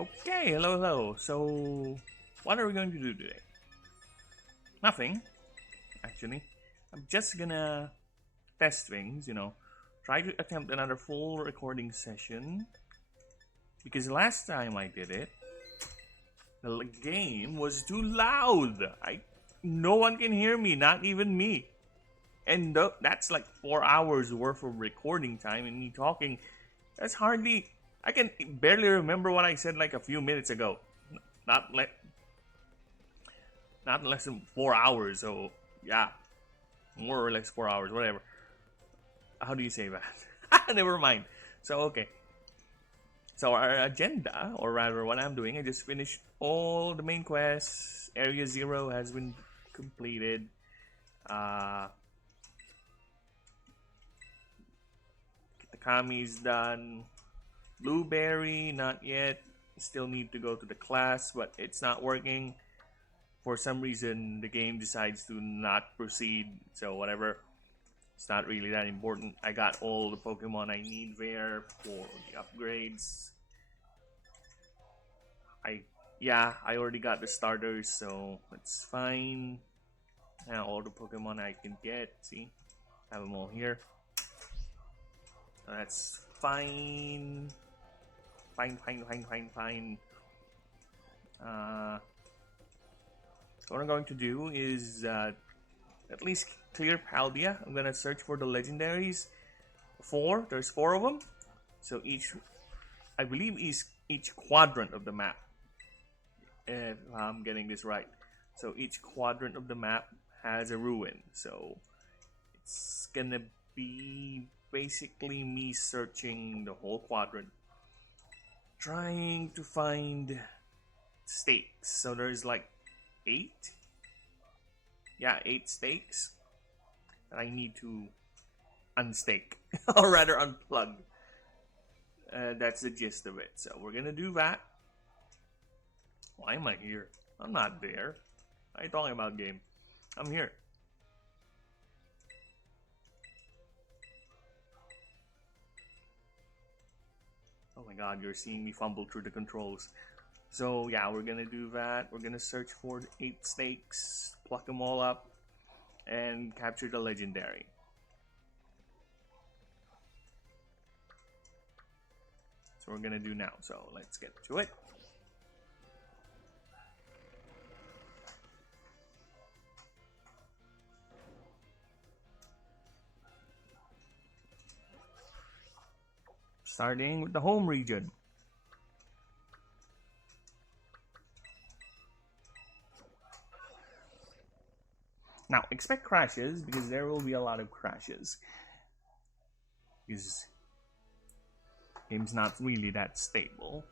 Okay, hello. So, what are we going to do today? Nothing, actually. I'm just gonna test things, try to attempt another full recording session. Because last time I did it, the game was too loud. No one can hear me, not even me. And that's like 4 hours worth of recording time and me talking. That's hardly. I can barely remember what I said like a few minutes ago. Not like not less than 4 hours. So yeah, more or less 4 hours, whatever. How do you say that? Never mind. So okay. So our agenda, or rather, what I'm doing, I just finished all the main quests. Area 0 has been completed. Uh, Kitakami's done. Blueberry, not yet. Still need to go to the class, but it's not working. For some reason, the game decides to not proceed. So whatever. It's not really that important. I got all the Pokemon I need there for the upgrades. I already got the starters, so it's fine. Now all the Pokemon I can get. See, I have them all here. So that's fine. Fine. So what I'm going to do is at least clear Paldea. I'm gonna search for the legendaries. There's four of them. So I believe each quadrant of the map, if I'm getting this right. So each quadrant of the map has a ruin. So it's gonna be basically me searching the whole quadrant, trying to find stakes. So there's like 8. Yeah, 8 stakes that I need to unstake, or rather unplug. That's the gist of it. So we're gonna do that. Why am I here? I'm not there. What are you talking about, game? I'm here. Oh my god, you're seeing me fumble through the controls. So yeah, we're gonna do that. We're gonna search for 8 snakes, pluck them all up, and capture the legendary. So we're gonna do now. So let's get to it. Starting with the home region. Now, expect crashes because there will be a lot of crashes. Because game's not really that stable.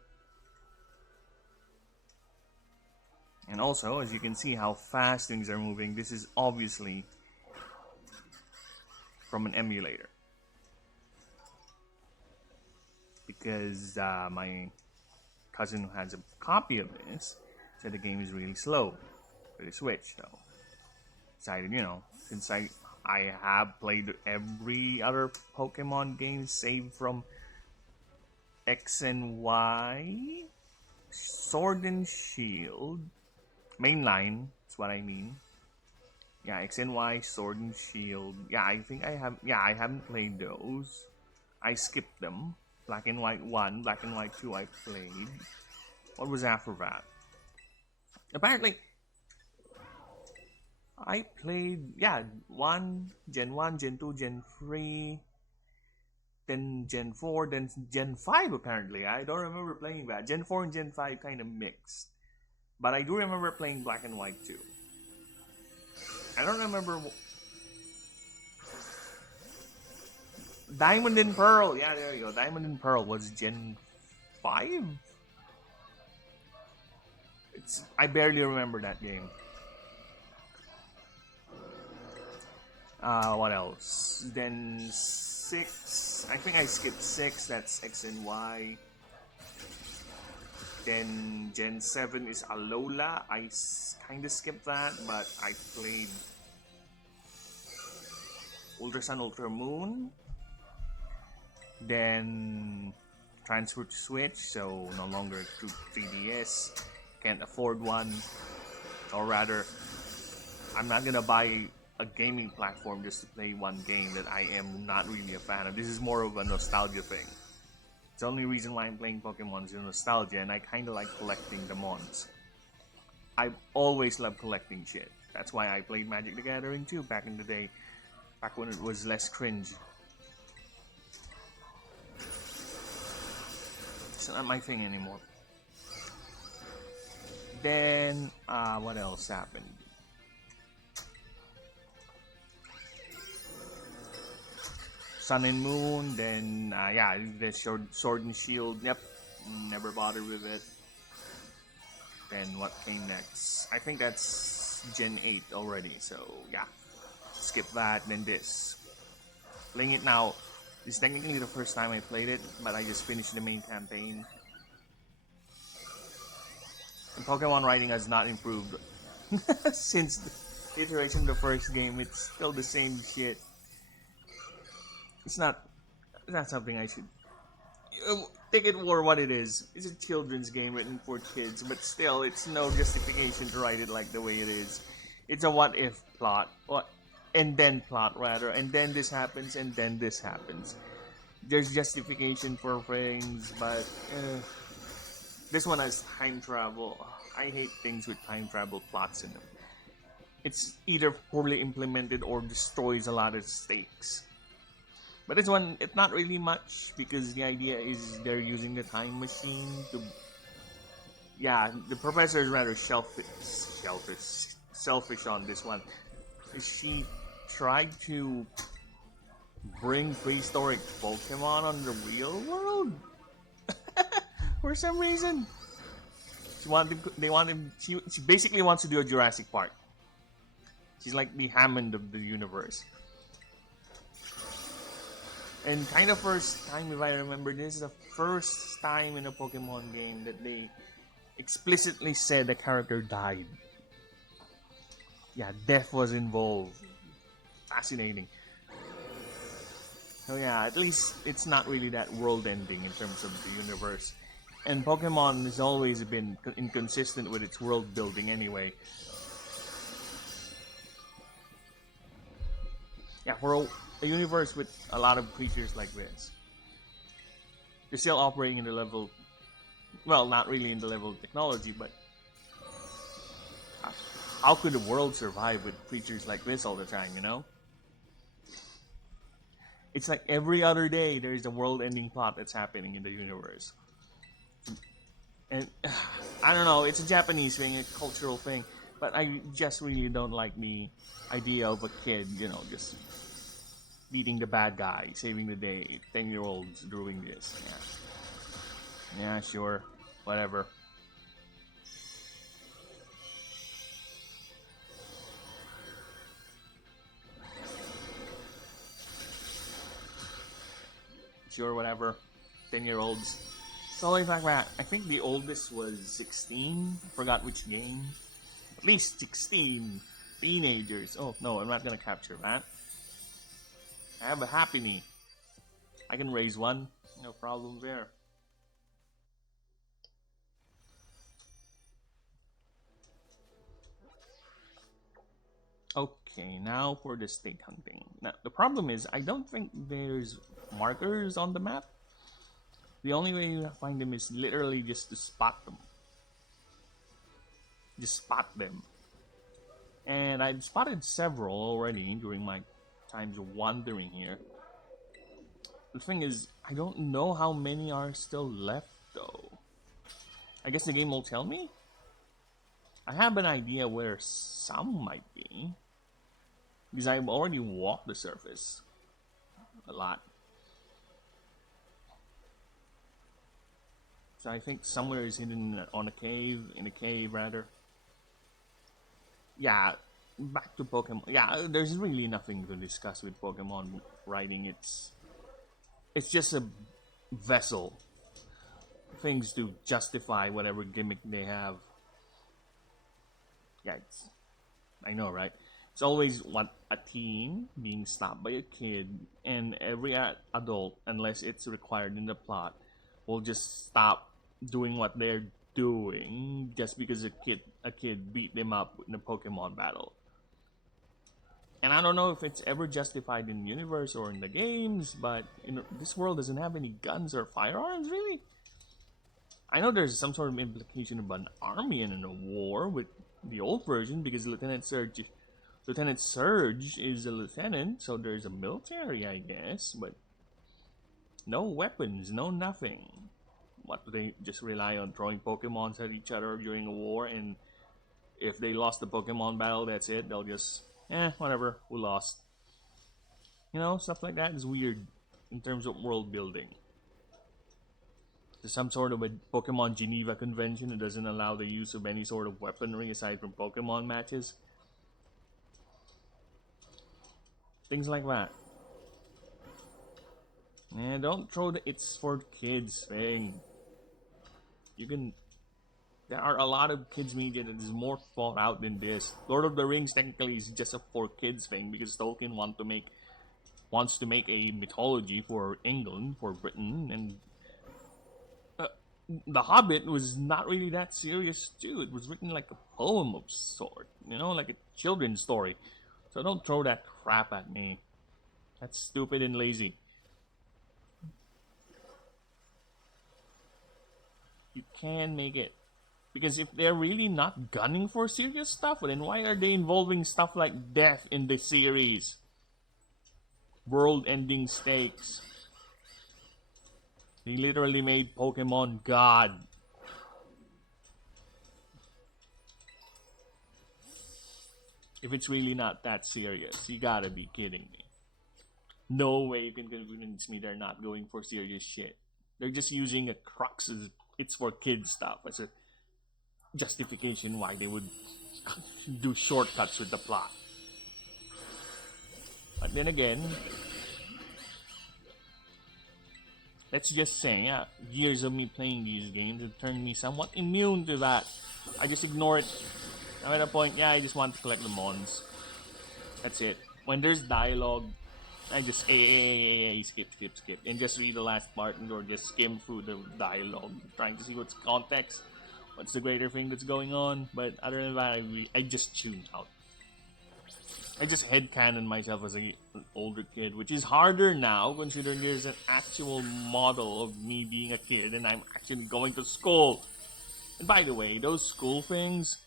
And also, as you can see how fast things are moving, this is obviously from an emulator. Because my cousin who has a copy of this said the game is really slow for the Switch. So decided, since I have played every other Pokemon game save from X and Y, Sword and Shield, mainline, that's what I mean. Yeah, X and Y, Sword and Shield. Yeah, I think I have. Yeah, I haven't played those. I skipped them. Black and White 1, Black and White 2 I played. What was after that? Apparently, I played, Gen 1, Gen 2, Gen 3, then Gen 4, then Gen 5 apparently. I don't remember playing that. Gen 4 and Gen 5 kind of mixed. But I do remember playing Black and White 2. I don't remember... Diamond and Pearl. Yeah, there you go. Diamond and Pearl was Gen 5? I barely remember that game. What else? Then 6. I think I skipped 6. That's X and Y. Then Gen 7 is Alola. I kind of skipped that, but I played Ultra Sun, Ultra Moon. Then transfer to Switch, so no longer through 3DS. Can't afford one, or rather, I'm not gonna buy a gaming platform just to play one game that I am not really a fan of. This is more of a nostalgia thing. It's the only reason why I'm playing Pokemon is nostalgia, and I kind of like collecting the mons. I've always loved collecting shit. That's why I played Magic the Gathering too back in the day, back when it was less cringe. It's not my thing anymore. Then, what else happened? Sun and Moon, then, yeah, the Sword and Shield, yep, never bothered with it. Then what came next? I think that's Gen 8 already, so yeah. Skip that, then this. Playing it now, this is technically the first time I played it, but I just finished the main campaign. And Pokemon writing has not improved since the iteration of the first game. It's still the same shit. It's not something I should take it for what it is. It's a children's game written for kids, but still, it's no justification to write it like the way it is. It's a what if plot, and then plot rather, and then this happens, and then this happens. There's justification for things, but this one has time travel. I hate things with time travel plots in them. It's either poorly implemented or destroys a lot of stakes. But this one, it's not really much because the idea is they're using the time machine to. Yeah, the professor is rather selfish on this one. She tried to bring prehistoric Pokemon on the real world for some reason. She basically wants to do a Jurassic Park. She's like the Hammond of the universe. And kind of first time, if I remember, this is the first time in a Pokemon game that they explicitly said the character died. Yeah, death was involved. Fascinating. So yeah, at least it's not really that world-ending in terms of the universe. And Pokemon has always been inconsistent with its world building anyway. Yeah, for a universe with a lot of creatures like this, they're still operating in the level, well, not really in the level of technology, but how could the world survive with creatures like this all the time, you know? It's like every other day there's a world-ending plot that's happening in the universe. And I don't know, it's a Japanese thing, a cultural thing, but I just really don't like the idea of a kid, just beating the bad guy, saving the day, 10-year-olds doing this. Yeah, sure, whatever. Sure, whatever. 10-year-olds. So in fact, I think the oldest was 16. Forgot which game. At least 16 teenagers. Oh no, I'm not gonna capture that. I have a Happy Knee. I can raise one. No problem there. Okay, now for the state hunting. Now, the problem is, I don't think there's markers on the map. The only way you find them is literally just to spot them. Just spot them. And I've spotted several already during my times wandering here. The thing is, I don't know how many are still left though. I guess the game will tell me? I have an idea where some might be. Because I've already walked the surface a lot. So I think somewhere is hidden on a cave, in a cave rather. Yeah, back to Pokemon. Yeah, there's really nothing to discuss with Pokemon writing. It's just a vessel. Things to justify whatever gimmick they have. Yeah, I know, right? It's always what a teen being stopped by a kid, and every adult, unless it's required in the plot, will just stop doing what they're doing just because a kid beat them up in a Pokemon battle. And I don't know if it's ever justified in the universe or in the games, but this world doesn't have any guns or firearms, really. I know there's some sort of implication of an army and in a war with the old version because Lieutenant Surge is a lieutenant, so there's a military, I guess, but no weapons, no nothing. What do they just rely on throwing Pokemons at each other during a war? And if they lost the Pokemon battle, that's it. They'll just, whatever, we lost. Stuff like that is weird in terms of world building. There's some sort of a Pokemon Geneva Convention that doesn't allow the use of any sort of weaponry aside from Pokemon matches. Things like that. And don't throw the "it's for kids" thing. There are a lot of kids media that is more thought out than this. Lord of the Rings technically is just a for kids thing because Tolkien wants to make a mythology for England, for Britain, and The Hobbit was not really that serious too. It was written like a poem of sort, like a children's story. So don't throw that crap at me. That's stupid and lazy. You can make it. Because if they're really not gunning for serious stuff, then why are they involving stuff like death in the series? World-ending stakes. They literally made Pokemon God. If it's really not that serious, you gotta be kidding me. No way you can convince me they're not going for serious shit. They're just using a crux as it's for kids stuff as a justification why they would do shortcuts with the plot. But then again, let's just say, years of me playing these games have turned me somewhat immune to that. I just ignore it. I'm at a point, I just want to collect the mons. That's it. When there's dialogue, I just skip, and just read the last part or just skim through the dialogue, trying to see what's context, what's the greater thing that's going on. But other than that, I just tune out. I just headcanon myself as an older kid, which is harder now considering there's an actual model of me being a kid and I'm actually going to school. And by the way, those school things,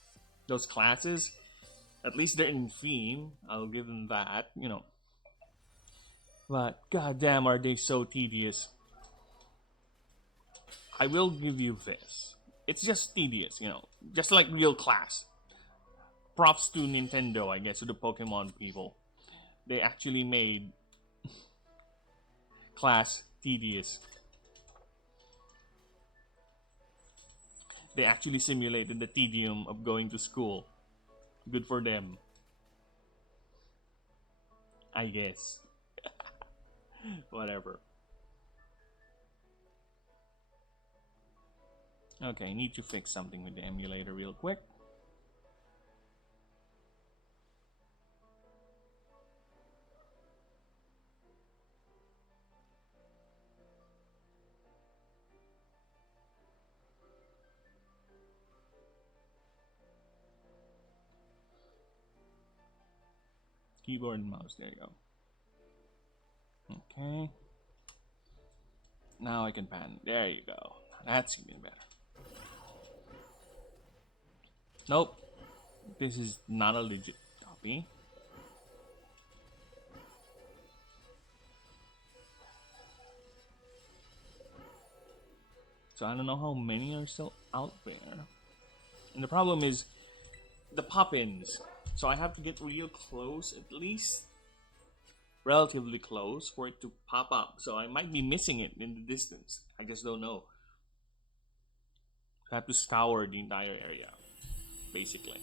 those classes, at least they're in theme. I'll give them that, But goddamn, are they so tedious? I will give you this. It's just tedious, just like real class. Props to Nintendo, I guess, to the Pokemon people. They actually made class tedious. They actually simulated the tedium of going to school. Good for them. I guess. Whatever. Okay, I need to fix something with the emulator real quick. Keyboard and mouse, there you go. Okay. Now I can pan. There you go. That's even better. Nope. This is not a legit copy. So I don't know how many are still out there. And the problem is the pop-ins. So I have to get real close, at least relatively close, for it to pop up. So I might be missing it in the distance. I just don't know. I have to scour the entire area, basically.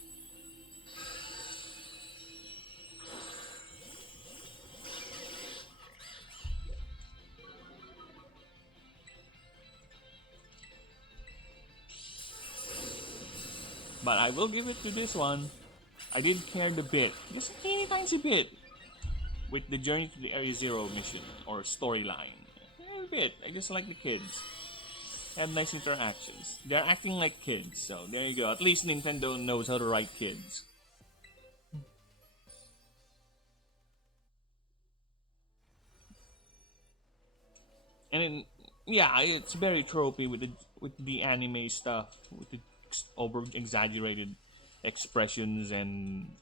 But I will give it to this one. I did care the bit, just a teeny tiny bit, with the Journey to the Area Zero mission or storyline. A bit. I just like the kids. Have nice interactions. They're acting like kids, so there you go. At least Nintendo knows how to write kids. And then, yeah, it's very tropey with the anime stuff, with the over exaggerated expressions and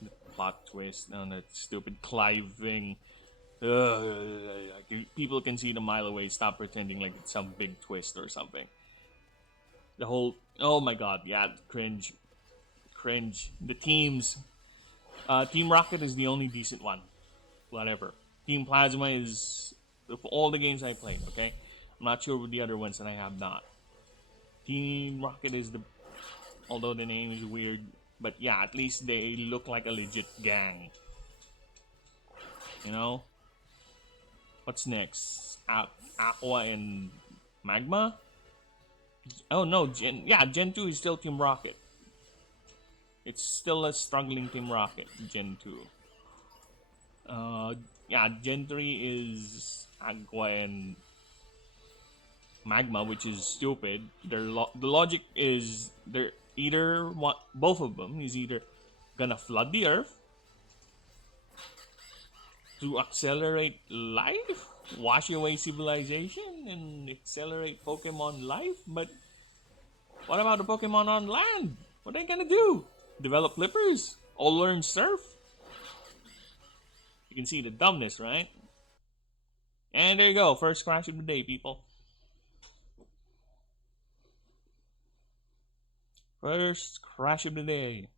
the plot twist and that stupid Clive thing. People can see it a mile away. Stop pretending like it's some big twist or something. The whole, oh my god, yeah, cringe, cringe. The teams, Team Rocket is the only decent one. Whatever. Team Plasma is for all the games I played. Okay, I'm not sure with the other ones that I have not. Team Rocket is the, although the name is weird, but yeah, at least they look like a legit gang. You know, what's next? Aqua and Magma. Oh no, Gen 2 is still Team Rocket. It's still a struggling Team Rocket, Gen 2. Gen 3 is Aqua and Magma, which is stupid. The logic is they're either both of them is either gonna flood the earth to accelerate life, wash away civilization, and accelerate Pokemon life. But what about the Pokemon on land? What are they gonna do? Develop flippers? All learn surf? You can see the dumbness, right? And there you go, first crash of the day, people. First crash of the day.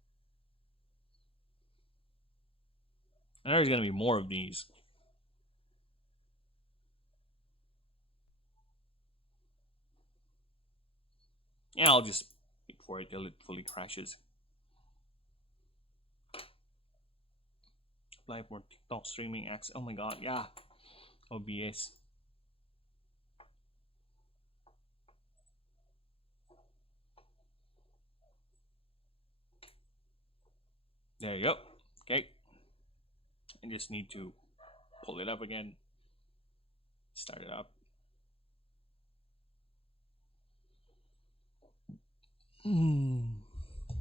And there's gonna be more of these. Yeah, I'll just wait for it till it fully crashes. Apply for TikTok streaming access. Oh my god, yeah. OBS. There you go. Okay. I just need to pull it up again. Start it up.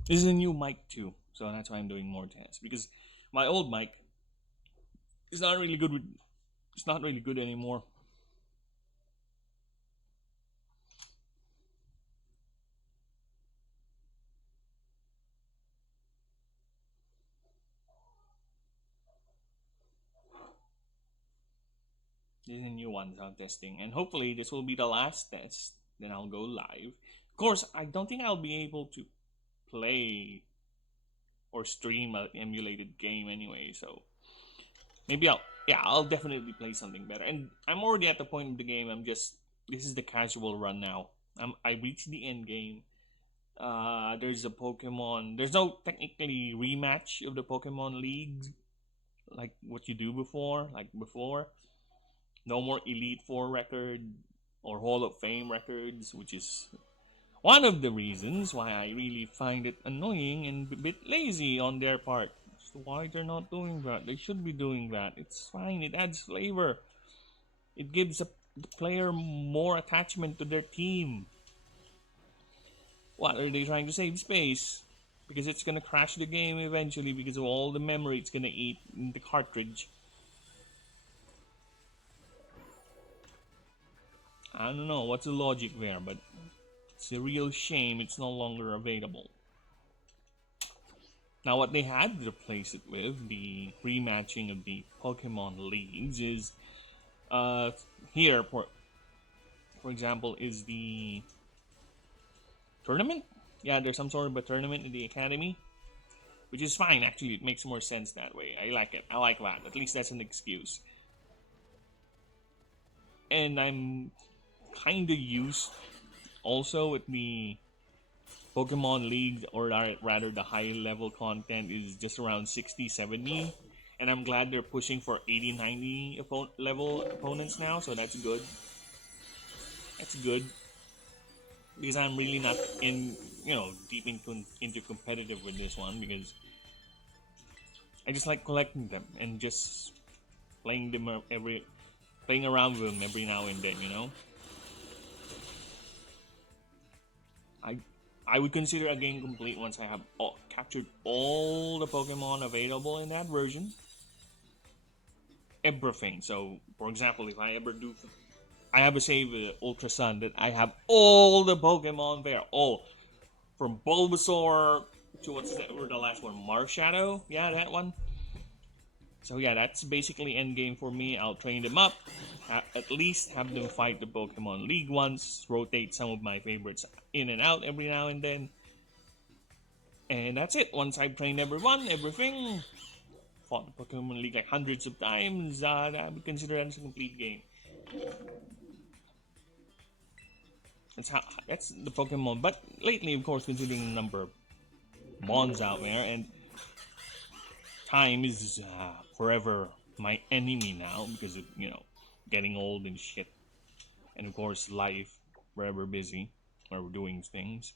This is a new mic too, so that's why I'm doing more tests. Because my old mic is not really good with. It's not really good anymore. This is a new one I'm testing, and hopefully this will be the last test. Then I'll go live. Of course, I don't think I'll be able to play or stream an emulated game anyway. So maybe I'll definitely play something better. And I'm already at the point of the game. This is the casual run now. I reached the end game. There's a Pokemon. There's no technically rematch of the Pokemon League like what you do before. Like before, no more Elite Four record or Hall of Fame records, which is one of the reasons why I really find it annoying and a bit lazy on their part. So why they're not doing that? They should be doing that. It's fine. It adds flavor. It gives the player more attachment to their team. What are they trying to save space? Because it's gonna crash the game eventually because of all the memory it's gonna eat in the cartridge. I don't know what's the logic there, but it's a real shame it's no longer available. Now, what they had to replace it with, the rematching of the Pokemon Leagues, is here, for example, is the tournament. Yeah, there's some sort of a tournament in the academy, which is fine. Actually, it makes more sense that way. I like it. I like that. At least that's an excuse. And I'm kind of used also with the Pokemon League, or rather the high level content is just around 60, 70. And I'm glad they're pushing for 80, 90 level opponents now, so that's good. That's good. Because I'm really not deep into competitive with this one, because I just like collecting them and just playing around with them every now and then, I I would consider a game complete once I have captured all the Pokemon available in that version. Everything. So, for example, if I ever do, I have a save with Ultra Sun that I have all the Pokemon there, all from Bulbasaur to what's that? Or the last one, Marshadow. Yeah, that one. So yeah, that's basically end game for me. I'll train them up, at least have them fight the Pokemon League once, rotate some of my favorites in and out every now and then, and that's it. Once I've trained everyone, everything, fought the Pokemon League like hundreds of times, I would consider that as a complete game. That's the Pokemon. But lately, of course, considering the number of Mons out there, and time is forever my enemy now because of getting old and shit, and of course life, forever busy, where we're doing things.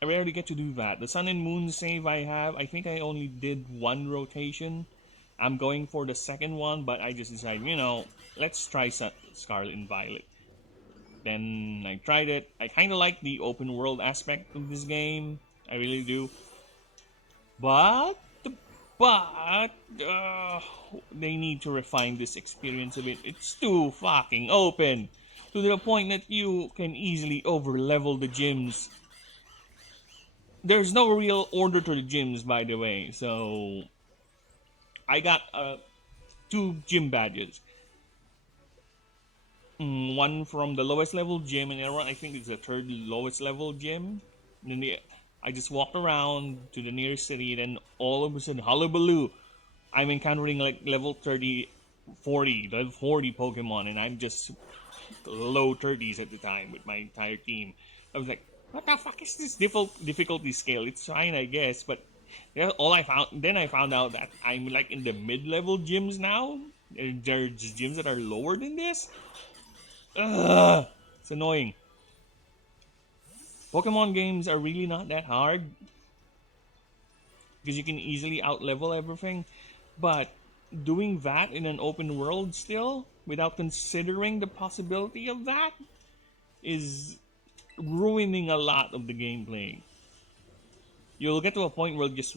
I rarely get to do that. The Sun and Moon save I have, I think I only did one rotation. I'm going for the second one, but I just decided, let's try Scarlet and Violet. Then I tried it. I kind of like the open world aspect of this game. I really do. But, but, they need to refine this experience a bit. It's too fucking open. To the point that you can easily over-level the gyms. There's no real order to the gyms, by the way. So, I got 2 gym badges. One from the lowest level gym, and the other one I think is the 3rd lowest level gym. And then I just walked around to the nearest city, then all of a sudden, hullabaloo, I'm encountering like level 30, 40, level 40 Pokemon, and I'm just low 30s at the time with my entire team. I was like, what the fuck is this difficulty scale? It's fine, I guess, but then I found out that I'm like in the mid-level gyms now. There are gyms that are lower than this. Ugh, it's annoying. Pokemon games are really not that hard because you can easily outlevel everything, but doing that in an open world still without considering the possibility of that is ruining a lot of the gameplay. You'll get to a point where just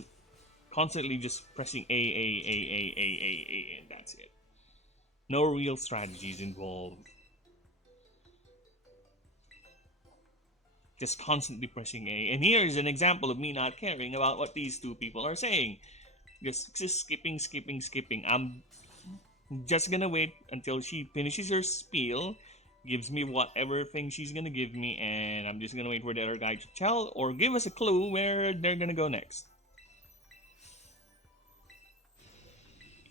constantly just pressing A, and that's it. No real strategies involved. Just constantly pressing A. And here's an example of me not caring about what these 2 people are saying. Just skipping. I'm just gonna wait until she finishes her spiel, gives me whatever thing she's gonna give me, and I'm just gonna wait for the other guy to tell or give us a clue where they're gonna go next.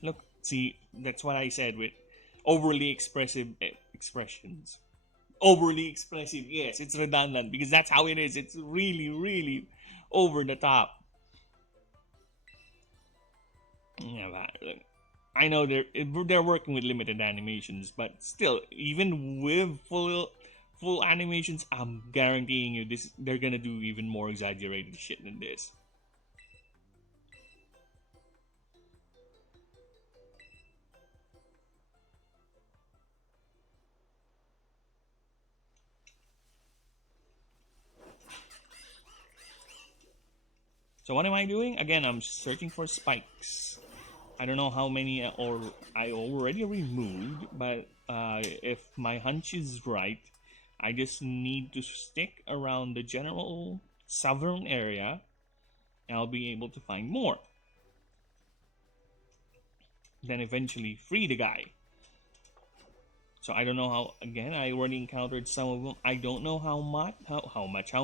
Look, see, that's what I said with overly expressive expressions. Overly expressive, yes, it's redundant because that's how it is. It's really, really over the top. Yeah, but I know they're working with limited animations, but still, even with full animations, I'm guaranteeing you they're gonna do even more exaggerated shit than this. So what am I doing? Again, I'm searching for spikes. I don't know how many or I already removed, but if my hunch is right, I just need to stick around the general southern area, and I'll be able to find more. Then eventually free the guy. So I don't know how. Again, I already encountered some of them. I don't know how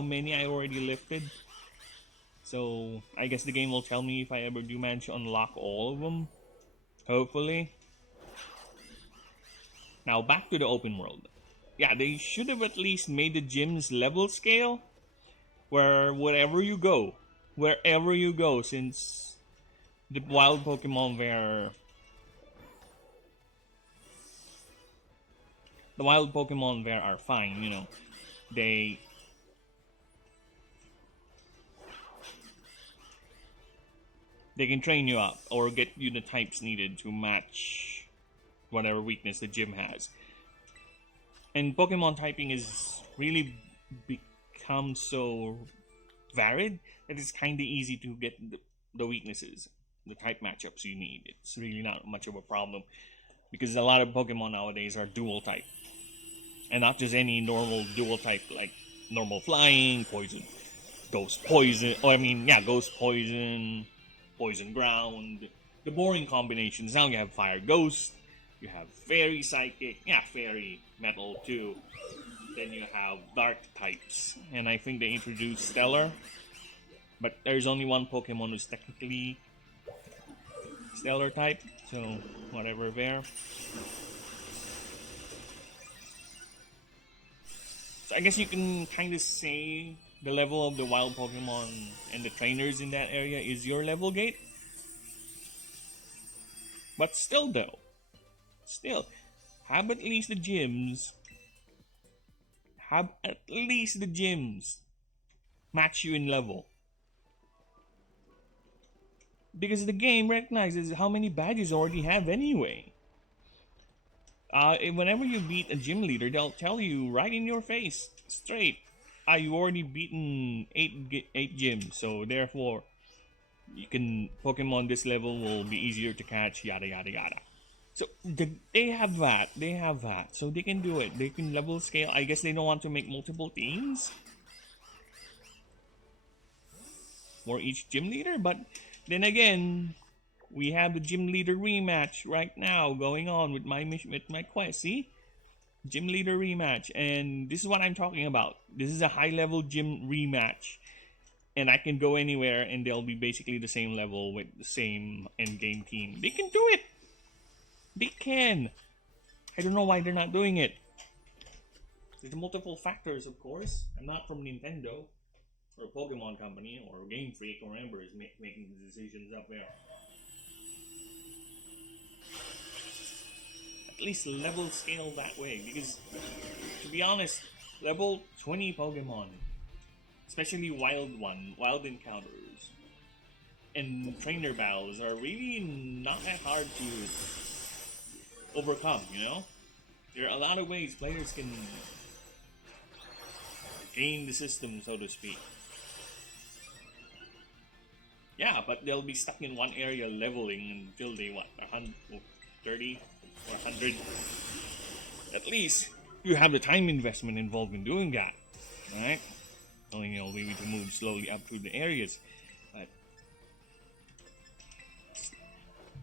many I already lifted. So I guess the game will tell me if I ever do manage to unlock all of them. Hopefully. Now back to the open world. Yeah, they should have at least made the gym's level scale where wherever you go, since the wild Pokemon there, are fine. They can train you up or get you the types needed to match whatever weakness the gym has. And Pokemon typing is really become so varied that it's kind of easy to get the weaknesses, the type matchups you need. It's really not much of a problem because a lot of Pokemon nowadays are dual type, and not just any normal dual type like normal flying, poison, ghost poison. Oh, I mean, yeah, ghost poison, poison ground. The boring combinations. Now you have fire ghost, you have fairy psychic, yeah, fairy metal too. Then you have dark types, and I think they introduced stellar, but there's only one Pokemon who's technically stellar type, so whatever there. So I guess you can kind of say the level of the wild Pokemon and the trainers in that area is your level gate. But still, though, still, have at least the gyms, have at least the gyms match you in level. Because the game recognizes how many badges you already have anyway. Whenever you beat a gym leader, they'll tell you right in your face, straight, you already beaten eight gyms, so therefore you can Pokemon this level will be easier to catch, yada yada yada. So they have that, so they can do it. They can level scale. I guess they don't want to make multiple teams for each gym leader, but then again, we have the gym leader rematch right now going on with my quest. See, gym leader rematch, and this is what I'm talking about. This is a high level gym rematch, and I can go anywhere, and they'll be basically the same level with the same end game team. They can do it. They can. I don't know why they're not doing it. There's multiple factors, of course. I'm not from Nintendo or a Pokemon company or Game Freak or Ember is making the decisions up there. At least level scale that way, because to be honest, level 20 Pokemon, especially wild encounters, and trainer battles are really not that hard to overcome, you know? There are a lot of ways players can game the system, so to speak. Yeah, but they'll be stuck in one area leveling until they, 130 or 100. At least you have the time investment involved in doing that, right? Only, maybe to move slowly up through the areas. But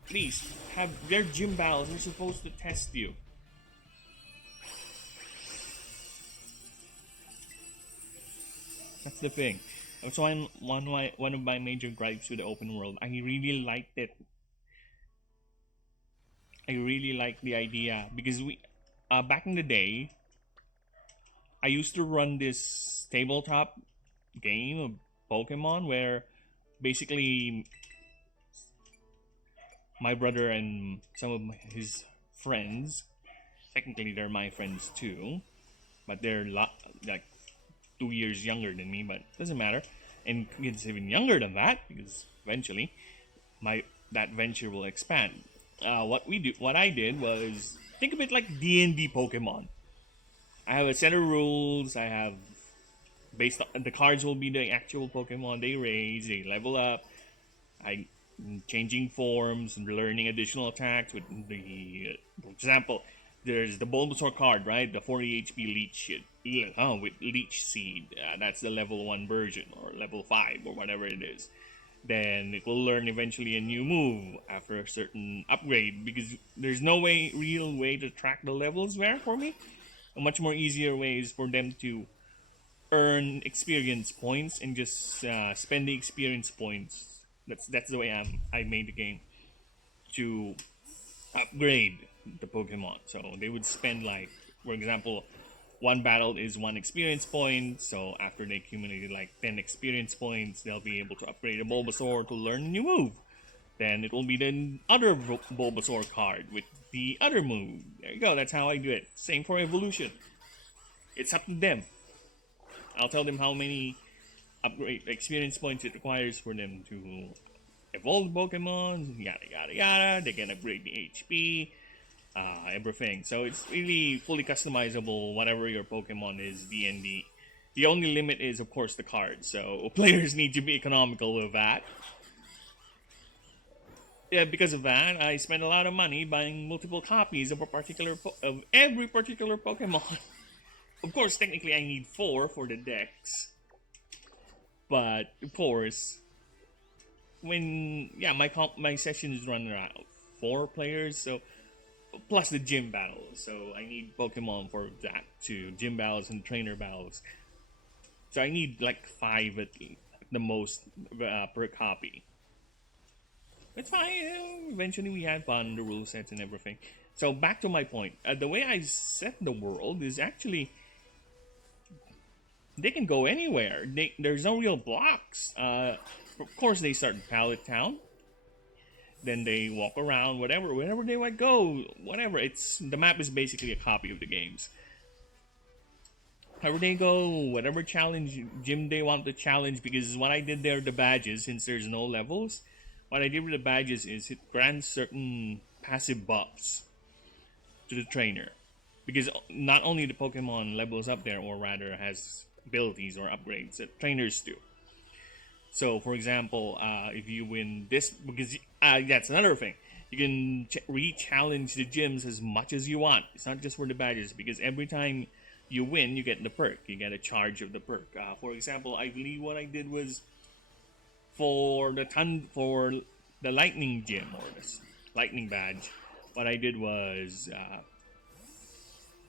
at least have their gym battles are supposed to test you. That's the thing. That's one of my major gripes with the open world. I really liked it. I really like the idea because back in the day, I used to run this tabletop game of Pokemon where basically my brother and some of his friends, technically they're my friends too, but they're like 2 years younger than me, but doesn't matter. And kids even younger than that because eventually my that venture will expand. What I did was think of it like D&D Pokemon. I have a set of rules. I have based on the cards will be the actual Pokemon they raise, they level up. I changing forms and learning additional attacks with the for example, there's the Bulbasaur card, right? The 40 HP leech with leech seed. That's the level 1 version or level 5 or whatever it is. Then it will learn eventually a new move after a certain upgrade because there's no real way to track the levels there for me. A much more easier way is for them to earn experience points and just spend the experience points. That's the way I made the game to upgrade the Pokemon. So they would spend like, for example, one battle is 1 experience point. So after they accumulated like 10 experience points, they'll be able to upgrade a Bulbasaur to learn a new move. Then it will be the other Bulbasaur card with the other move. There you go. That's how I do it. Same for evolution. It's up to them. I'll tell them how many upgrade experience points it requires for them to evolve Pokemon. Yada yada yada. They can upgrade the HP. everything. So it's really fully customizable. Whatever your Pokemon is, D&D. The only limit is, of course, the cards. So players need to be economical with that. Yeah, because of that, I spend a lot of money buying multiple copies of of every particular Pokemon. Of course, technically, I need four for the decks, but of course, when yeah, my sessions run around 4 players, so plus the gym battles. So I need Pokemon for that too, gym battles and trainer battles. So I need like 5 at the most per copy. It's fine. Eventually, we had fun, the rule sets and everything. So back to my point. The way I set the world is actually they can go anywhere. There's no real blocks. Of course, they start in Pallet Town. Then they walk around, wherever they might go, whatever. It's the map is basically a copy of the games. However they go, whatever challenge gym they want to challenge, because what I did there, the badges, since there's no levels, what I did with the badges is it grants certain passive buffs to the trainer. Because not only the Pokemon levels up there, or rather has abilities or upgrades that trainers do. So, for example, if you win this, because that's another thing, you can re-challenge the gyms as much as you want. It's not just for the badges, because every time you win, you get the perk. You get a charge of the perk. For example, I believe what I did was for the lightning gym or this lightning badge. What I did was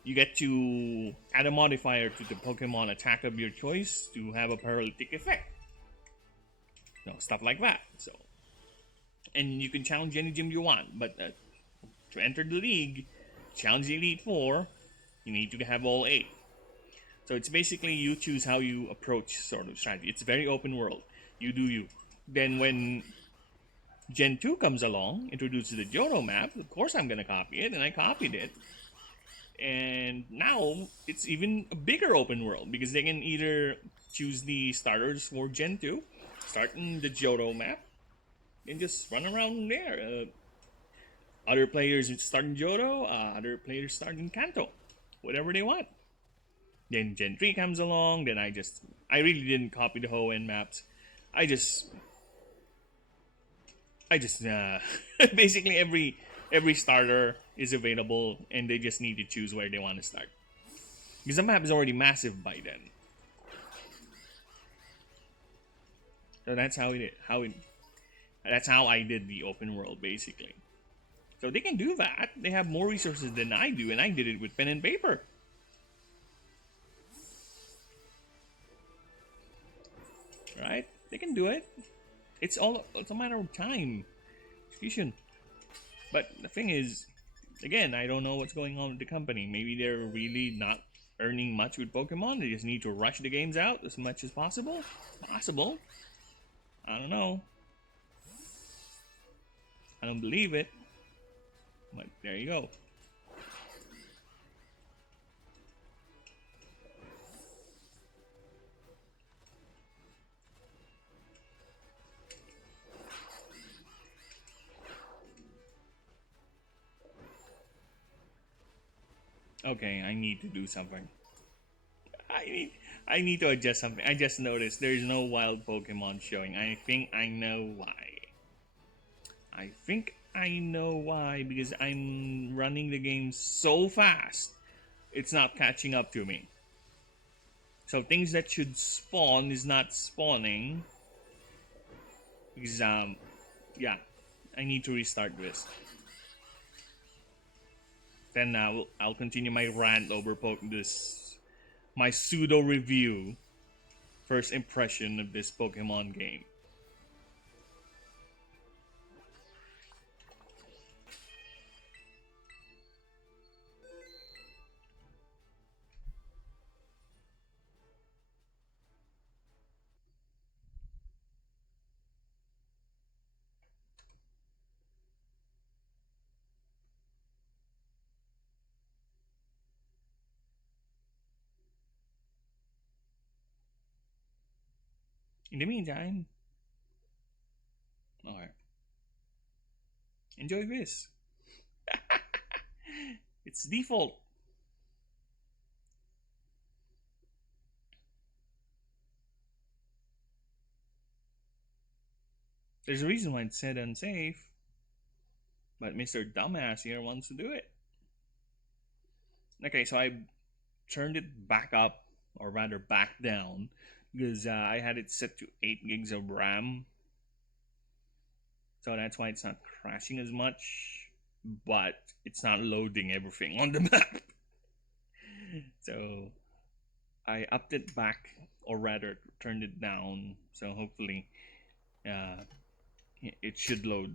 you get to add a modifier to the Pokemon attack of your choice to have a paralytic effect. Stuff like that. So, and you can challenge any gym you want, but to enter the league, challenge the Elite Four, you need to have all 8. So it's basically you choose how you approach sort of strategy. It's very open world. You do you. Then when Gen 2 comes along, introduces the Johto map, of course I'm gonna copy it, and I copied it. And now it's even a bigger open world because they can either choose the starters for Gen 2, start in the Johto map, and just run around there. Other players start in Johto, other players start in Kanto, whatever they want. Then Gen 3 comes along, then I really didn't copy the Hoenn maps. I just basically every starter is available, and they just need to choose where they want to start because the map is already massive by then. So that's that's how I did the open world basically. So they can do that. They have more resources than I do, and I did it with pen and paper. Right? They can do it. It's a matter of time. Execution. But the thing is, again, I don't know what's going on with the company. Maybe they're really not earning much with Pokemon. They just need to rush the games out as much as possible. Possible. I don't know. I don't believe it. But there you go. Okay, I need to do something. I need I need to adjust something. I just noticed there's no wild Pokemon showing. I think I know why. I think I know why because I'm running the game so fast. It's not catching up to me. So things that should spawn is not spawning because yeah, I need to restart this. Then I'll continue my rant over this my pseudo review first impression of this Pokemon game. In the meantime, alright, enjoy this. It's default. There's a reason why it's said unsafe, but Mr. Dumbass here wants to do it. Okay, so I turned it back up, or rather back down, because I had it set to 8 gigs of RAM. So that's why it's not crashing as much, but it's not loading everything on the map. So I upped it back, or rather turned it down. So hopefully uh, it should load.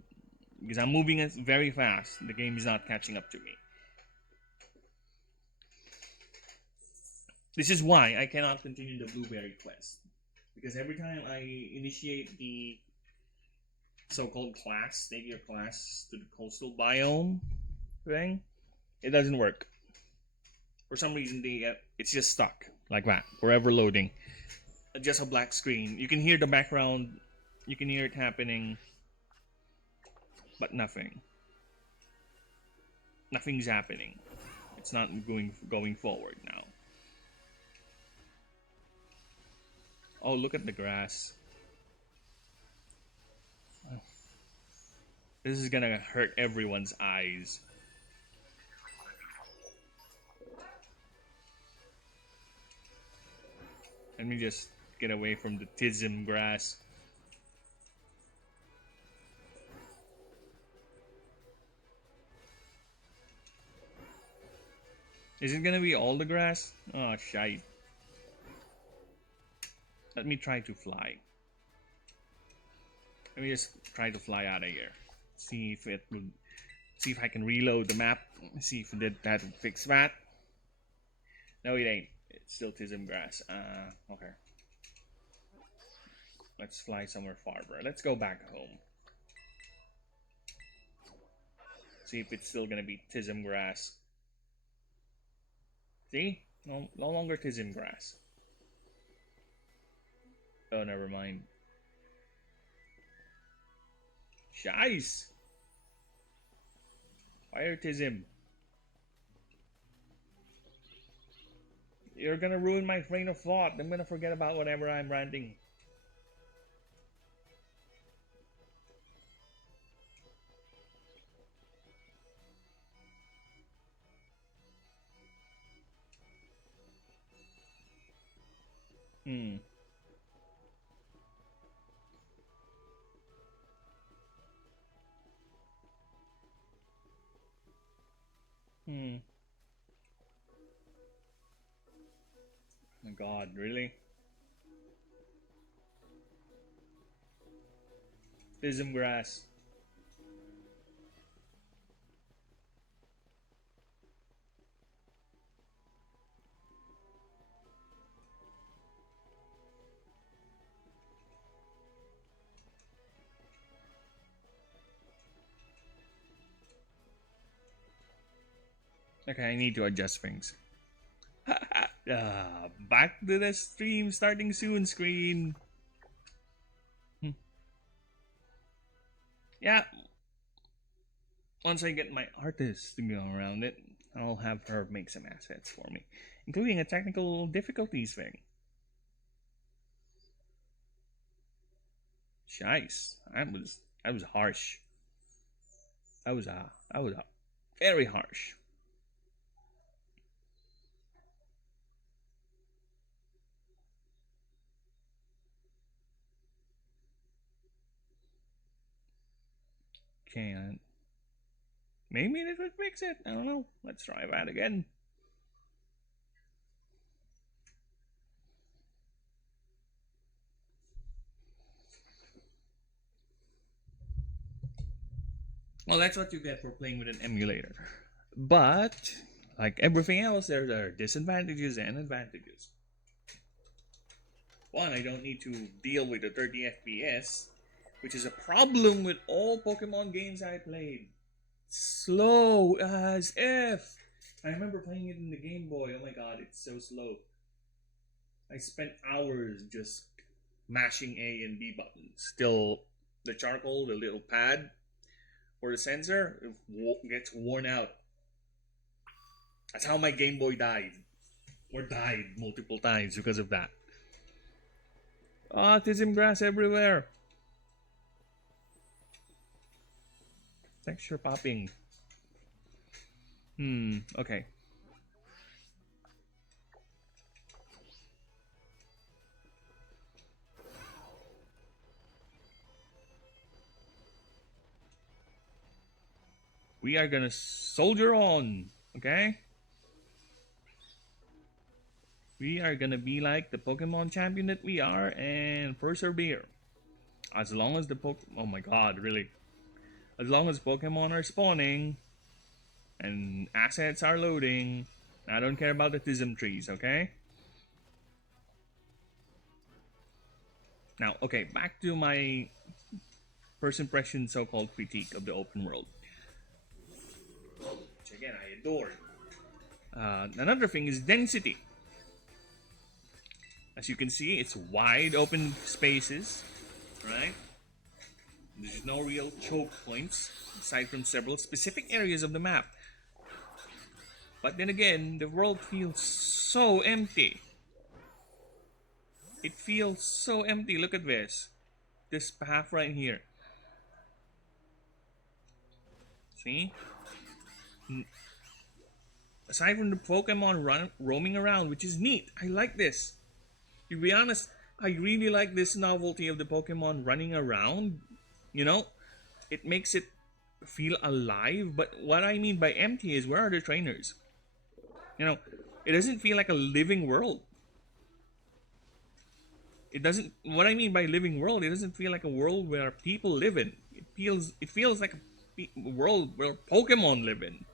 Because I'm moving it very fast. The game is not catching up to me. This is why I cannot continue the Blueberry quest. Because every time I initiate the so-called class, nadir class, to the coastal biome thing, it doesn't work. For some reason, it's just stuck like that, forever loading. Just a black screen. You can hear the background, you can hear it happening, but nothing. Nothing's happening. It's not going forward now. Oh, look at the grass. This is gonna hurt everyone's eyes. Let me just get away from the tism grass. Is it gonna be all the grass? Oh, shite. Let me try to fly. Let me just try to fly out of here. See if it would. See if I can reload the map. See if that would fix that. No, it ain't. It's still tism grass. Okay. Let's fly somewhere farther. Let's go back home. See if it's still gonna be tism grass. See? No longer tism grass. Oh, never mind. Shice! Fire tism. You're gonna ruin my train of thought. I'm gonna forget about whatever I'm ranting. Hmm. Hmm. Oh my god, really? Tism grass. Okay, I need to adjust things. Back to the stream starting soon screen. Yeah, once I get my artist to go around it, I'll have her make some assets for me, including a technical difficulties thing. Shice, that was harsh. That was very harsh. Can't. Maybe this would fix it. I don't know. Let's try that again. Well, that's what you get for playing with an emulator. But, like everything else, there are disadvantages and advantages. One, I don't need to deal with the 30 FPS, which is a problem with all Pokemon games I played. Slow as F. I remember playing it in the Game Boy. Oh my god, it's so slow. I spent hours just mashing A and B buttons. Still, the charcoal, the little pad for the sensor, gets worn out. That's how my Game Boy died. Or died multiple times because of that. Autism grass everywhere. Texture popping. Okay. We are gonna soldier on. Okay? We are gonna be like the Pokemon champion that we are and persevere. As long as the oh my god, really. As long as Pokemon are spawning and assets are loading, I don't care about the Tism trees, okay? Now, okay, back to my first impression so-called critique of the open world. Which again, I adore. Another thing is density. As you can see, it's wide open spaces, right? There's no real choke points aside from several specific areas of the map. But then again, the world feels so empty. It feels so empty. Look at this. This path right here. See? Aside from the Pokemon roaming around, which is neat. I like this. To be honest, I really like this novelty of the Pokemon running around. You know, it makes it feel alive. But what I mean by empty is, where are the trainers? You know, it doesn't feel like a living world. It doesn't. What I mean by living world, it doesn't feel like a world where people live in. It feels like a world where Pokemon live in.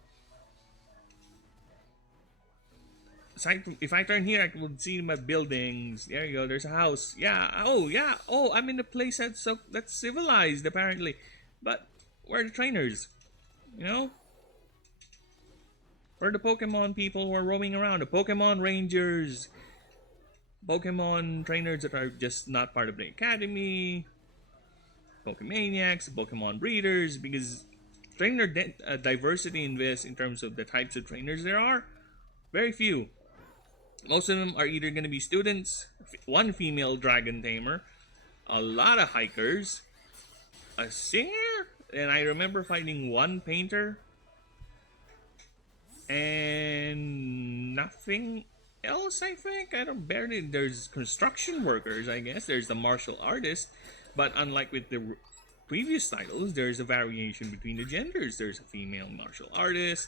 Aside from, if I turn here, I would see my buildings. There you go. There's a house. Yeah. Oh, yeah. Oh, I'm in a place that's civilized apparently. But where are the trainers? You know, where are the Pokemon people who are roaming around? The Pokemon Rangers, Pokemon trainers that are just not part of the academy, Pokemaniacs, Pokemon breeders. Because trainer diversity in this, in terms of the types of trainers there are, very few. Most of them are either going to be students, one female dragon tamer, a lot of hikers, a singer, and I remember finding one painter, and nothing else. I think I don't barely. There's construction workers, I guess. There's the martial artist, but unlike with the previous titles, there's a variation between the genders. There's a female martial artist.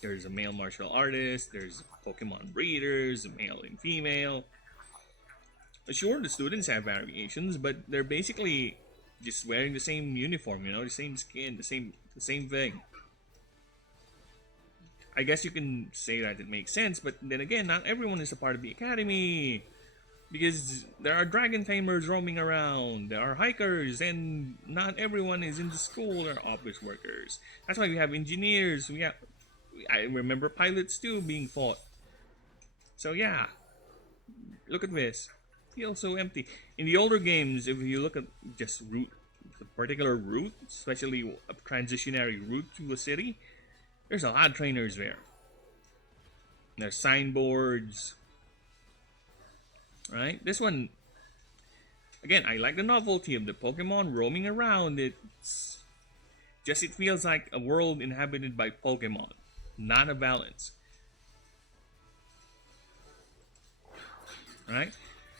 There's a male martial artist. There's Pokemon breeders, male and female. Sure, the students have variations, but they're basically just wearing the same uniform. You know, the same skin, the same thing. I guess you can say that it makes sense, but then again, not everyone is a part of the academy. Because there are dragon tamers roaming around, there are hikers, and not everyone is in the school. There are office workers. That's why we have engineers. I remember pilots too being fought. So yeah, look at this. Feels so empty. In the older games, if you look at just the particular route, especially a transitionary route to a city, there's a lot of trainers there. There's signboards. Right? This one, again, I like the novelty of the Pokemon roaming around. It feels like a world inhabited by Pokemon, not a balance. Right?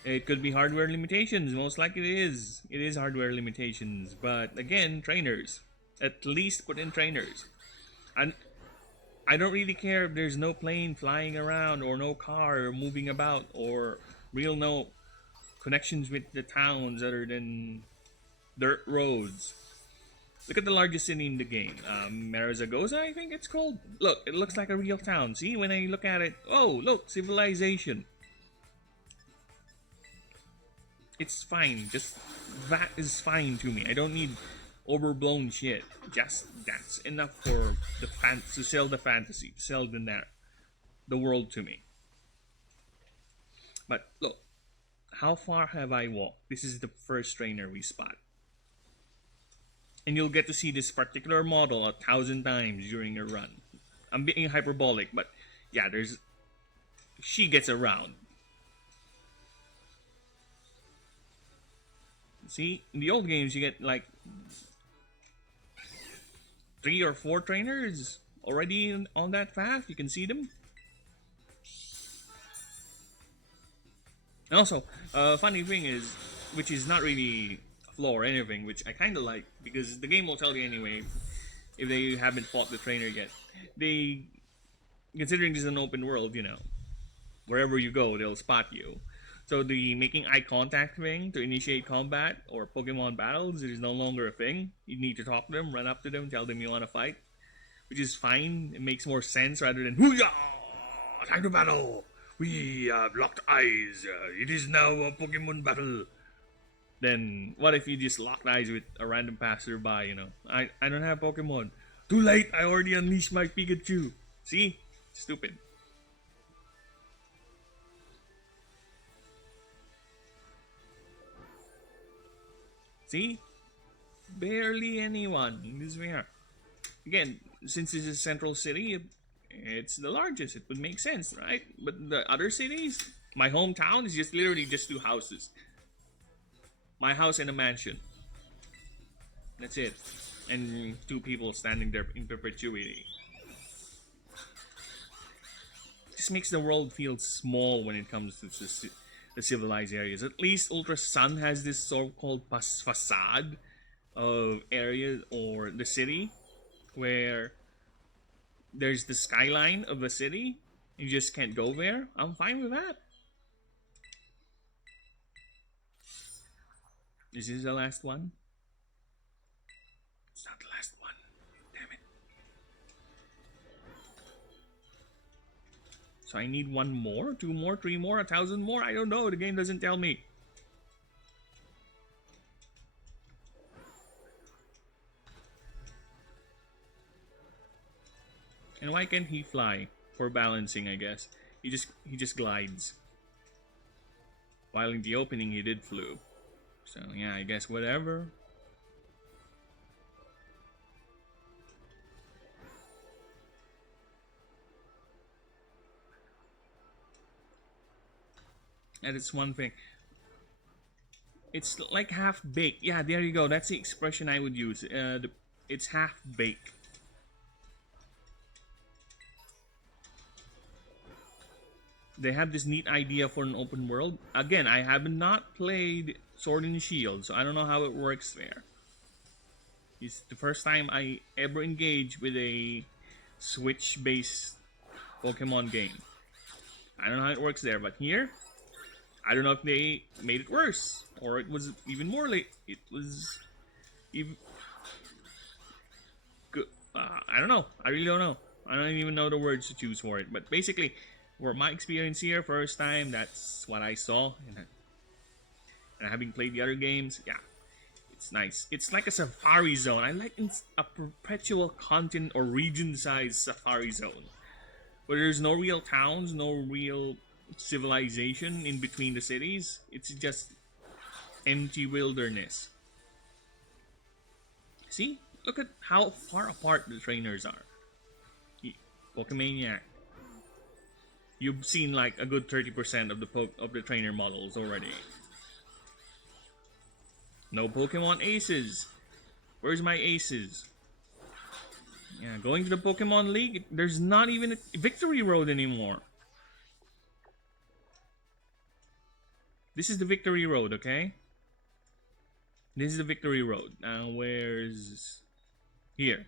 It could be hardware limitations. Most likely it is. It is hardware limitations. But again, trainers. At least put in trainers. And I don't really care if there's no plane flying around or no car moving about or no connections with the towns other than dirt roads. Look at the largest city in the game. Marizagoza, I think it's called. Look, it looks like a real town. See, when I look at it, oh, look, civilization. It's fine. Just that is fine to me. I don't need overblown shit. Just that's enough for to sell the fantasy, to sell the world to me. But look, how far have I walked? This is the first trainer we spot. And you'll get to see this particular model 1,000 times during a run. I'm being hyperbolic, but Yeah, there's she gets around. See, in the old games, you get like 3 or 4 trainers already on that path. You can see them. And also, funny thing is, which is not really a flaw or anything, which I kind of like because the game will tell you anyway if they haven't fought the trainer yet. They, considering this is an open world, wherever you go, they'll spot you. So the making eye contact thing to initiate combat or Pokemon battles is no longer a thing. You need to talk to them, run up to them, tell them you want to fight, which is fine. It makes more sense rather than "Hoo-yah! Time to battle! We have locked eyes. It is now a Pokemon battle." Then what if you just locked eyes with a random passerby? I don't have Pokemon. Too late. I already unleashed my Pikachu. See, stupid. See, barely anyone. This where again, since this is central city, it's the largest. It would make sense, right? But the other cities, my hometown is just literally just 2 houses. My house and a mansion. That's it. And 2 people standing there in perpetuity. This makes the world feel small when it comes to the civilized areas. At least Ultra Sun has this so-called facade of areas or the city where there's the skyline of the city. You just can't go there. I'm fine with that. Is this the last one? It's not the last one. Damn it. So I need 1 more, 2 more, 3 more, 1,000 more? I don't know. The game doesn't tell me. And why can't he fly? For balancing, I guess. He just glides. While in the opening he did flew. So yeah, I guess whatever. That is one thing. It's like half baked. Yeah, there you go. That's the expression I would use. It's half baked. They have this neat idea for an open world. Again, I have not played Sword and Shield, so I don't know how it works there. It's the first time I ever engage with a Switch-based Pokemon game. I don't know how it works there, but here, I don't know if they made it worse or it was even more late. It was even good. I don't know. I really don't know. I don't even know the words to choose for it. But basically, for my experience here, first time, that's what I saw. And having played the other games, yeah, it's nice. It's like a safari zone. I like a perpetual continent or region-sized safari zone where there's no real towns, no real civilization in between the cities. It's just empty wilderness. See? Look at how far apart the trainers are. Pokemaniac. You've seen like a good 30% of the trainer models already. No Pokemon aces. Where's my aces? Yeah, going to the Pokemon League, there's not even a Victory Road anymore. This is the Victory Road, okay? This is the Victory Road. Now, where's... Here.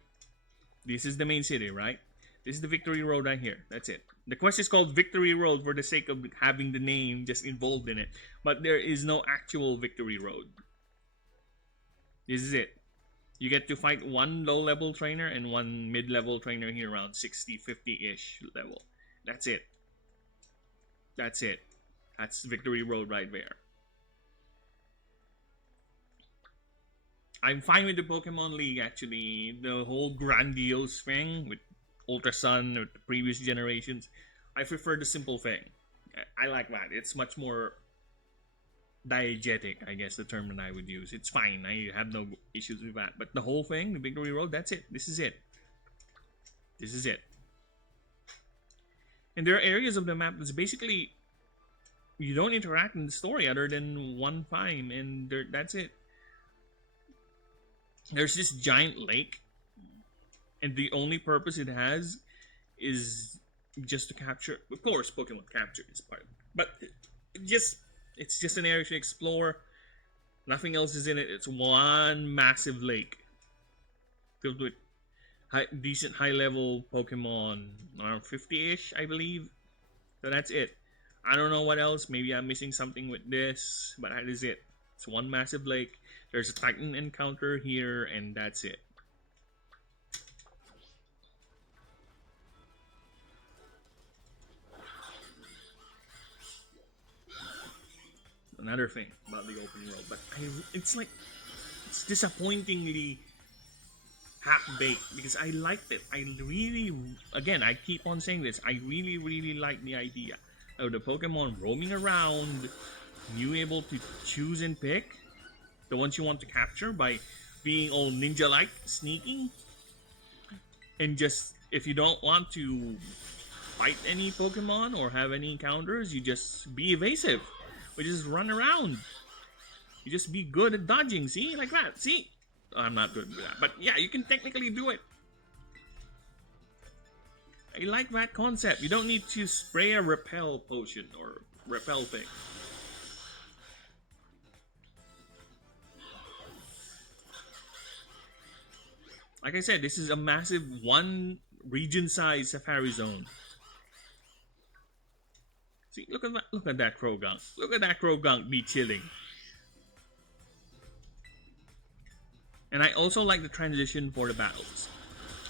This is the main city, right? This is the Victory Road right here. That's it. The quest is called Victory Road for the sake of having the name just involved in it. But there is no actual Victory Road. This is it. You get to fight 1 low-level trainer and 1 mid-level trainer here around 60, 50-ish level. That's it. That's it. That's Victory Road right there. I'm fine with the Pokemon League, actually. The whole grandiose thing with Ultra Sun or the previous generations. I prefer the simple thing. I like that. It's much more diegetic, I guess the term that I would use. It's fine. I have no issues with that. But the whole thing, the Victory Road, that's it. This is it. This is it. And there are areas of the map that's basically you don't interact in the story other than one time, and that's it. There's this giant lake, and the only purpose it has is just to capture. Of course, Pokemon capture is part of it, but it's just an area to explore. Nothing else is in it. It's one massive lake filled with decent high level Pokemon, around 50-ish, I believe. So that's it. I don't know what else. Maybe I'm missing something with this, but that is it. It's one massive lake. There's a Titan encounter here, and that's it. Another thing about the open world, but it's like it's disappointingly half baked because I liked it. I really, again, I keep on saying this. I really, really like the idea of the Pokemon roaming around, you able to choose and pick the ones you want to capture by being all ninja-like, sneaking, and just if you don't want to fight any Pokemon or have any encounters, you just be evasive. We just run around. You just be good at dodging. See, like that. See, I'm not good with that, but yeah, you can technically do it. I like that concept. You don't need to spray a repel potion or repel thing. Like I said, this is a massive one region size safari zone. See, look at that Krogunk. Look at that Krogunk be chilling. And I also like the transition for the battles.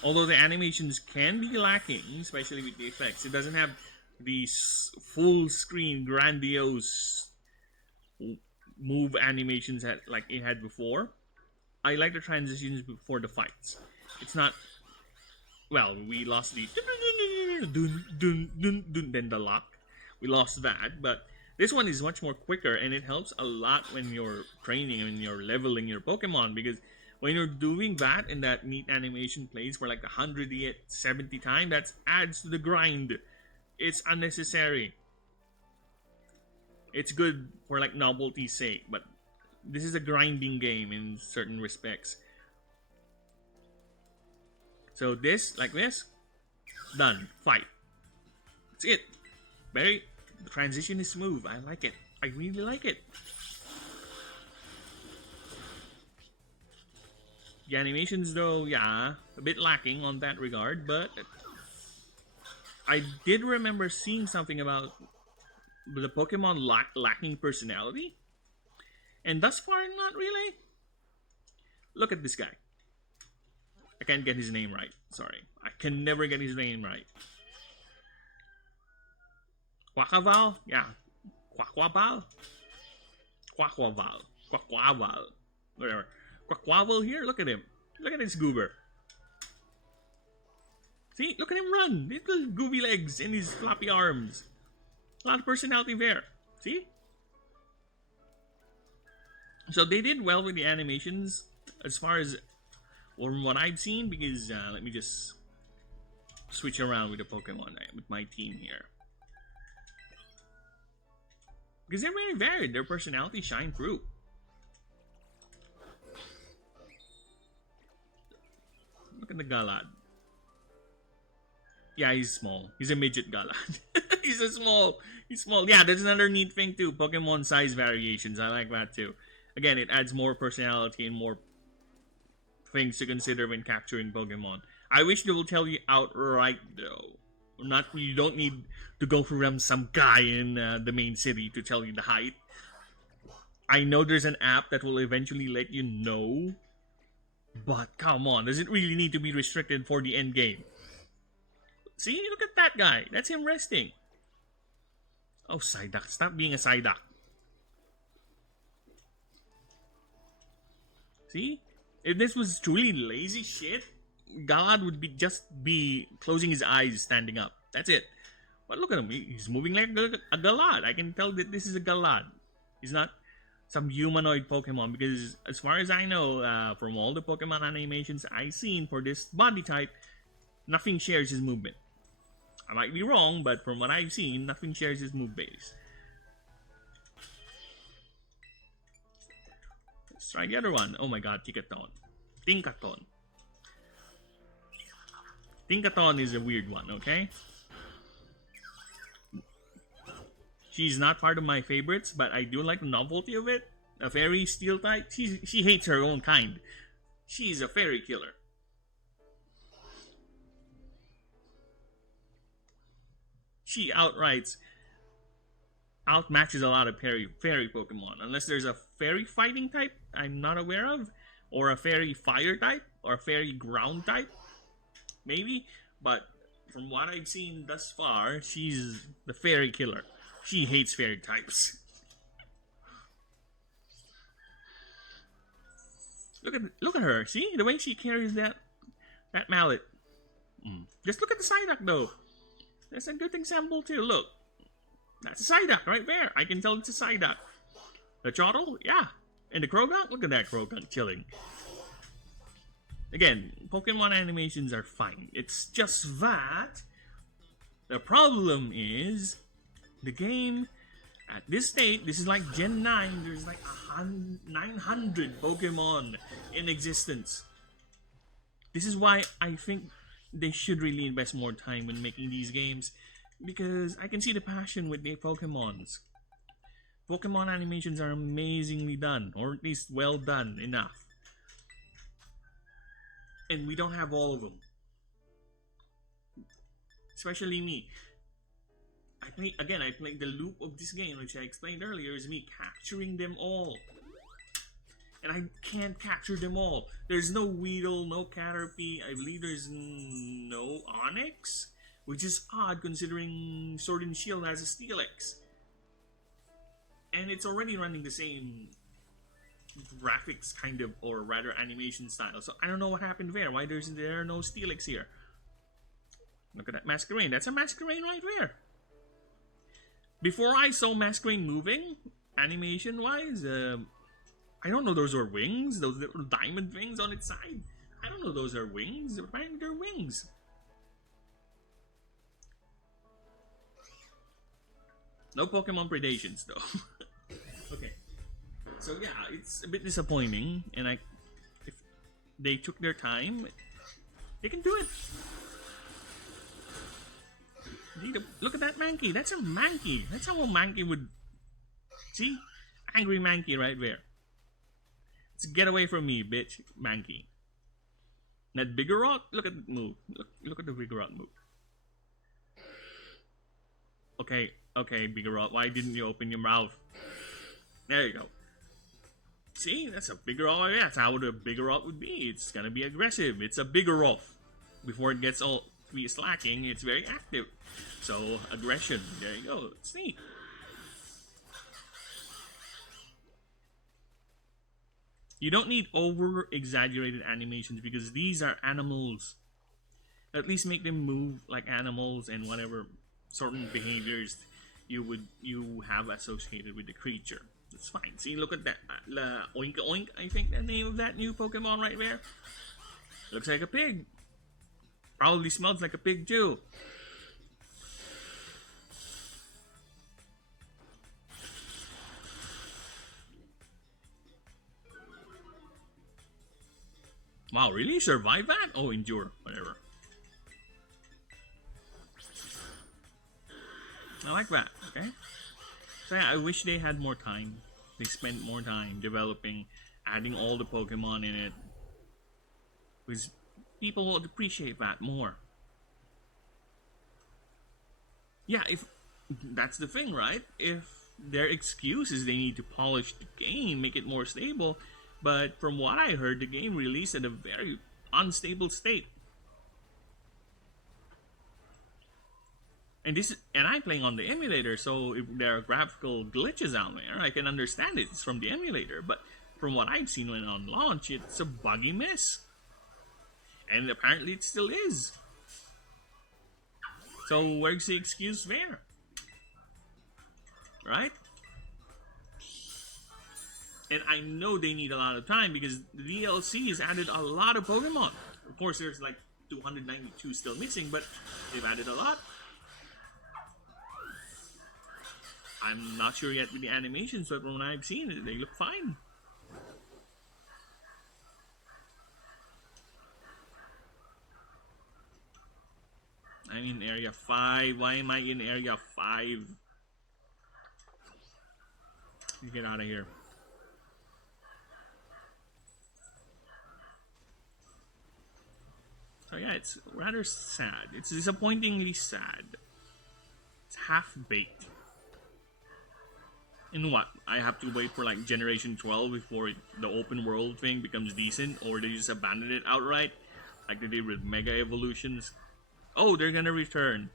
Although the animations can be lacking, especially with the effects, it doesn't have these full screen grandiose move animations like it had before. I like the transitions before the fights. It's not, well, we lost the then the lock. We lost that, but this one is much more quicker, and it helps a lot when you're training and you're leveling your Pokemon, because when you're doing that and that neat animation plays for like 170 times, that adds to the grind. It's unnecessary. It's good for like novelty's sake, but this is a grinding game in certain respects. So this, like this, done. Fight. That's it. Very, the transition is smooth. I like it. I really like it. The animations, though, yeah, a bit lacking on that regard, but I did remember seeing something about the Pokemon lacking personality, and thus far, not really. Look at this guy. I can't get his name right. Sorry. I can never get his name right. Quackabal? Yeah. Quackabal? Quackabal. Quackabal. Whatever. Quackabal here? Look at him. Look at this goober. See? Look at him run. Little gooby legs and his floppy arms. A lot of personality there. See? So they did well with the animations as far as from what I've seen, because let me just switch around with the Pokemon with my team here. Because they're very varied. Their personality shine through. Look at the Galad. Yeah, he's small. He's a midget Galad. He's small. Yeah, that's another neat thing too. Pokemon size variations. I like that too. Again, it adds more personality and more things to consider when capturing Pokemon. I wish they will tell you outright though. Not, you don't need to go through some guy in the main city to tell you the height. I know there's an app that will eventually let you know, but come on, does it really need to be restricted for the end game? See, look at that guy. That's him resting. Oh, Psyduck, stop being a Psyduck. See? If this was truly lazy shit, God would just be closing his eyes, standing up. That's it. But look at him. He's moving like a Galad. I can tell that this is a Galad. He's not some humanoid Pokemon, because as far as I know, from all the Pokemon animations I've seen for this body type, nothing shares his movement. I might be wrong, but from what I've seen, nothing shares his move base. Let's try the other one. Oh my god, Tinkaton. Tinkaton. Tinkaton is a weird one, okay? She's not part of my favorites, but I do like the novelty of it. A fairy steel type. She hates her own kind. She's a fairy killer. She outmatches a lot of fairy Pokemon. Unless there's a fairy fighting type I'm not aware of, or a fairy fire type, or a fairy ground type. Maybe, but from what I've seen thus far, she's the fairy killer. She hates fairy types. Look at her. See the way she carries that mallet. Just look at the Psyduck though. That's a good example too. Look, that's a Psyduck right there. I can tell it's a Psyduck. The Chottle, yeah, and the Krogunk. Look at that Krogunk chilling. Again, Pokemon animations are fine. It's just that the problem is the game at this state. This is like Gen 9. There's like 900 Pokemon in existence. This is why I think they should really invest more time when making these games, because I can see the passion with the Pokemons. Pokemon animations are amazingly done, or at least well done enough. And we don't have all of them. Especially me. I played the loop of this game, which I explained earlier, is me capturing them all. And I can't capture them all. There's no Weedle, no Caterpie, I believe there's no Onix, which is odd considering Sword and Shield has a Steelix. And it's already running the same graphics kind of, or rather animation style. So I don't know what happened there. Why there are no Steelix here? Look at that Masquerain. That's a Masquerain right there. Before I saw Masquerain moving, animation-wise, I don't know those are wings. Those little diamond things on its side. I don't know those are wings. Apparently they're wings. No Pokemon predations though. Okay. So yeah, it's a bit disappointing, and if they took their time, they can do it. Look at that Mankey. That's a Mankey. That's how a Mankey would. See, angry Mankey right there. Let's get away from me, bitch, Mankey. That Vigoroth. Look at the move. Look at the Vigoroth move. Okay, Vigoroth. Why didn't you open your mouth? There you go. See, that's a Vigoroth. That's how the Vigoroth would be. It's gonna be aggressive. It's a Vigoroth. Before it gets all to be slacking, it's very active. So aggression. There you go. It's neat. You don't need over-exaggerated animations because these are animals. At least make them move like animals and whatever certain behaviors you have associated with the creature. That's fine. See, look at that. Oink Oink, I think the name of that new Pokemon right there. Looks like a pig. Probably smells like a pig too. Wow, really? Survive that? Oh, endure. Whatever. I like that, okay? So yeah, I wish they had more time. They spent more time developing, adding all the Pokemon in it. Because people would appreciate that more. Yeah, if that's the thing, right? If their excuse is they need to polish the game, make it more stable, but from what I heard, the game released at a very unstable state. And I'm playing on the emulator, so if there are graphical glitches out there, I can understand it. It's from the emulator, but from what I've seen when on launch, it's a buggy mess. And apparently it still is. So where's the excuse there? Right? And I know they need a lot of time because the DLC has added a lot of Pokemon. Of course, there's like 292 still missing, but they've added a lot. I'm not sure yet with the animations, but when I've seen it, they look fine. I'm in area 5. Why am I in area 5? You get out of here. So yeah, it's rather sad. It's disappointingly sad. It's half baked. And what? I have to wait for like generation 12 before the open world thing becomes decent, or they just abandon it outright, like they did with Mega Evolutions. Oh, they're gonna return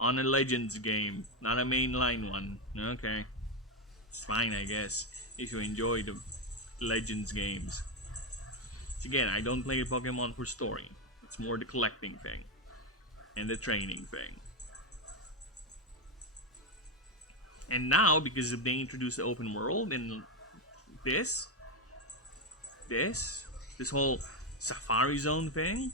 on a Legends game, not a mainline one. Okay, it's fine, I guess, if you enjoy the Legends games. Again, I don't play Pokemon for story. It's more the collecting thing and the training thing. And now, because they introduced the open world and this, this whole Safari Zone thing,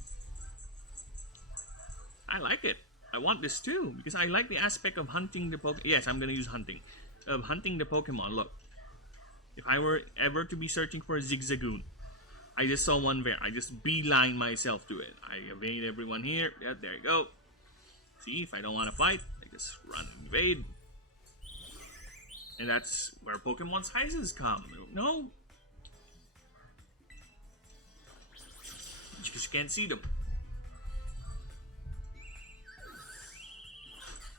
I like it. I want this too because I like the aspect of hunting the Pokemon. Yes, I'm gonna use hunting. Of hunting the Pokemon. Look, if I were ever to be searching for a Zigzagoon, I just saw one there. I just beeline myself to it. I evade everyone here. Yeah, there you go. See, if I don't want to fight, I just run and evade. And that's where Pokemon sizes come. No, because you can't see them.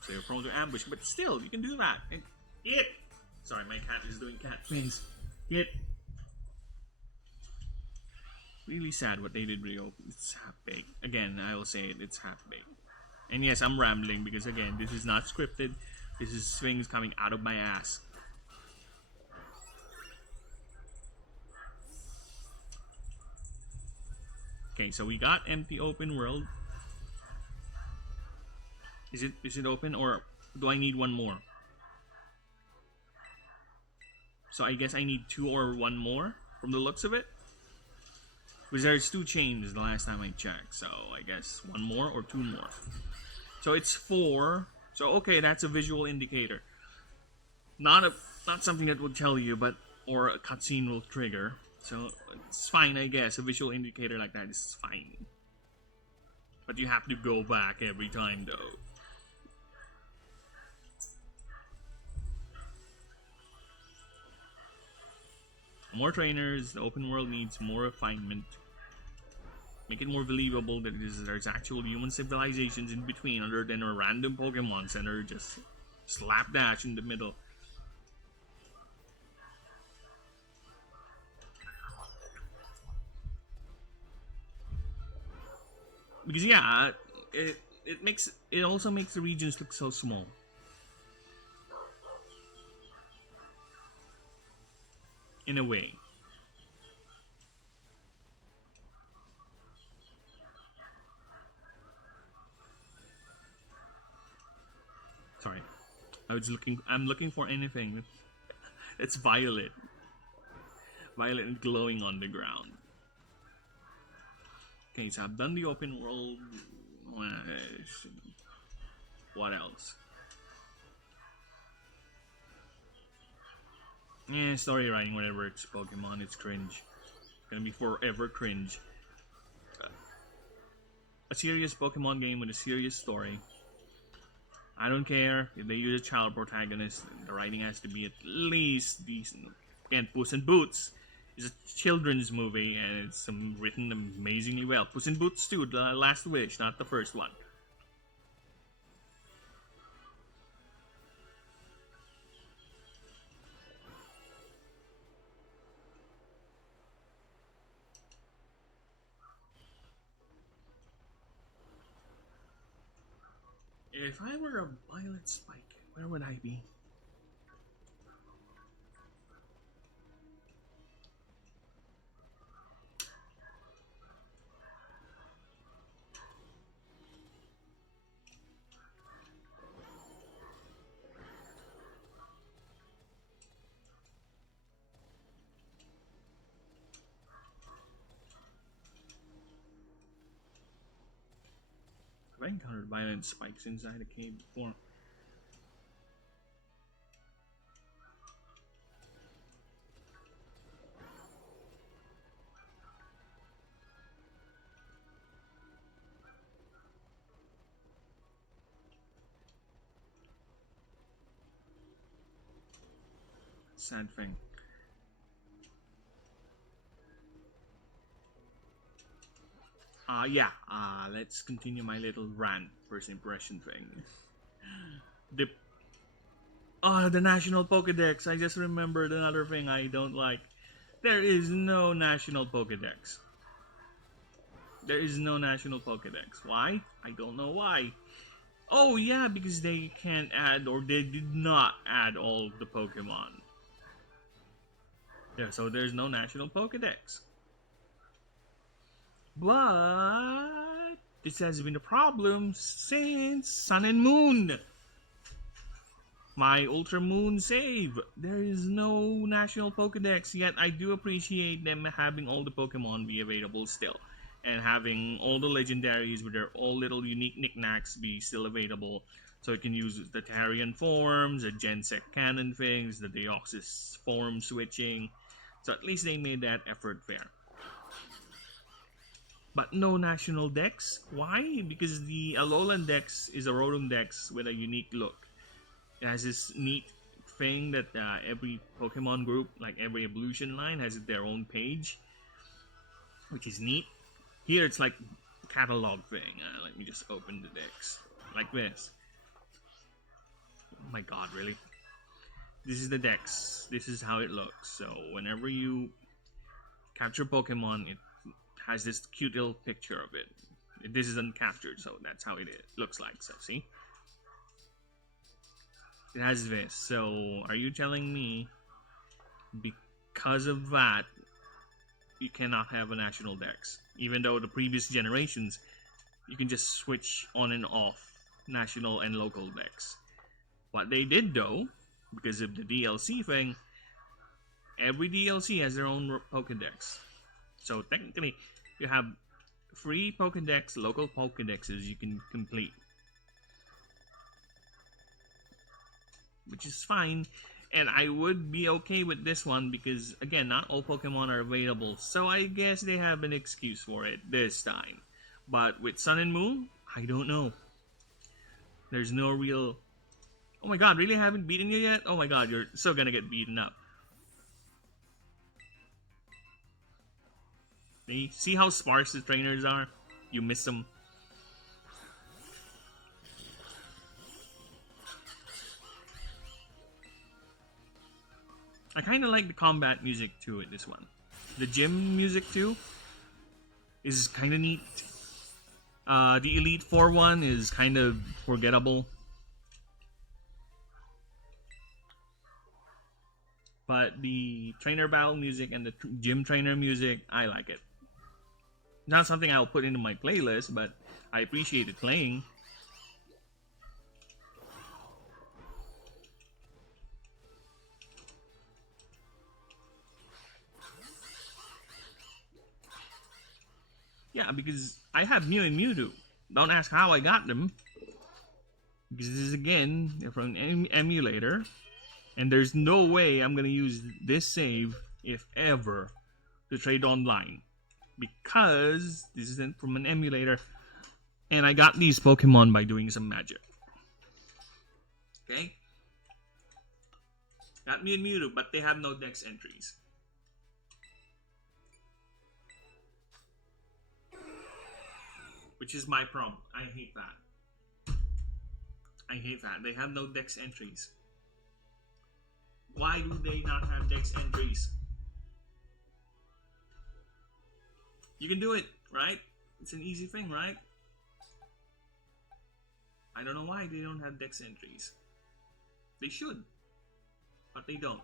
So you're prone to ambush, but still, you can do that. And get! Sorry, my cat is doing cat things. Get! Really sad what they did real. It's half baked. Again, I will say it, it's half baked. And yes, I'm rambling because again, this is not scripted. This is things coming out of my ass. Okay, so we got empty open world. Is it open or do I need one more? So I guess I need 2 or 1 more from the looks of it. Because there's 2 chains the last time I checked. So I guess 1 more or 2 more. So it's 4. So okay, that's a visual indicator. Not something that will tell you, but or a cutscene will trigger. So it's fine, I guess. A visual indicator like that is fine. But you have to go back every time though. More trainers, the open world needs more refinement. Make it more believable that there's actual human civilizations in between other than a random Pokemon center just slapdash in the middle. Because yeah, it also makes the regions look so small. In a way. Sorry. I'm looking for anything that's violet. Violet and glowing on the ground. Okay, so I've done the open world. What else? Yeah, story writing, whatever. It's Pokemon, it's cringe. Gonna be forever cringe. A serious Pokemon game with a serious story. I don't care if they use a child protagonist. The writing has to be at least decent. Again, Puss in Boots is a children's movie and it's written amazingly well. Puss in Boots 2, The Last Wish, not the first one. If I were a Violet Spike, where would I be? Have I encountered violent spikes inside a cave before? sad thing. Yeah. Let's continue my little rant first impression thing. The the national Pokedex. I just remembered another thing I don't like. There is no national Pokedex. There is no national Pokedex. Why? I don't know why. Oh yeah, because they can't add or they did not add all the Pokemon. Yeah, so there's no national Pokedex. But this has been a problem since Sun and Moon. My Ultra Moon save. There is no national Pokedex, yet I do appreciate them having all the Pokemon be available still. And having all the legendaries with their all little unique knickknacks be still available. So you can use the Tarian forms, the Gensec cannon things, the Deoxys form switching. So at least they made that effort fair. But no national dex. Why? Because the Alolan dex is a Rotom dex with a unique look. It has this neat thing that every Pokemon group, like every evolution line, has their own page, which is neat. Here it's like catalog thing. Let me just open the dex like this. Oh my god, really? This is the dex. This is how it looks. So whenever you capture Pokemon, it has this cute little picture of it. This is uncaptured, so that's how it looks like. So see? It has this. So are you telling me because of that you cannot have a national dex? Even though the previous generations you can just switch on and off national and local dex. What they did though, because of the DLC thing, every DLC has their own Pokedex. So technically you have 3 Pokedex, local Pokedexes you can complete, which is fine, and I would be okay with this one because again, not all Pokemon are available, so I guess they have an excuse for it this time. But with Sun and Moon, I don't know. There's no real... Oh my god, really haven't beaten you yet? Oh my god, you're so gonna get beaten up. See how sparse the trainers are? You miss them. I kind of like the combat music too in this one. The gym music too is kind of neat. The Elite Four one is kind of forgettable. But the trainer battle music and the gym trainer music, I like it. Not something I'll put into my playlist, but I appreciate it playing. Yeah, because I have Mew and Mewtwo. Don't ask how I got them. Because this is again from an emulator. And there's no way I'm gonna use this save, if ever, to trade online. Because this isn't from an emulator. And I got these Pokemon by doing some magic. Okay? Got Mew and Mewtwo, but they have no dex entries. Which is my problem. I hate that. I hate that. They have no dex entries. Why do they not have dex entries? You can do it, right? It's an easy thing, right? I don't know why they don't have dex entries. They should, but they don't.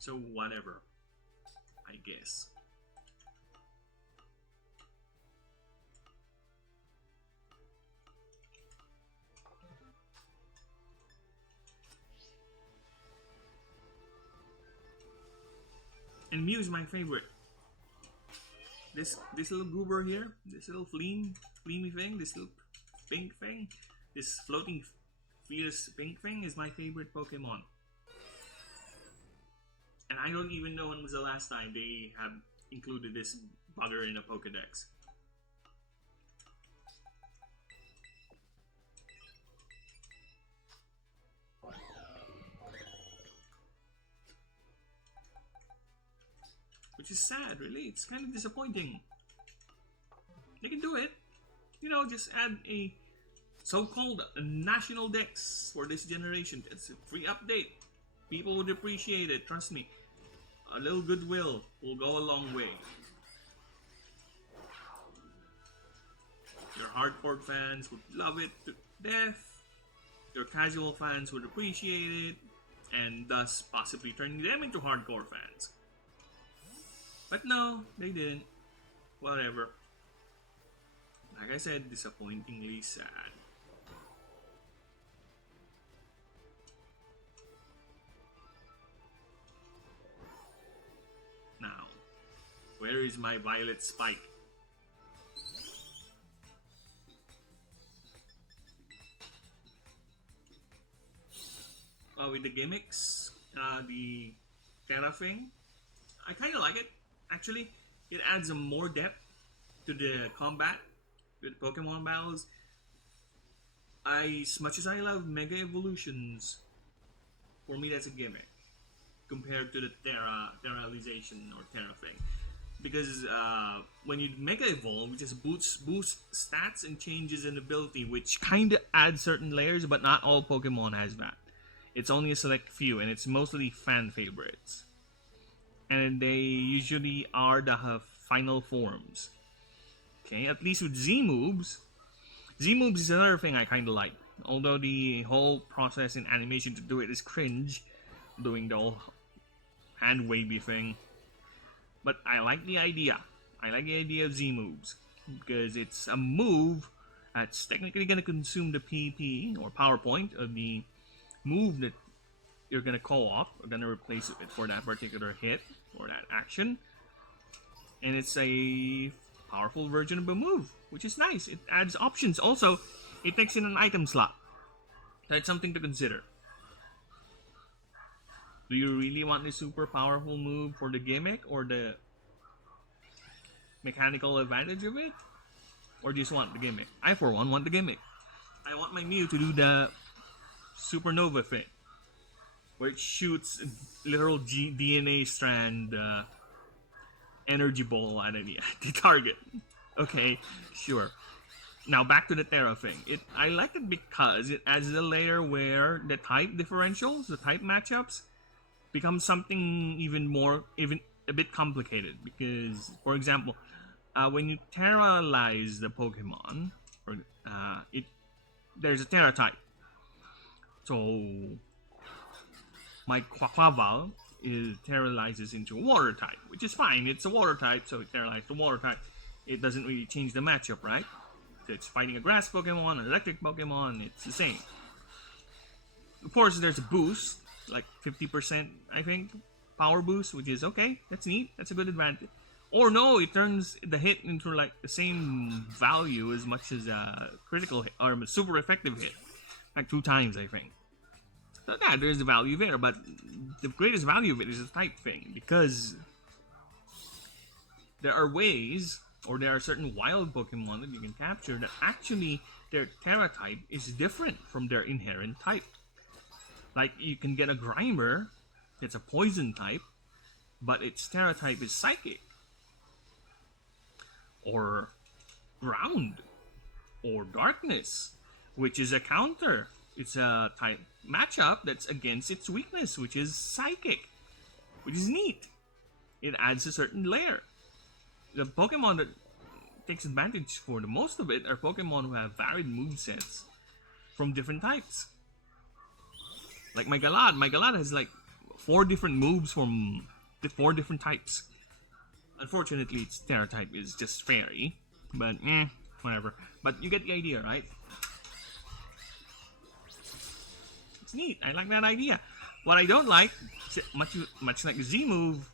So whatever, I guess. And Mew is my favorite. This little goober here, this little fleamy thing, this little pink thing, this floating fierce pink thing is my favorite Pokemon. And I don't even know when was the last time they have included this bugger in a Pokedex. which is sad. Really, it's kind of disappointing. They can do it. You know, just add a so-called national dex for this generation. It's a free update. People would appreciate it. Trust me. A little goodwill will go a long way. Your hardcore fans would love it to death. Your casual fans would appreciate it, and thus possibly turning them into hardcore fans. But no, they didn't. Whatever. Like I said, disappointingly sad. Now, where is my violet spike? With the gimmicks, the Terra thing, I kind of like it. Actually, it adds some more depth to the combat with Pokemon battles. As much as I love Mega Evolutions, for me that's a gimmick compared to the Terraization or Terra thing. Because when you Mega Evolve, it just boosts stats and changes in ability, which kind of adds certain layers, but not all Pokemon has that. It's only a select few, and it's mostly fan favorites. And they usually are the final forms. Okay, at least with Z moves. Z moves is another thing I kind of like. Although the whole process in animation to do it is cringe, doing the whole hand wavy thing. But I like the idea. I like the idea of Z moves because it's a move that's technically going to consume the PP or power point of the move that you're gonna call off or gonna replace it for that particular hit or that action, and it's a powerful version of a move, which is nice. It adds options. Also, it takes in an item slot. That's something to consider. Do you really want the super powerful move for the gimmick or the mechanical advantage of it, or just want the gimmick? I, for one, want the gimmick. I want my Mew to do the supernova thing, where it shoots literal DNA strand energy ball at the target. Okay, sure. Now back to the Terra thing. I like it because it adds a layer where the type differentials, the type matchups, become something even a bit complicated. Because, for example, when you Terralize the Pokemon, there's a Terra type. So my Quaquaval terrorizes into a water type, which is fine. It's a water type, so it terrorizes the water type. It doesn't really change the matchup, right? So it's fighting a grass Pokemon, an electric Pokemon, it's the same. Of course, there's a boost, like 50%, I think, power boost, which is okay. That's neat. That's a good advantage. Or no, it turns the hit into like the same value as much as a critical hit or a super effective hit. Like 2 times, I think. So yeah, there's the value there, but the greatest value of it is the type thing, because there are ways, or there are certain wild Pokemon that you can capture that actually their Terra type is different from their inherent type. Like you can get a Grimer, it's a poison type, but its Terra type is Psychic, or Ground, or Darkness, which is a counter. It's a type matchup that's against its weakness, which is Psychic, which is neat. It adds a certain layer. The Pokemon that takes advantage for the most of it are Pokemon who have varied movesets from different types. Like my Galad. My Galad has like 4 different moves from the 4 different types. Unfortunately, its Terra type is just Fairy, but whatever. But you get the idea, right? It's neat. I like that idea. What I don't like, much like the Z move,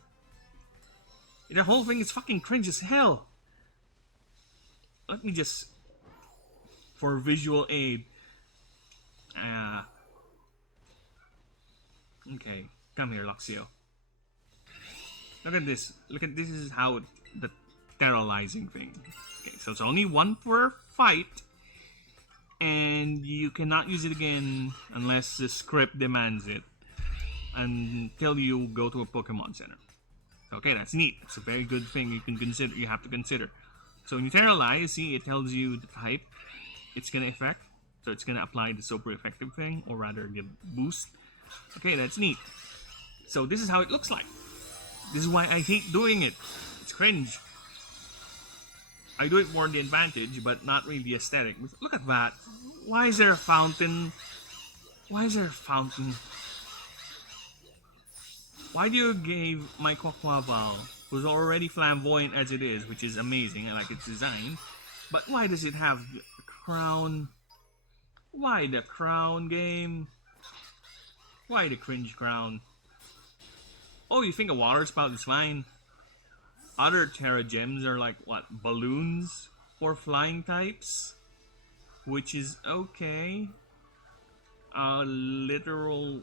the whole thing is fucking cringe as hell. Let me just, for visual aid, okay, come here, Luxio. Look at this. This is how the terrorizing thing. Okay, so it's only 1 per fight, and you cannot use it again unless the script demands it until you go to a Pokemon Center. Okay, that's neat. It's a very good thing you can consider. You have to consider. So when you terrorize, see, it tells you the type it's gonna affect. So it's gonna apply the super effective thing, or rather the boost. Okay, that's neat. So this is how it looks like. This is why I hate doing it. It's cringe. I do it for the advantage, but not really the aesthetic. Look at that. Why is there a fountain? Why is there a fountain? Why do you give my Quaquaval, who's already flamboyant as it is, which is amazing, I like its design, but why does it have a crown? Why the crown game? Why the cringe crown? Oh, you think a water spout is fine? Other Terra gems are like, what, balloons for flying types? Which is okay. A literal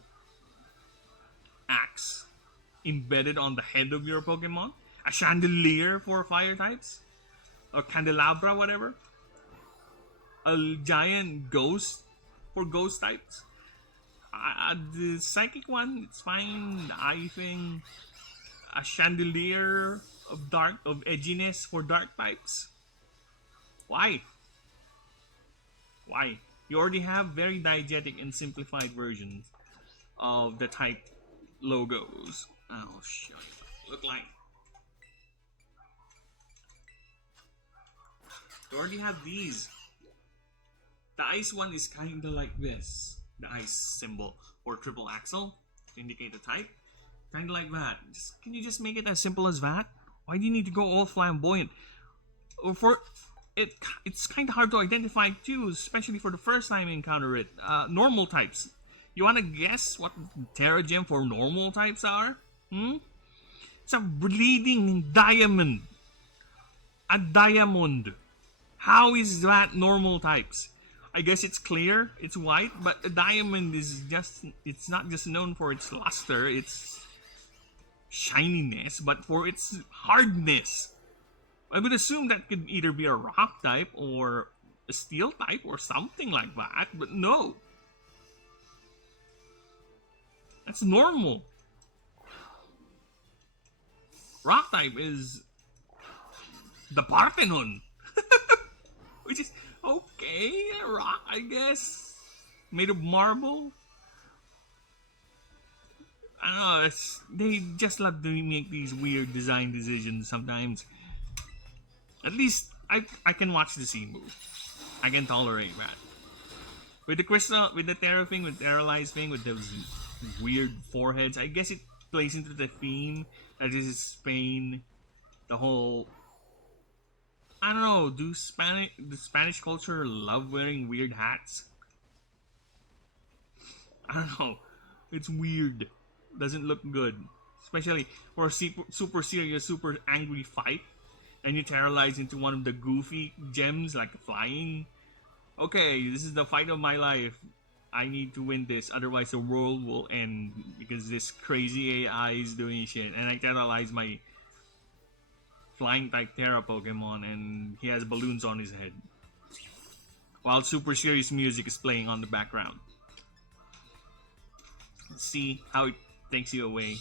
axe embedded on the head of your Pokemon? A chandelier for fire types? Or candelabra, whatever? A giant ghost for ghost types? The psychic one, it's fine. The eye thing. A chandelier of edginess for dark types? Why? Why? You already have very diegetic and simplified versions of the type logos. Oh shit. Look like you already have these. The ice one is kinda like this. The ice symbol or triple axle to indicate the type. Kinda like that. Can you just make it as simple as that? Why do you need to go all flamboyant? Or for it's kind of hard to identify too, especially for the first time you encounter it. Normal types. You wanna guess what Terra Gem for normal types are? Hmm? It's a bleeding diamond. A diamond. How is that normal types? I guess it's clear, it's white, but a diamond is just, it's not just known for its luster, its shininess, but for its hardness. I would assume that could either be a rock type or a steel type or something like that, but no. That's normal. Rock type is the Parthenon, which is okay, rock, I guess. Made of marble. I don't know, they just love to make these weird design decisions sometimes. At least I can watch the scene move. I can tolerate that. With the crystal, with the Terra thing, with Terralize thing, with those weird foreheads, I guess it plays into the theme that this is Spain. The whole, I don't know. The Spanish culture love wearing weird hats? I don't know. It's weird. Doesn't look good, especially for a super serious, super angry fight, and you terrorize into one of the goofy gems like flying. Okay, this is the fight of my life. I need to win this, otherwise the world will end because this crazy AI is doing shit. And I terrorize my flying type Terra Pokemon, and he has balloons on his head, while super serious music is playing on the background. See how it takes you away.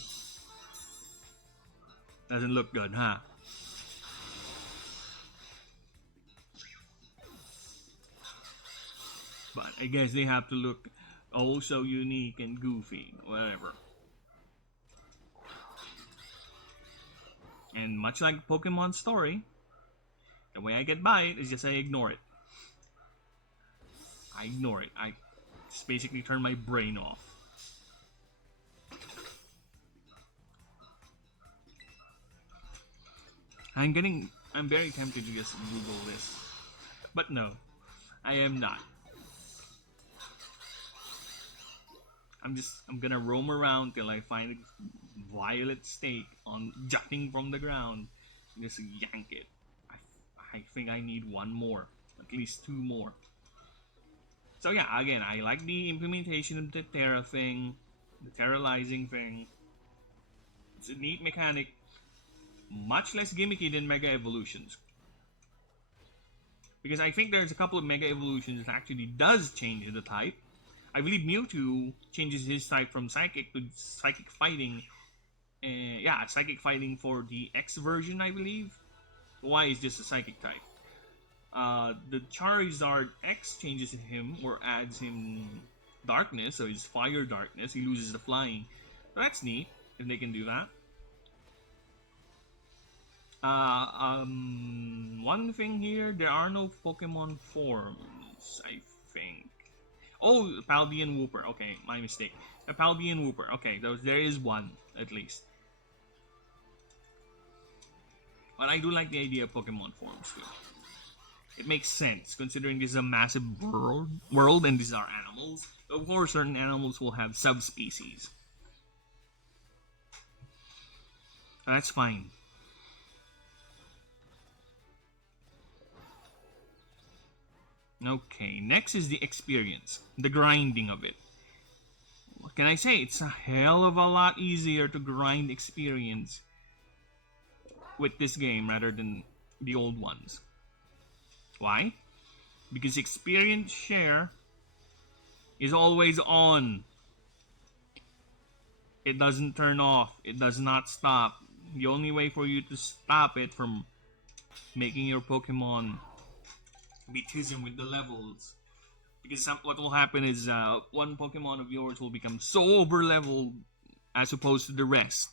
Doesn't look good, huh? But I guess they have to look oh so unique and goofy, whatever. And much like Pokemon story, the way I get by it is just I ignore it. I ignore it. I just basically turn my brain off. I'm very tempted to just Google this. But no, I am not. I'm gonna roam around till I find a violet stake on jutting from the ground. And just yank it. I think I need one more, at least two more. So yeah, again, I like the implementation of the Terra thing, the Terralizing thing. It's a neat mechanic, much less gimmicky than Mega Evolutions. Because I think there's a couple of Mega Evolutions that actually does change the type. I believe Mewtwo changes his type from Psychic to Psychic Fighting, And yeah, psychic fighting for the X version, I believe. Y is just a psychic type. The Charizard X changes him or adds him darkness, so he's fire darkness. He loses the flying. So that's neat if they can do that. One thing here, there are no Pokemon forms, I think. Oh, Paldean Wooper. Okay, my mistake. A Paldean Wooper. Okay, there is one at least. But I do like the idea of Pokemon forms too. It makes sense considering this is a massive world and these are animals. Of course, certain animals will have subspecies. That's fine. Okay, next is the experience, the grinding of it. What can I say? It's a hell of a lot easier to grind experience with this game rather than the old ones. Why? Because experience share is always on. It doesn't turn off. It does not stop. The only way for you to stop it from making your Pokemon beatism with the levels. Because what will happen is one Pokemon of yours will become so over leveled as opposed to the rest.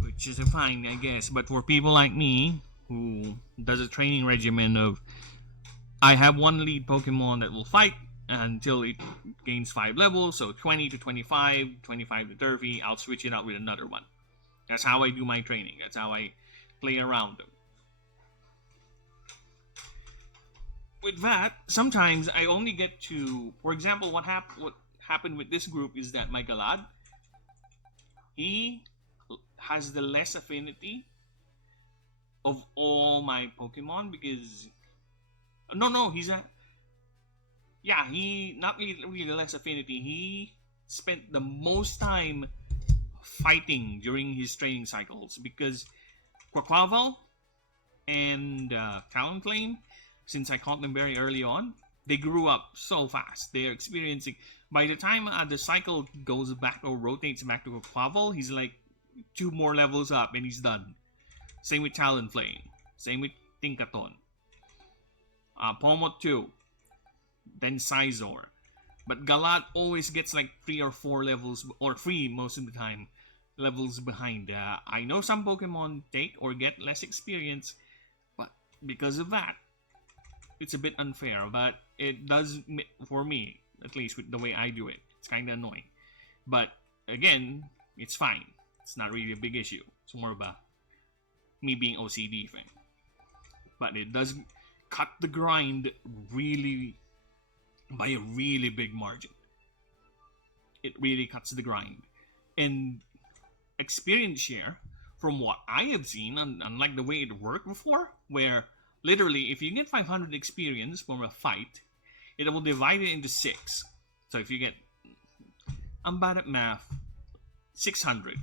Which is fine, I guess. But for people like me, who does a training regimen of I have one lead Pokemon that will fight until it gains 5 levels, so 20 to 25, 25 to 30, I'll switch it out with another one. That's how I do my training. That's how I play around them. With that, sometimes I only get to, for example, what happened with this group is that my Galad, he has the less affinity of all my Pokemon because no, he's a he not really less affinity. He spent the most time fighting during his training cycles because Quaquaval and Talonflame, since I caught them very early on, they grew up so fast. They're experiencing. By the time the cycle goes back or rotates back to Quaquaval, he's like 2 more levels up and he's done. Same with Talonflame. Same with Tinkaton. Pomot 2. Then Sizor. But Galat always gets like 3 or 4 levels, or 3 most of the time, levels behind. I know some Pokemon take or get less experience, but because of that, it's a bit unfair. But it does, for me, at least with the way I do it, it's kind of annoying. But again, it's fine. It's not really a big issue. It's more of a me being OCD thing. But it does cut the grind really by a really big margin. It really cuts the grind. And experience share, from what I have seen, unlike the way it worked before, where literally if you get 500 experience from a fight, it will divide it into 6. So if you get, I'm bad at math, 600.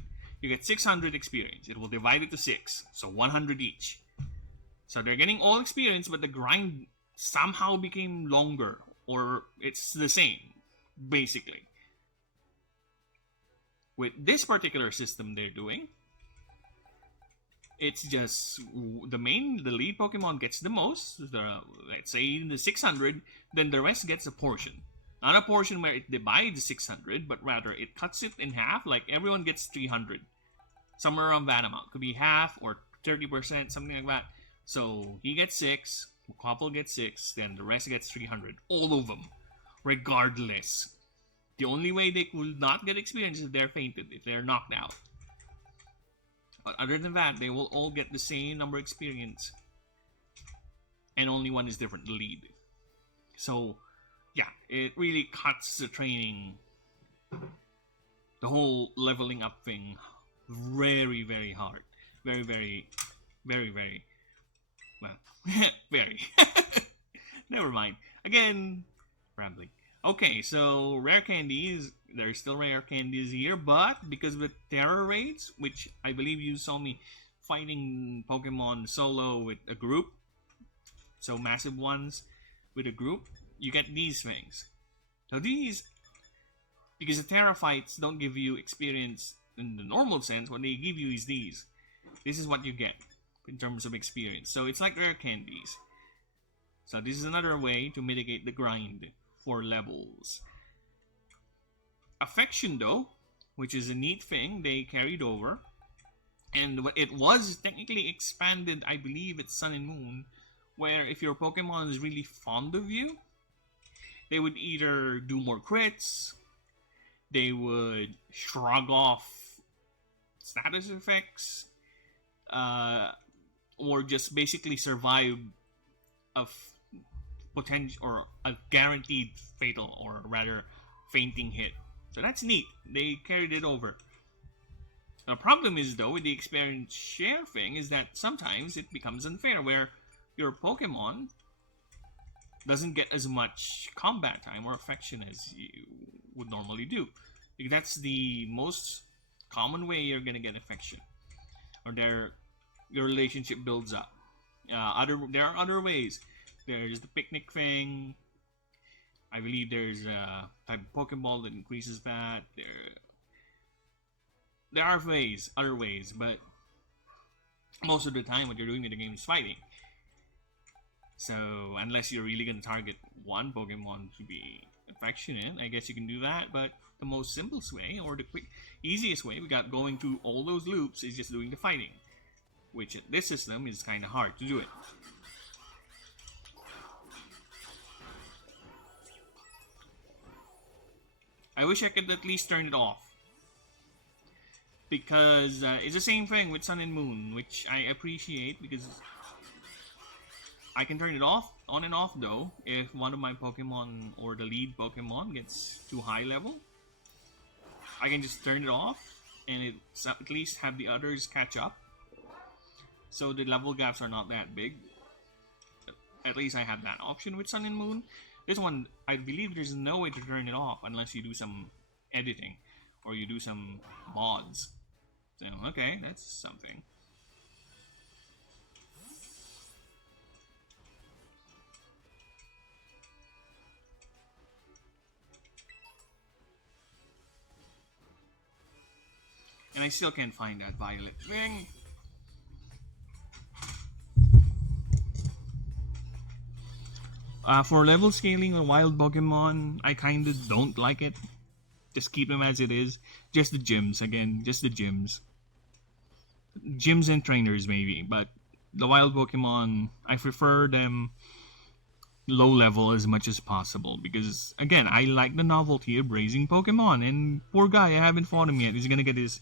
You get 600 experience. It will divide it to 6. So 100 each. So they're getting all experience, but the grind somehow became longer. Or it's the same, basically. With this particular system they're doing, it's just the lead Pokemon gets the most. Let's say the 600, then the rest gets a portion. Not a portion where it divides 600, but rather it cuts it in half, like everyone gets 300. Somewhere around that amount. Could be half or 30%, something like that. So he gets 6, Quapple gets 6, then the rest gets 300. All of them. Regardless. The only way they will not get experience is if they're fainted, if they're knocked out. But other than that, they will all get the same number of experience. And only one is different, the lead. So, yeah, it really cuts the training, the whole leveling up thing, very, very hard. Very, very, very, very, well, very. Never mind. Again, rambling. Okay, so rare candies. There's still rare candies here, but because of the terror raids, which I believe you saw me fighting Pokemon solo with a group, so massive ones with a group, you get these things. So these, because the terror fights don't give you experience in the normal sense, what they give you is these. This is what you get in terms of experience. So it's like rare candies. So this is another way to mitigate the grind for levels. Affection, though, which is a neat thing they carried over, and it was technically expanded, I believe it's Sun and Moon, where if your Pokemon is really fond of you, they would either do more crits, they would shrug off status effects, uh, or just basically survive a potential or a guaranteed fatal or rather fainting hit. So that's neat. They carried it over. The problem is though with the experience share thing is that sometimes it becomes unfair where your Pokemon doesn't get as much combat time or affection as you would normally do. Because that's the most common way you're gonna get affection, or your relationship builds up. There are other ways. There's the picnic thing. I believe there's a type of Pokeball that increases that. There are other ways, but most of the time, what you're doing in the game is fighting. So unless you're really gonna target one Pokemon to be affectionate, I guess you can do that. But the most simplest way, or the easiest way, without going through all those loops, is just doing the fighting, which at this system is kind of hard to do it. I wish I could at least turn it off. Because it's the same thing with Sun and Moon, which I appreciate because I can turn it off, on and off though, if one of my Pokemon or the lead Pokemon gets too high level. I can just turn it off and it at least have the others catch up. So the level gaps are not that big. At least I have that option with Sun and Moon. This one, I believe there's no way to turn it off unless you do some editing or you do some mods. So, okay, that's something. And I still can't find that violet thing. For level scaling on wild Pokemon, I kinda don't like it. Just keep them as it is. Just the gyms, again, just the gyms. Gyms and trainers, maybe, but the wild Pokemon, I prefer them low level as much as possible because, again, I like the novelty of raising Pokemon. And poor guy, I haven't fought him yet. He's gonna get his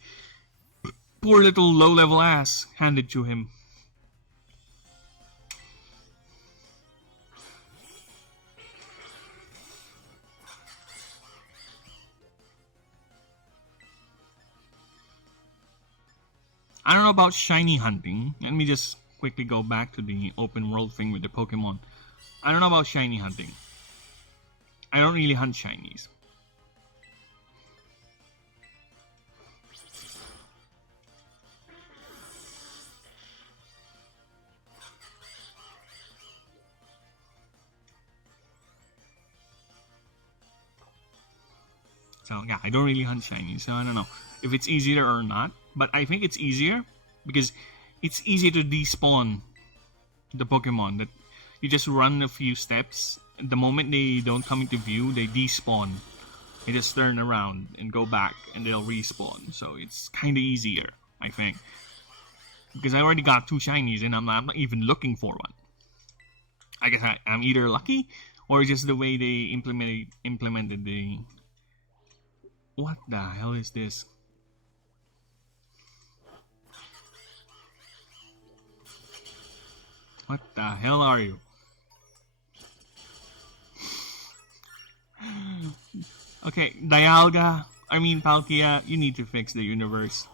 poor little low level ass handed to him. I don't know about shiny hunting. Let me just quickly go back to the open world thing with the Pokemon. I don't know about shiny hunting. I don't really hunt shinies. So yeah, I don't really hunt shinies. So I don't know if it's easier or not. But I think it's easier because it's easy to despawn the Pokemon. That you just run a few steps. The moment they don't come into view, they despawn. They just turn around and go back, and they'll respawn. So it's kind of easier, I think, because I already got 2 shinies, and I'm not even looking for one. I guess I'm either lucky or just the way they implemented the. What the hell is this? What the hell are you? Okay, Palkia, you need to fix the universe.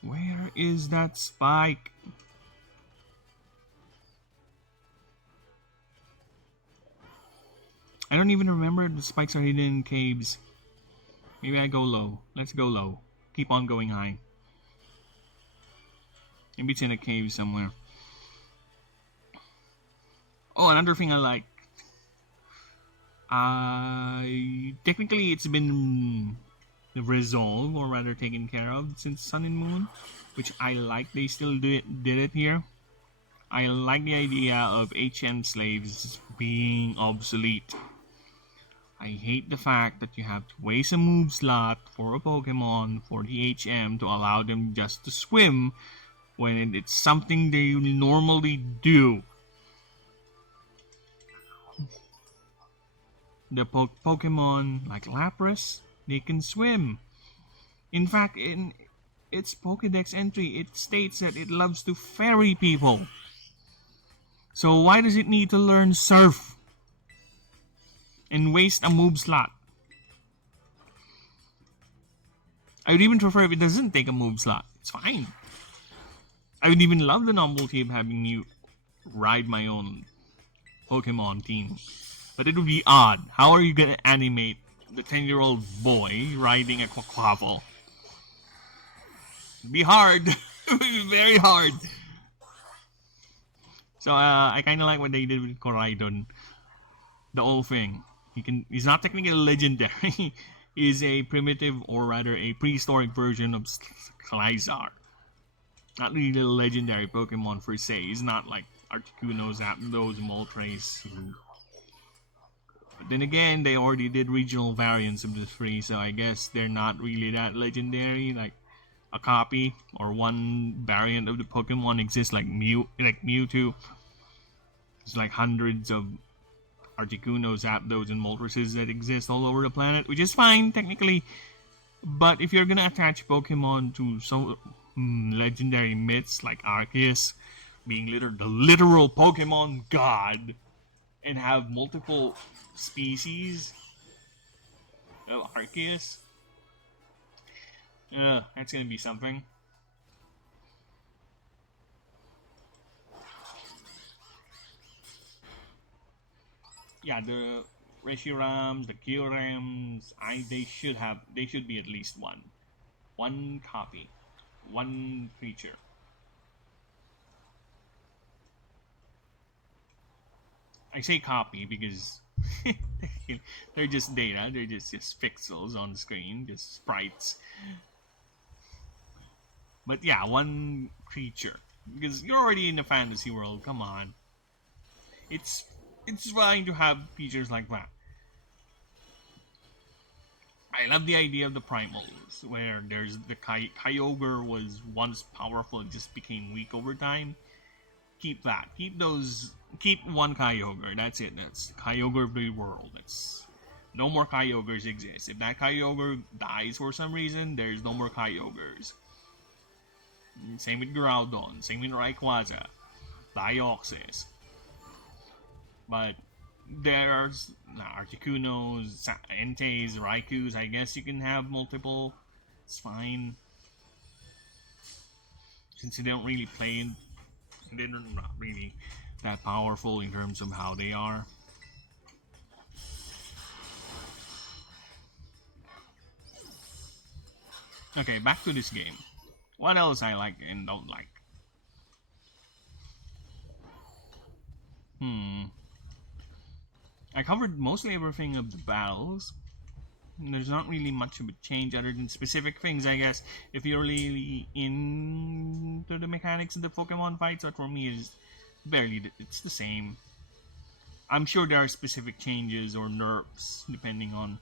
Where is that spike? I don't even remember the spikes are hidden in caves. Maybe I go low. Let's go low. Keep on going high. Maybe it's in a cave somewhere. Oh, another thing I like. Technically, it's been resolved, or rather taken care of, since Sun and Moon, which I like. They still did it here. I like the idea of HM slaves being obsolete. I hate the fact that you have to waste a move slot for a Pokemon for the HM to allow them just to swim when it's something they normally do. The Pokemon like Lapras, they can swim. In fact, in its Pokedex entry, it states that it loves to ferry people. So why does it need to learn Surf and waste a move slot? I would even prefer if it doesn't take a move slot. It's fine. I would even love the novelty of having me ride my own Pokemon team. But it would be odd. How are you gonna animate the 10-year-old boy riding a Quaquaval? It'd be hard. It would be very hard. So I kind of like what they did with Koraidon. The whole thing. He's not technically a legendary. He's a primitive, or rather a prehistoric version of Slyzar. Not really a legendary Pokemon per se. He's not like Articuno, Zapdos, Moltres. But then again, they already did regional variants of the three, so I guess they're not really that legendary. Like a copy or one variant of the Pokemon exists, like Mewtwo. There's like hundreds of Articuno, Zapdos, and Moltres that exist all over the planet, which is fine technically. But if you're gonna attach Pokemon to some legendary myths like Arceus being the literal Pokemon god, and have multiple species of Arceus, that's gonna be something. Yeah, the Reshirams, the Kyurems, they should be at least one copy, one creature. I say copy because they're just data, they're just pixels on the screen, just sprites. But yeah, one creature. Because you're already in the fantasy world, come on. It's it's fine to have features like that. I love the idea of the primals, where there's the Kyogre was once powerful and just became weak over time. Keep that. Keep one Kyogre. That's it. That's Kyogre of the world. That's no more Kyogres exist. If that Kyogre dies for some reason, there's no more Kyogres. Same with Groudon. Same with Rayquaza. Dioxys. But there's Articunos, Entei, Raikus. I guess you can have multiple. It's fine. Since they don't really play, they're not really that powerful in terms of how they are. Okay, back to this game. What else I like and don't like? I covered mostly everything of the battles. There's not really much of a change other than specific things, I guess. If you're really into the mechanics of the Pokemon fights, but for me, it's the same. I'm sure there are specific changes or nerfs depending on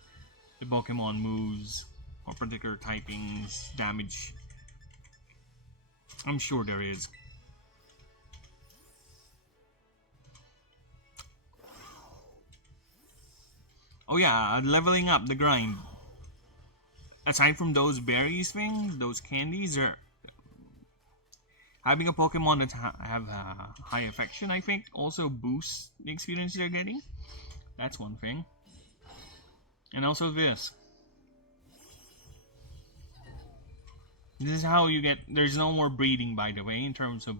the Pokemon moves or particular typings, damage. I'm sure there is. Oh yeah, leveling up the grind. Aside from those berries things, those candies, are having a Pokemon that have high affection, I think, also boosts the experience they're getting. That's one thing. And also this. This is how you get. There's no more breeding, by the way, in terms of.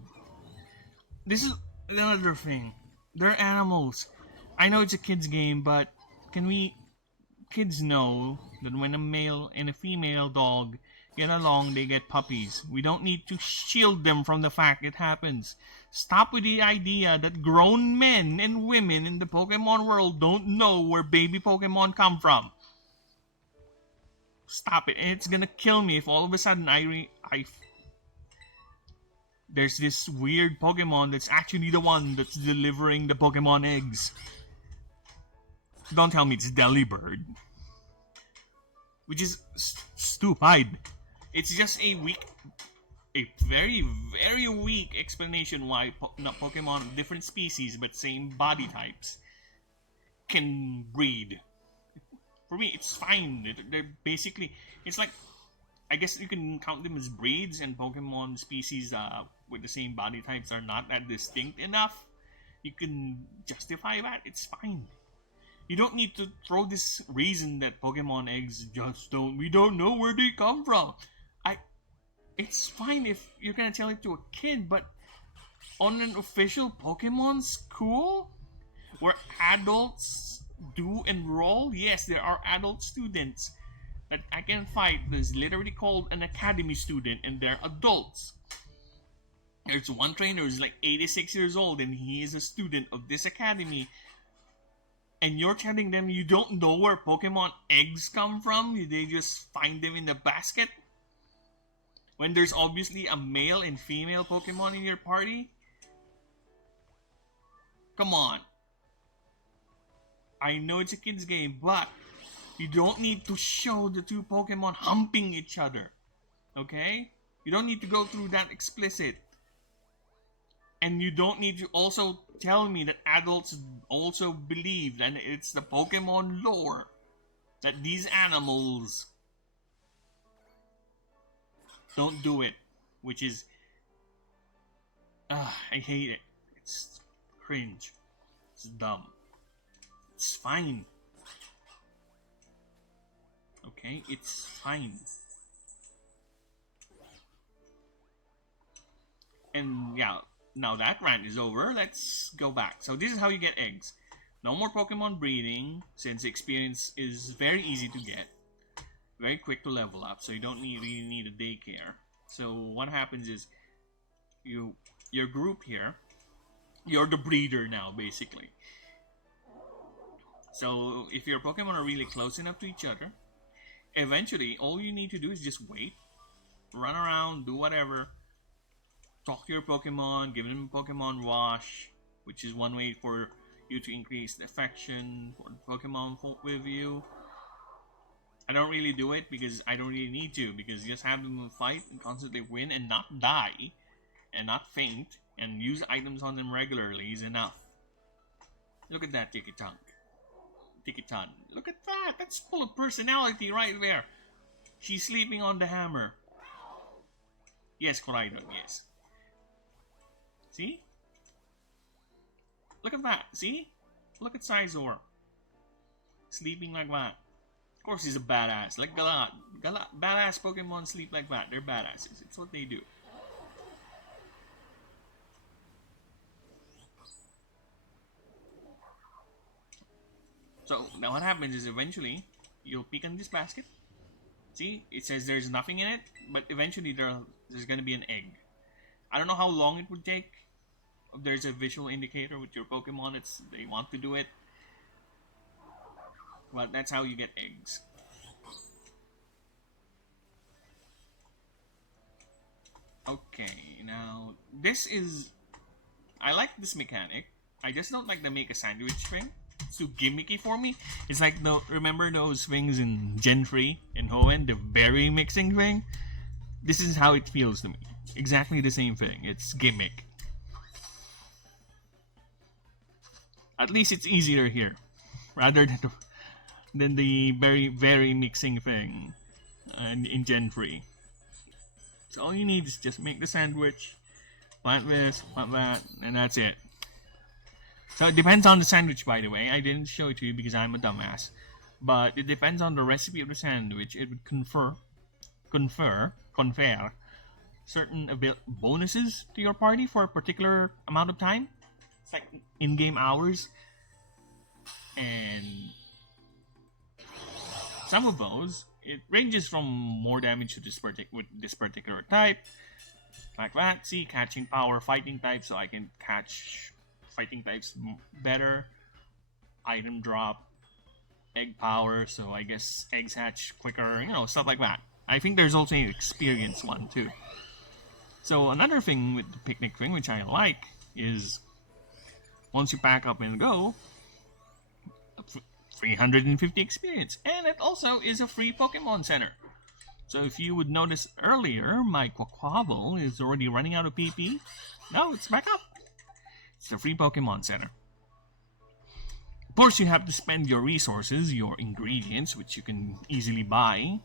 This is another thing. They're animals. I know it's a kids' game, but can we kids know that when a male and a female dog get along, they get puppies. We don't need to shield them from the fact it happens. Stop with the idea that grown men and women in the Pokemon world don't know where baby Pokemon come from. Stop it. It's gonna kill me if all of a sudden there's this weird Pokemon that's actually the one that's delivering the Pokemon eggs. Don't tell me it's Delibird. Which is stupid. It's just a very, very weak explanation why Pokemon of different species but same body types can breed. For me, it's fine. They're basically, it's like, I guess you can count them as breeds, and Pokemon species with the same body types are not that distinct enough. You can justify that. It's fine. You don't need to throw this reason that Pokemon eggs we don't know where they come from. It's fine if you're gonna tell it to a kid, but on an official Pokemon school where adults do enroll, yes, there are adult students that I can fight. There's literally called an academy student, and they're adults. There's one trainer who's like 86 years old, and he is a student of this academy. And you're telling them you don't know where Pokemon eggs come from? They just find them in the basket? When there's obviously a male and female Pokemon in your party? Come on. I know it's a kid's game, but you don't need to show the two Pokemon humping each other. Okay? You don't need to go through that explicit. And you don't need to also tell me that adults also believe that it's the Pokemon lore that these animals don't do it. Which is... I hate it. It's cringe. It's dumb. It's fine. Okay? It's fine. And yeah, now that rant is over, let's go back. So this is how you get eggs. No more Pokemon breeding, since experience is very easy to get. Very quick to level up, so you don't really need a daycare. So what happens is, your group here, you're the breeder now, basically. So if your Pokemon are really close enough to each other, eventually all you need to do is just wait, run around, do whatever, talk to your Pokemon, give them a Pokemon wash, which is one way for you to increase the affection for the Pokemon with you. I don't really do it because I don't really need to, because just have them fight and constantly win and not die and not faint and use items on them regularly is enough. Look at that Tikitan. Look at that. That's full of personality right there. She's sleeping on the hammer. Yes, Koraidon, yes. See? Look at that. See? Look at Sizor. Sleeping like that. Of course he's a badass. Like Galat. Badass Pokemon sleep like that. They're badasses. It's what they do. So now what happens is eventually you'll peek on this basket. See? It says there's nothing in it, but eventually there's gonna be an egg. I don't know how long it would take. If there's a visual indicator with your Pokemon, they want to do it. But that's how you get eggs. Okay, now this is... I like this mechanic. I just don't like the make a sandwich thing. It's too gimmicky for me. It's like, remember those things in Gen 3 in Hoenn, the berry mixing thing? This is how it feels to me. Exactly the same thing. It's gimmick. At least it's easier here, rather than the very mixing thing in Gen 3. So all you need is just make the sandwich, plant this, plant that, and that's it. So it depends on the sandwich, by the way. I didn't show it to you because I'm a dumbass. But it depends on the recipe of the sandwich. It would confer certain bonuses to your party for a particular amount of time. It's like in-game hours. And some of those it ranges from more damage to with this particular type, like that. See, catching power, fighting type, so I can catch fighting types better. Item drop, egg power, so I guess eggs hatch quicker, stuff like that. I think there's also an experience one too. So another thing with the picnic thing, which I like, is once you pack up and go, 350 experience, and it also is a free Pokemon Center. So if you would notice earlier, my Quaquaval is already running out of PP. Now it's back up. It's the free Pokemon Center. Of course, you have to spend your resources, your ingredients, which you can easily buy.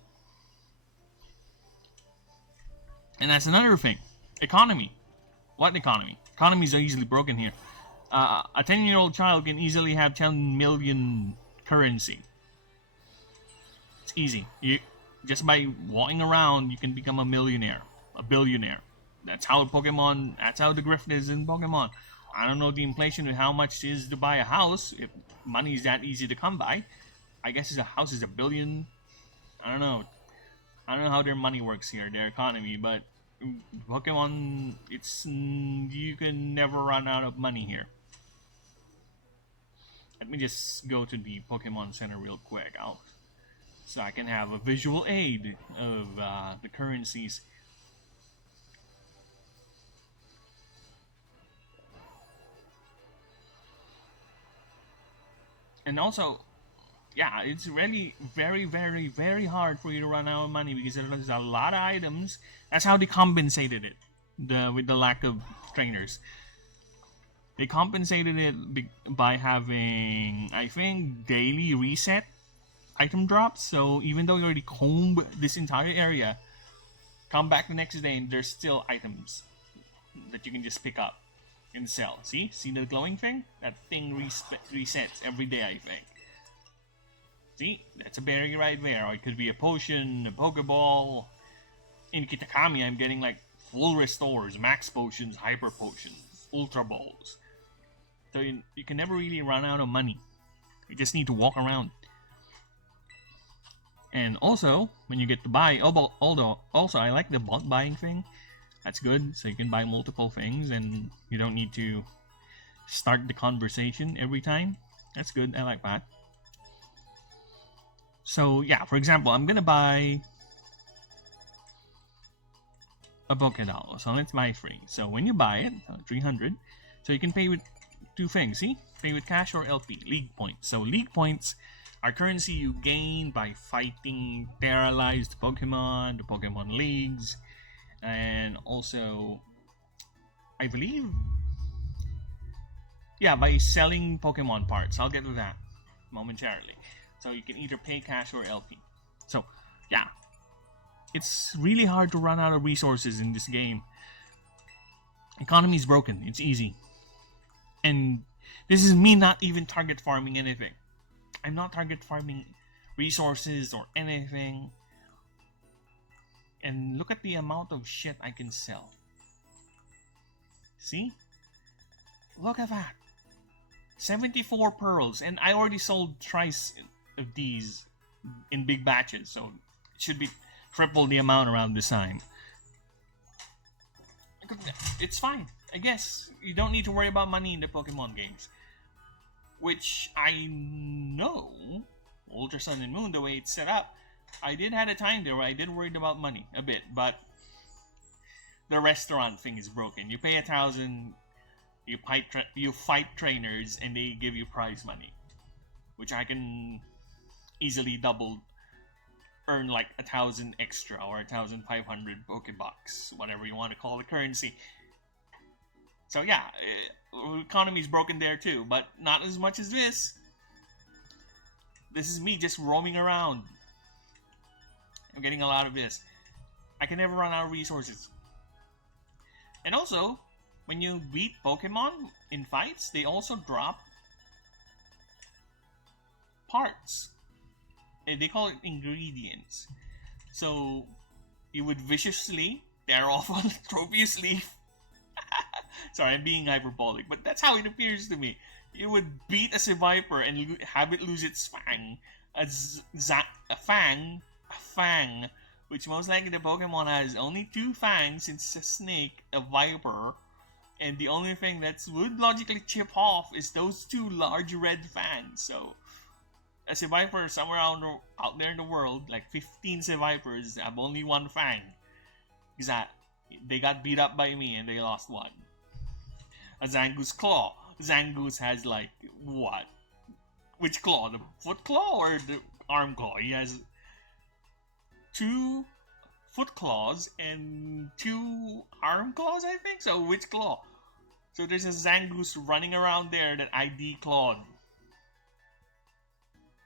And that's another thing. Economy. What economy? Economies are easily broken here. A 10-year-old child can easily have 10 million currency. It's easy. Just by walking around, you can become a millionaire, a billionaire. That's how the grift is in Pokemon. I don't know the inflation of how much it is to buy a house. If money is that easy to come by, I guess a house is a billion. I don't know. I don't know how their money works here, their economy, but Pokemon, you can never run out of money here. Let me just go to the Pokemon Center real quick, so I can have a visual aid of the currencies. And also, yeah, it's really very, very, very hard for you to run out of money because there's a lot of items. That's how they compensated it, with the lack of trainers. They compensated it by having, I think, daily reset item drops. So even though you already combed this entire area, come back the next day and there's still items that you can just pick up and sell. See the glowing thing? That thing resets every day, I think. See, that's a berry right there. Or it could be a potion, a Pokeball. In Kitakami, I'm getting like full restores, max potions, hyper potions, ultra balls. So you can never really run out of money. You just need to walk around. And also, when you get to buy, although also I like the bulk buying thing. That's good. So you can buy multiple things, and you don't need to start the conversation every time. That's good. I like that. So yeah, for example, I'm gonna buy a Pokédoll. So let's buy 3. So when you buy it, 300. So you can pay with 2 things. See, pay with cash or LP, League points. So League points are currency you gain by fighting paralyzed Pokemon, the Pokemon Leagues, and also, I believe, by selling Pokemon parts. I'll get to that momentarily. So you can either pay cash or LP. So, yeah. It's really hard to run out of resources in this game. Economy is broken. It's easy. And this is me not even target farming anything. I'm not target farming resources or anything. And look at the amount of shit I can sell. See? Look at that. 74 pearls. And I already sold thrice of these in big batches. So it should be triple the amount around this time. It's fine. I guess you don't need to worry about money in the Pokemon games. Which I know, Ultra Sun and Moon, the way it's set up, I did have a time there where I did worry about money a bit, but the restaurant thing is broken. You pay 1,000, you fight trainers, and they give you prize money, which I can easily double, earn like 1,000 extra or 1,500 Pokebucks, whatever you want to call the currency. So yeah, economy is broken there too, but not as much as this. This is me just roaming around. I'm getting a lot of this. I can never run out of resources. And also, when you beat Pokemon in fights, they also drop parts. And they call it ingredients. So, you would viciously tear off a Tropius leaf. Sorry, I'm being hyperbolic, but that's how it appears to me. You would beat a Seviper and have it lose its fang. A fang, which most likely the Pokemon has only two fangs since a snake, a viper, and the only thing that would logically chip off is those two large red fangs. So, as a viper somewhere out there in the world, like 15 vipers have only one fang. Because they got beat up by me and they lost one. A Zangoose claw. Zangoose has like what? Which claw? The foot claw or the arm claw? He has two foot claws and two arm claws, I think. So which claw? So there's a Zangoose running around there that I declawed.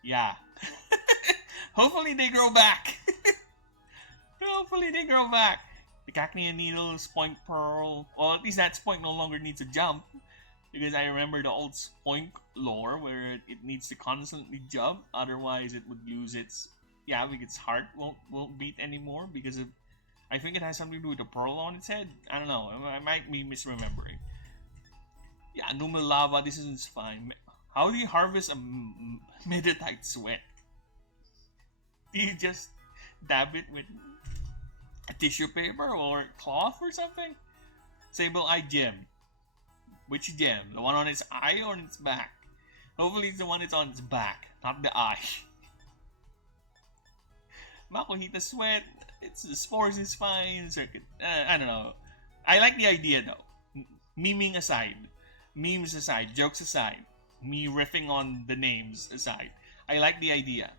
Yeah. Hopefully they grow back. Hopefully they grow back. The Cacnea Needle, Spoink Pearl. Well, at least that Spoink no longer needs to jump. Because I remember the old Spoink lore where it needs to constantly jump. Otherwise it would lose its... Yeah, because its heart won't beat anymore. Because of... I think it has something to do with the pearl on its head. I don't know. I might be misremembering. Yeah, Numelava, this is fine. How do you harvest a Meditite sweat? Do you just dab it with a tissue paper or cloth or something? Sable Eye Gem. Which gem? The one on its eye or on its back? Hopefully it's the one that's on its back, not the eye. Makuhita Sweat. It's the spores is fine. Circuit. I don't know. I like the idea though. Memeing aside. Memes aside. Jokes aside. Me riffing on the names aside. I like the idea.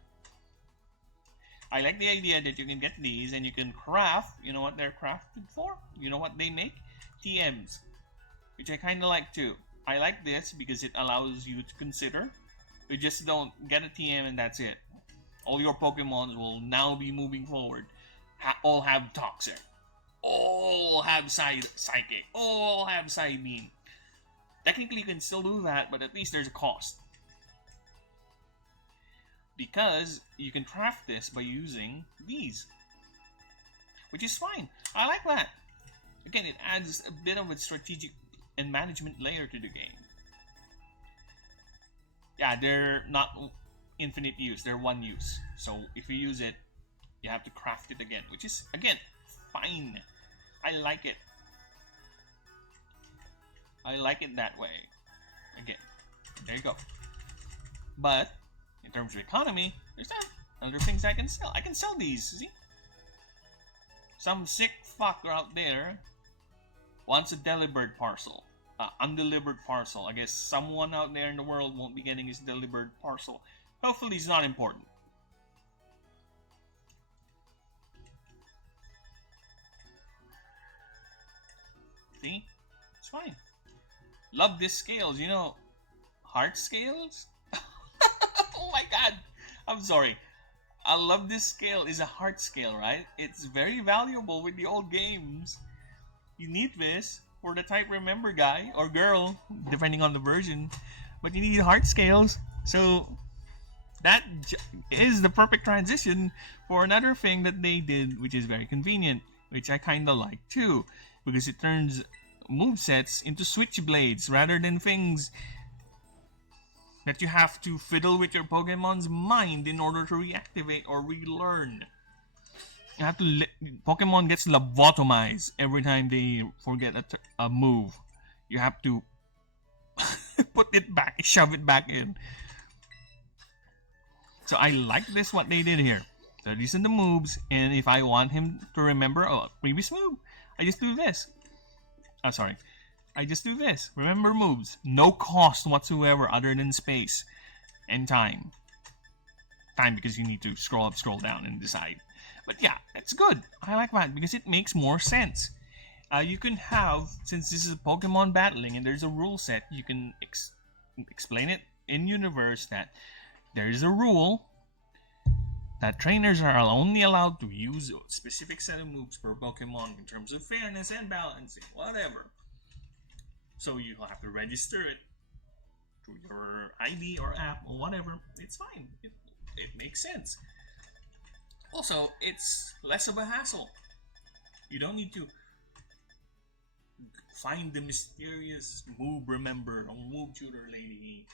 I like the idea that you can get these and you can craft. You know what they're crafted for? You know what they make? TMs. Which I kind of like too. I like this because it allows you to consider. You just don't get a TM and that's it. All your Pokemons will now be moving forward. All have Toxic. All have Psychic. All have Psybeam. Technically you can still do that, but at least there's a cost. Because you can craft this by using these. Which is fine. I like that. Again, it adds a bit of a strategic and management layer to the game. Yeah, they're not infinite use, they're one use. So if you use it, you have to craft it again, which is, again, fine. I like it. I like it that way. Again, there you go. But, in terms of economy, there's other things I can sell. I can sell these, see? Some sick fucker out there wants a delivered parcel. Undelivered parcel. I guess someone out there in the world won't be getting his delivered parcel. Hopefully it's not important. See? It's fine. Love this scales. You know, heart scales? Oh my god. I'm sorry. I love this scale is a heart scale, right? It's very valuable with the old games. You need this for the type remember guy or girl, depending on the version. But you need heart scales. So that is the perfect transition for another thing that they did, which is very convenient, which I kind of like too, because it turns movesets into switchblades rather than things that you have to fiddle with your Pokemon's mind in order to reactivate or relearn. You have to Pokemon gets lobotomized every time they forget a move. You have to put it back, shove it back in. So I like this what they did here. So these are the moves, and if I want him to remember a previous move, I just do this. Sorry. I just do this. Remember moves. No cost whatsoever other than space and time. Time because you need to scroll up, scroll down, and decide. But yeah, it's good. I like that because it makes more sense. You can have, since this is Pokemon battling and there's a rule set, you can explain it in universe that there is a rule that trainers are only allowed to use a specific set of moves per Pokemon in terms of fairness and balancing, whatever. So you have to register it through your ID or app or whatever. It's fine. It makes sense. Also, it's less of a hassle. You don't need to find the mysterious move remember or move tutor lady,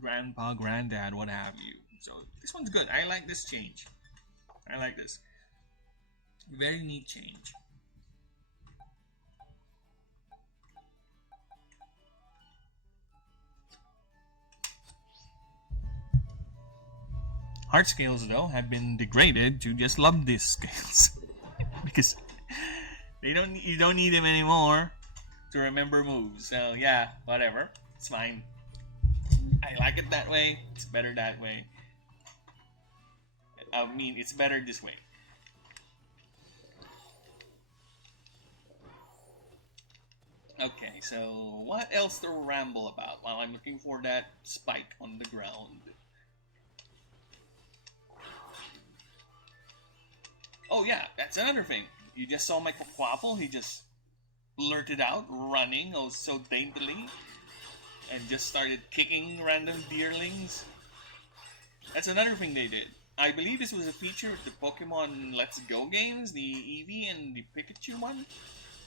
grandpa, granddad, what have you. So this one's good. I like this change. I like this. Very neat change. Heart scales, though, have been degraded to just love these scales because you don't need them anymore to remember moves. So yeah, whatever, it's fine. I like it that way. It's better that way. I mean, it's better this way. Okay, so what else to ramble about while I'm looking for that spike on the ground? Oh yeah, that's another thing. You just saw my quaffle. He just blurted out, running oh so daintily, and just started kicking random deerlings. That's another thing they did. I believe this was a feature of the Pokemon Let's Go games, the Eevee and the Pikachu one,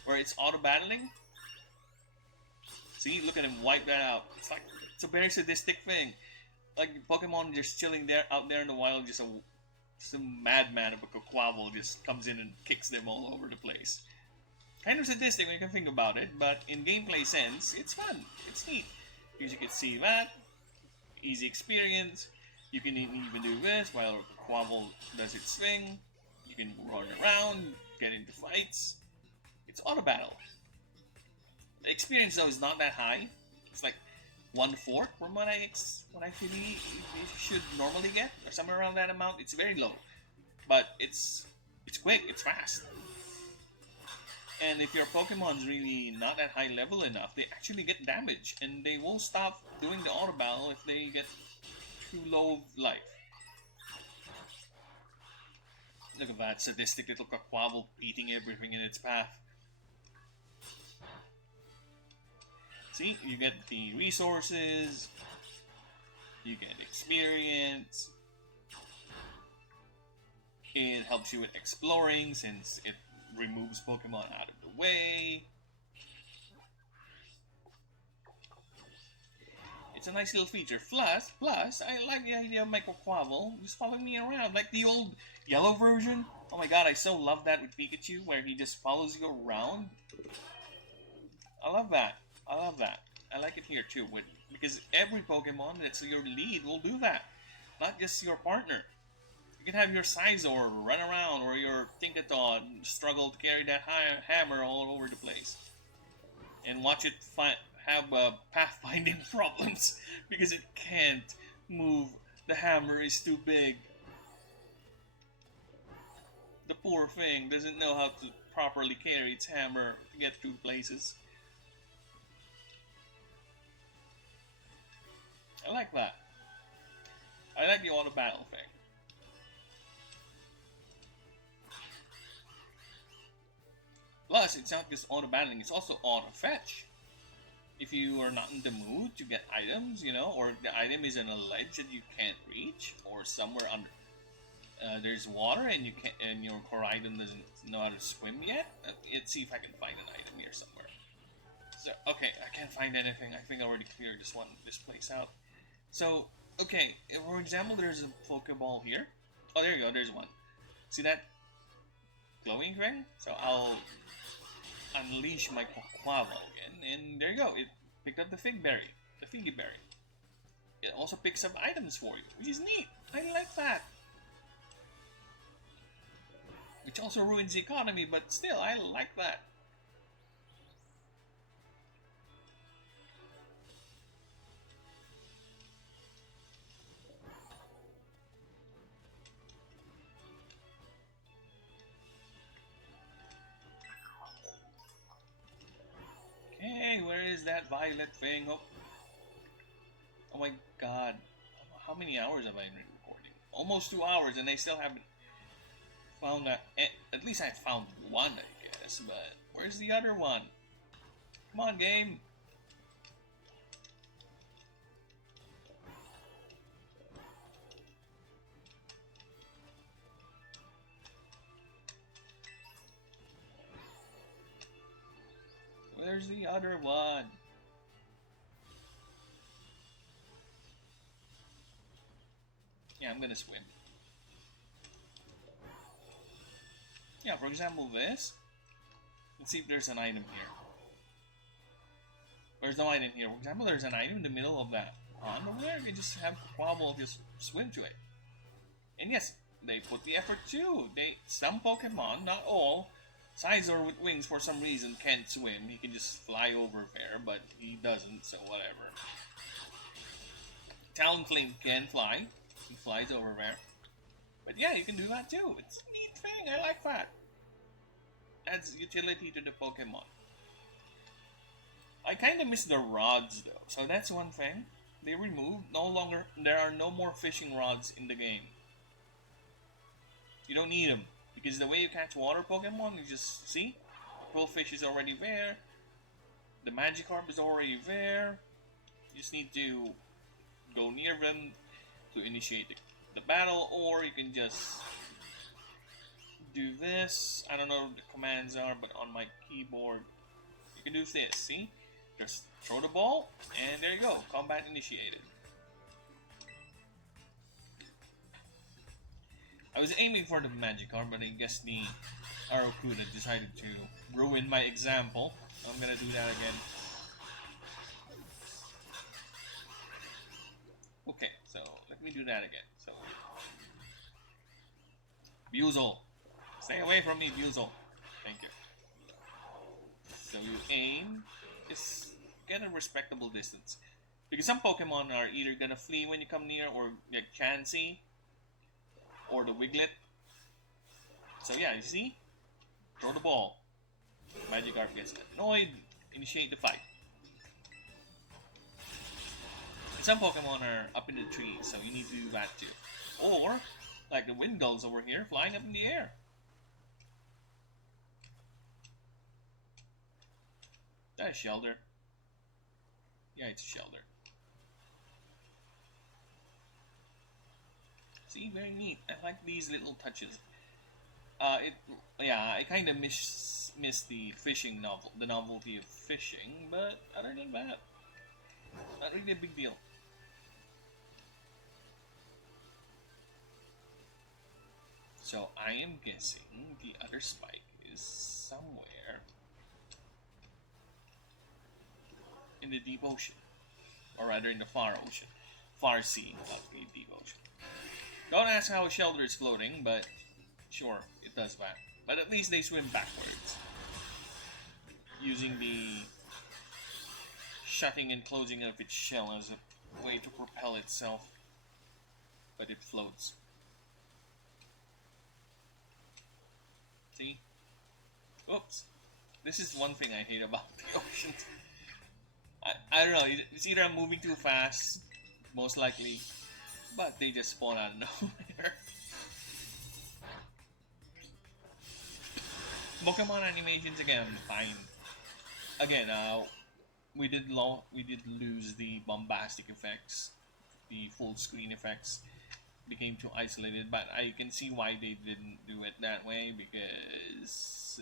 where it's auto battling. See, look at him wipe that out. It's a very sadistic thing. Like Pokemon just chilling there out there in the wild, just some madman of a Quavel just comes in and kicks them all over the place. Kind of sadistic when you can think about it, but in gameplay sense, it's fun. It's neat. Because you can see that. Easy experience. You can even do this while Quavel does its thing. You can run around, get into fights. It's auto battle. The experience though is not that high. It's like 1/4 from what I feel you should normally get, or somewhere around that amount. It's very low, but it's quick. It's fast. And if your Pokemon's really not at high level enough, they actually get damage, and they won't stop doing the auto battle if they get too low life. Look at that sadistic little Quavel beating everything in its path. See, you get the resources, you get experience. It helps you with exploring since it removes Pokemon out of the way. It's a nice little feature. Plus, I like the idea of Michael Quavel just following me around, like the old yellow version. Oh my god, I so love that with Pikachu, where he just follows you around. I love that. I love that. I like it here too, because every Pokemon that's your lead will do that, not just your partner. You can have your Scizor run around, or your Tinkaton struggle to carry that hammer all over the place, and watch it have pathfinding problems because it can't move. The hammer is too big. The poor thing doesn't know how to properly carry its hammer to get to places. I like that. I like the auto battle thing. Plus, it's not just auto battling, it's also auto fetch. If you are not in the mood to get items, or the item is on a ledge that you can't reach, or somewhere under there's water and and your core item doesn't know how to swim yet. Let's see if I can find an item here somewhere. So, okay, I can't find anything. I think I already cleared this place out. So, okay, for example, there's a Pokeball here. Oh, there you go, there's one. See that glowing thing? So I'll unleash my Quavel again, and there you go. It picked up the Figgy Berry. It also picks up items for you, which is neat. I like that. Which also ruins the economy, but still, I like that. Okay, where is that violet thing? Oh my god. How many hours have I been recording? Almost 2 hours, and I still haven't found that. At least I found one, I guess, but where's the other one? Come on, game. Where's the other one? Yeah, I'm gonna swim. Yeah, for example, this. Let's see if there's an item here. There's no item here. For example, there's an item in the middle of that pond over there. You just have to probably just swim to it. And yes, they put the effort too. Some Pokemon, not all, Scizor with wings for some reason can't swim. He can just fly over there, but he doesn't, so whatever. Talonflame can fly. He flies over there. But yeah, you can do that too. It's a neat thing. I like that. Adds utility to the Pokemon. I kind of miss the rods though, so that's one thing. They removed. There are no more fishing rods in the game. You don't need them because the way you catch water Pokemon, you just see, the Quillfish is already there. The Magikarp is already there. You just need to go near them to initiate the battle, or you can just do this. I don't know what the commands are, but on my keyboard, you can do this. See? Just throw the ball, and there you go. Combat initiated. I was aiming for the Magikarp, but I guess the Arrokuda decided to ruin my example. So I'm gonna do that again. Okay, so let me do that again. So, Buzel. Stay away from me, Buzel. Thank you. So you aim, just get a respectable distance. Because some Pokemon are either gonna flee when you come near, or get Chansey, or the Wiglet. So yeah, you see? Throw the ball. Magikarp gets annoyed, initiate the fight. Some Pokemon are up in the trees, so you need to do that too. Or, like the Windgulls over here, flying up in the air. That's a Shelter. Yeah, it's a Shelter. See, very neat. I like these little touches. I kind of miss the fishing the novelty of fishing, but other than that, not really a big deal. So I am guessing the other spike is somewhere in the deep ocean, or rather in the far ocean, far sea of the deep ocean. Don't ask how a Shelter is floating, but sure, it does that. But at least they swim backwards, using the shutting and closing of its shell as a way to propel itself. But it floats. See? Oops. This is one thing I hate about the ocean. I don't know, it's either I'm moving too fast, most likely, but they just spawn out of nowhere. Pokemon animations again, fine. Again, we did lose the bombastic effects, the full screen effects became too isolated, but I can see why they didn't do it that way, because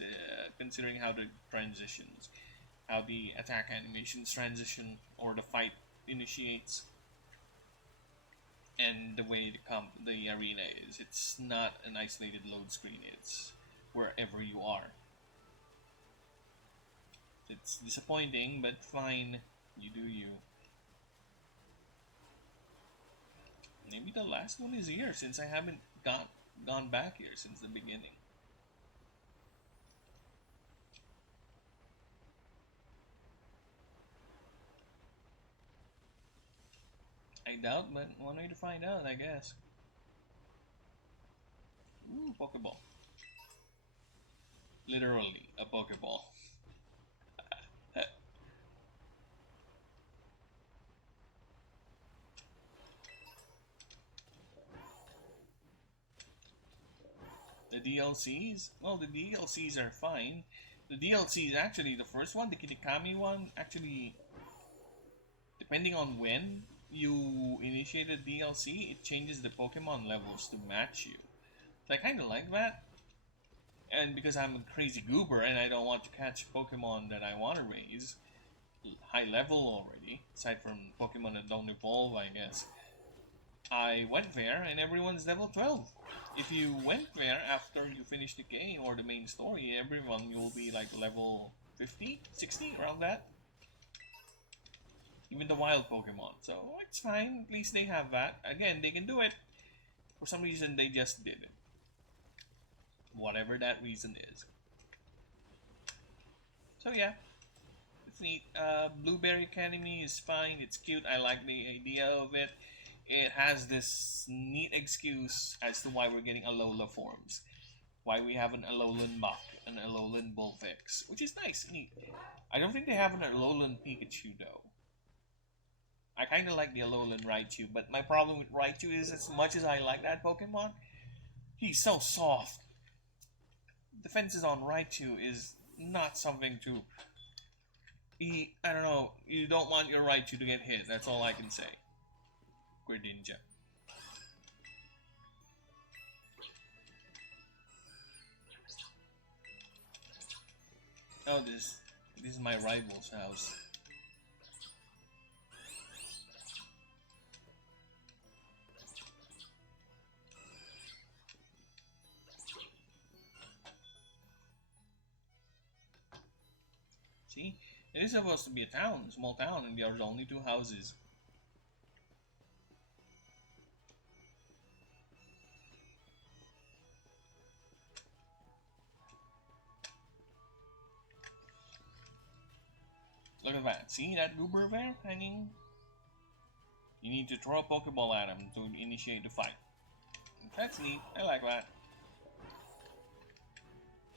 considering how the transitions, how the attack animations transition or the fight initiates, and the way the arena is, it's not an isolated load screen, it's wherever you are. It's disappointing, but fine, you do you. Maybe the last one is here, since I haven't gone back here since the beginning. I doubt, but one way to find out, I guess. Ooh, Pokeball. Literally, a Pokeball. The DLCs? Well, the DLCs are fine. The DLCs, actually, the first one, the Kitakami one, actually, depending on when you initiate a DLC, it changes the Pokemon levels to match you. So I kind of like that. And because I'm a crazy goober and I don't want to catch Pokemon that I want to raise high level already, aside from Pokemon that don't evolve, I guess, I went there and everyone's level 12. If you went there after you finish the game or the main story, everyone will be like level 50, 60, around that. Even the wild Pokemon. So it's fine. At least they have that. Again, they can do it. For some reason, they just didn't. Whatever that reason is. So yeah, it's neat. Blueberry Academy is fine. It's cute. I like the idea of it. It has this neat excuse as to why we're getting Alola forms. Why we have an Alolan Mach, an Alolan Bullfix, which is nice, neat. I don't think they have an Alolan Pikachu though. I kind of like the Alolan Raichu, but my problem with Raichu is as much as I like that Pokemon, he's so soft. Defenses on Raichu is not something to. I don't know. You don't want your Raichu to get hit. That's all I can say. Greninja. Oh, this is my rival's house. See, it is supposed to be a town, small town, and there are only two houses. Look at that. See that goober there hanging? You need to throw a Pokeball at him to initiate the fight. That's neat. I like that.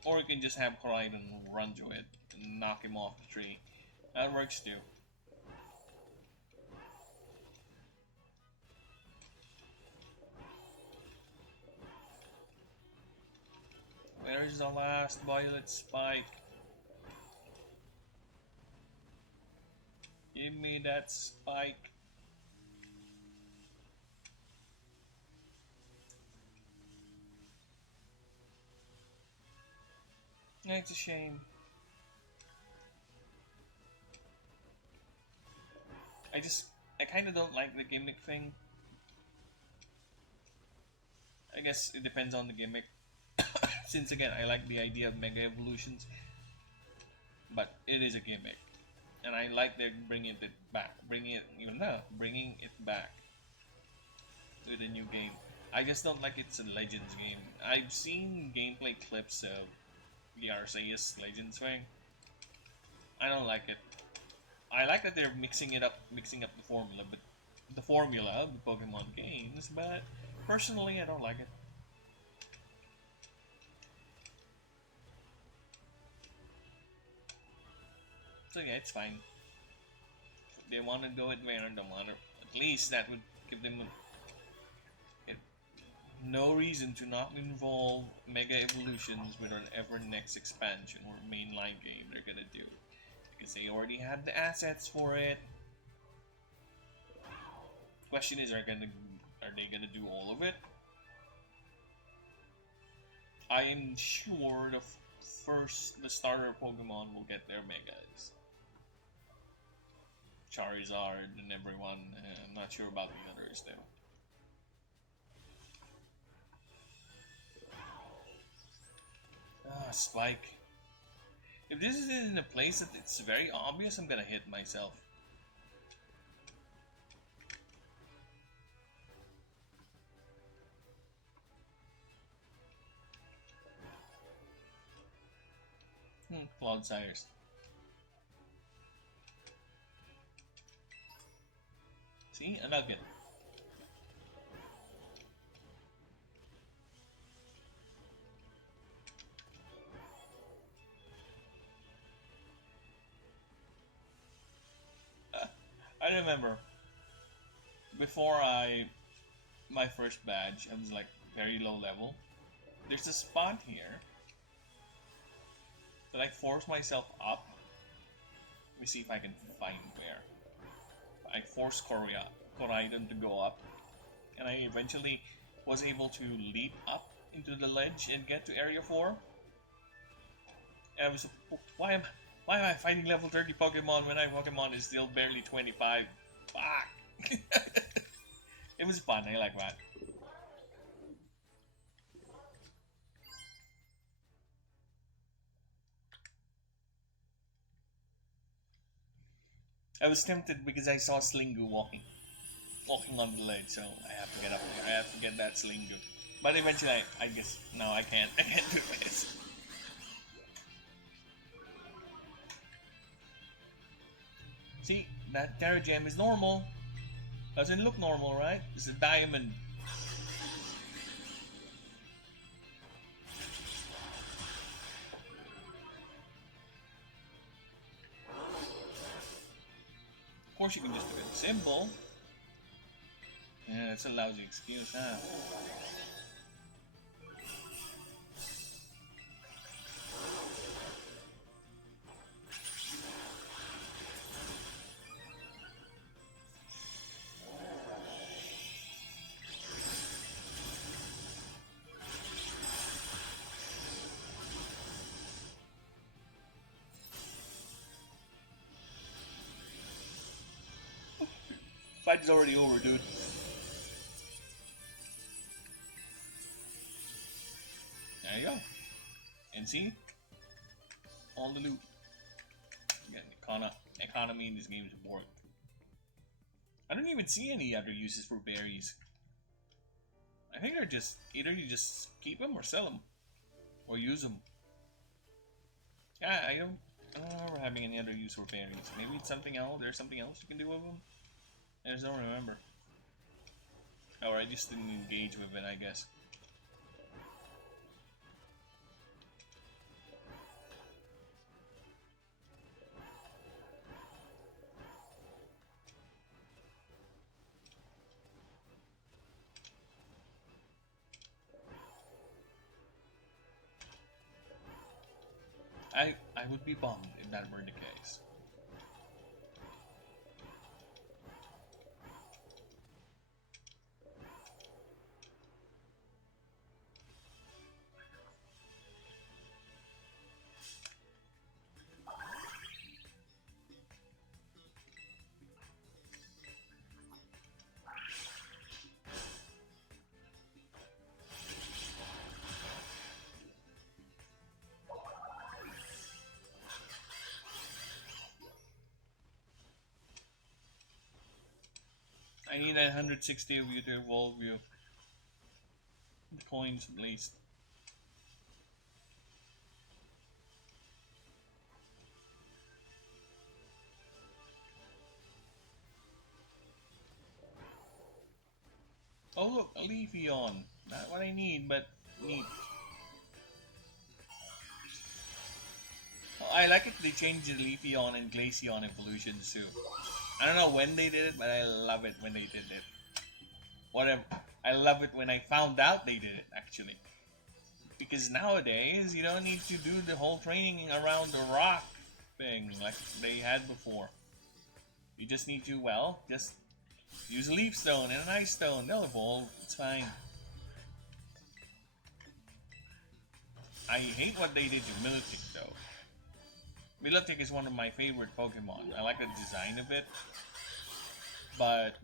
Or you can just have Koraidon run to it and knock him off the tree. That works too. Where's the last Violet Spike? Give me that spike. It's a shame. I kind of don't like the gimmick thing. I guess it depends on the gimmick. Since again, I like the idea of Mega Evolutions, but it is a gimmick, and I like they're bringing it back, bringing it back with a new game. I just don't like it's a Legends game. I've seen gameplay clips of the Arceus Legends thing. I don't like it. I like that they're mixing up the formula, but the formula of the Pokemon games. But personally, I don't like it. So yeah, it's fine. If they want to go with random, at least that would give them no reason to not involve Mega Evolutions with whatever next expansion or mainline game they're gonna do, because they already have the assets for it. Question is, are they gonna do all of it? I am sure the starter Pokemon will get their Megas. Charizard and everyone. I'm not sure about the others though. Ah, Spike. If this is in a place that it's very obvious, I'm gonna hit myself. Clodsires. See? A nugget. I remember before my first badge, I was like very low level. There's a spot here that I force myself up. Let me see if I can find where. I forced Koraidon to go up, and I eventually was able to leap up into the ledge and get to Area 4. And I was, why am why am I fighting level 30 Pokemon when my Pokemon is still barely 25? Fuck! It was fun. I like that. I was tempted because I saw Slingu walking on the ledge, so I have to get up there. I have to get that Slingu. But eventually, I guess no, I can't. I can't do this. See, that Terra Gem is normal. Doesn't look normal, right? It's a diamond. Of course, you can just do it simple. Yeah, that's a lousy excuse, huh? Fight is already over, dude. There you go. And see? All the loot. Again, economy in this game is boring. I don't even see any other uses for berries. I think they're just either you just keep them or sell them or use them. Yeah, I don't remember having any other use for berries. Maybe it's something else. There's something else you can do with them. I just don't remember. Or I just didn't engage with it, I guess. I would be bummed if that were the case. I need 160 of you to evolve you. The coins at least. Oh look, a Leafeon. Not what I need, but neat. Well, I like it they changed the Leafeon and Glaceon evolutions too. I don't know when they did it, but I love it when they did it. Whatever. I love it when I found out they did it, actually. Because nowadays, you don't need to do the whole training around the rock thing like they had before. You just need to, well, just use a leaf stone and an ice stone. They'll evolve. It's fine. I hate what they did to Milotic, though. Milotic is one of my favorite Pokemon. I like the design of it. But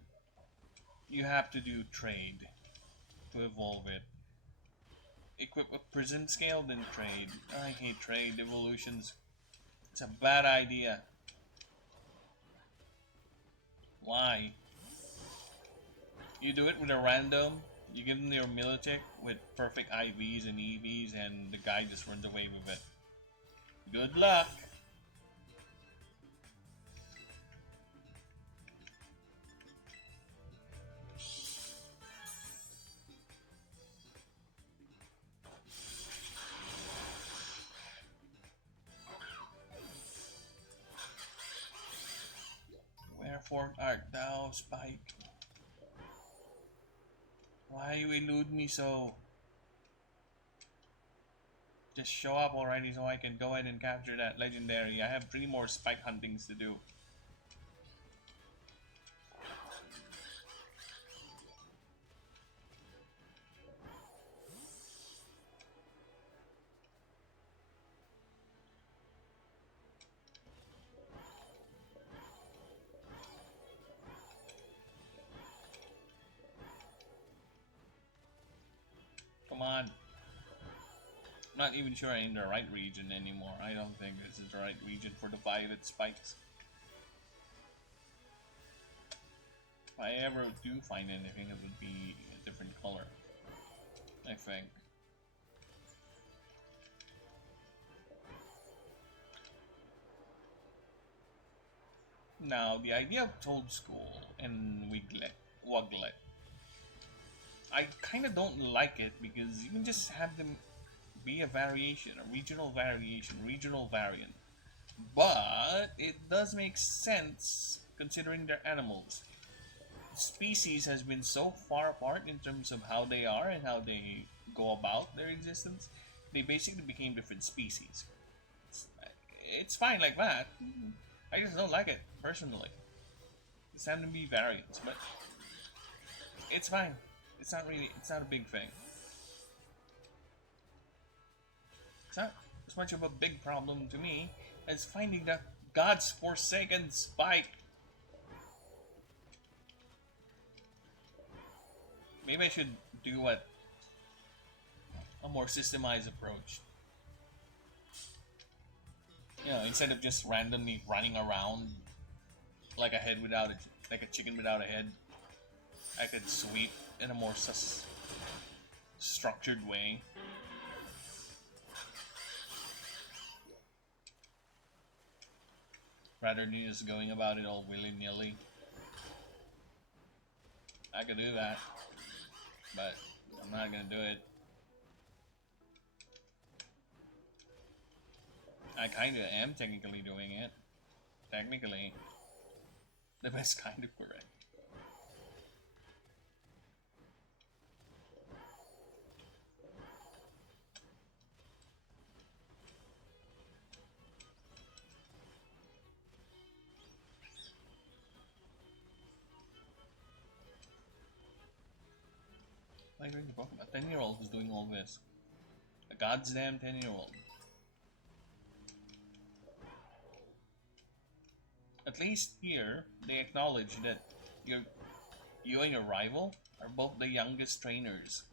you have to do trade to evolve it. Equip a prison scale, then trade. I hate trade evolutions. It's a bad idea. Why? You do it with a random. You give them your Milotic with perfect IVs and EVs, and the guy just runs away with it. Good luck. Wherefore art thou, Spike? Why you elude me so? Just show up already so I can go ahead and capture that legendary. I have 3 more Spike huntings to do. Not even sure I'm in the right region anymore. I don't think this is the right region for the violet spikes. If I ever do find anything, it would be a different color, I think. Now, the idea of Toad School and Wuglet, I kind of don't like it because you can just have them be a variation, a regional variation, regional variant. But it does make sense considering they're animals. Species has been so far apart in terms of how they are and how they go about their existence. They basically became different species. It's, it's fine like that. I just don't like it personally. It's time to be variants, but it's fine. It's not really. It's not a big thing. It's not as much of a big problem to me as finding that God's forsaken spike. Maybe I should do what a more systemized approach. You know, instead of just randomly running around like a head without a, like a chicken without a head, I could sweep in a more structured way. Rather than just going about it all willy-nilly. I could do that, but I'm not gonna do it. I kinda am technically doing it. Technically. The best kind of correct. Like really Pokemon. A 10-year-old who's doing all this. A goddamn 10-year-old. At least here, they acknowledge that you and your rival are both the youngest trainers.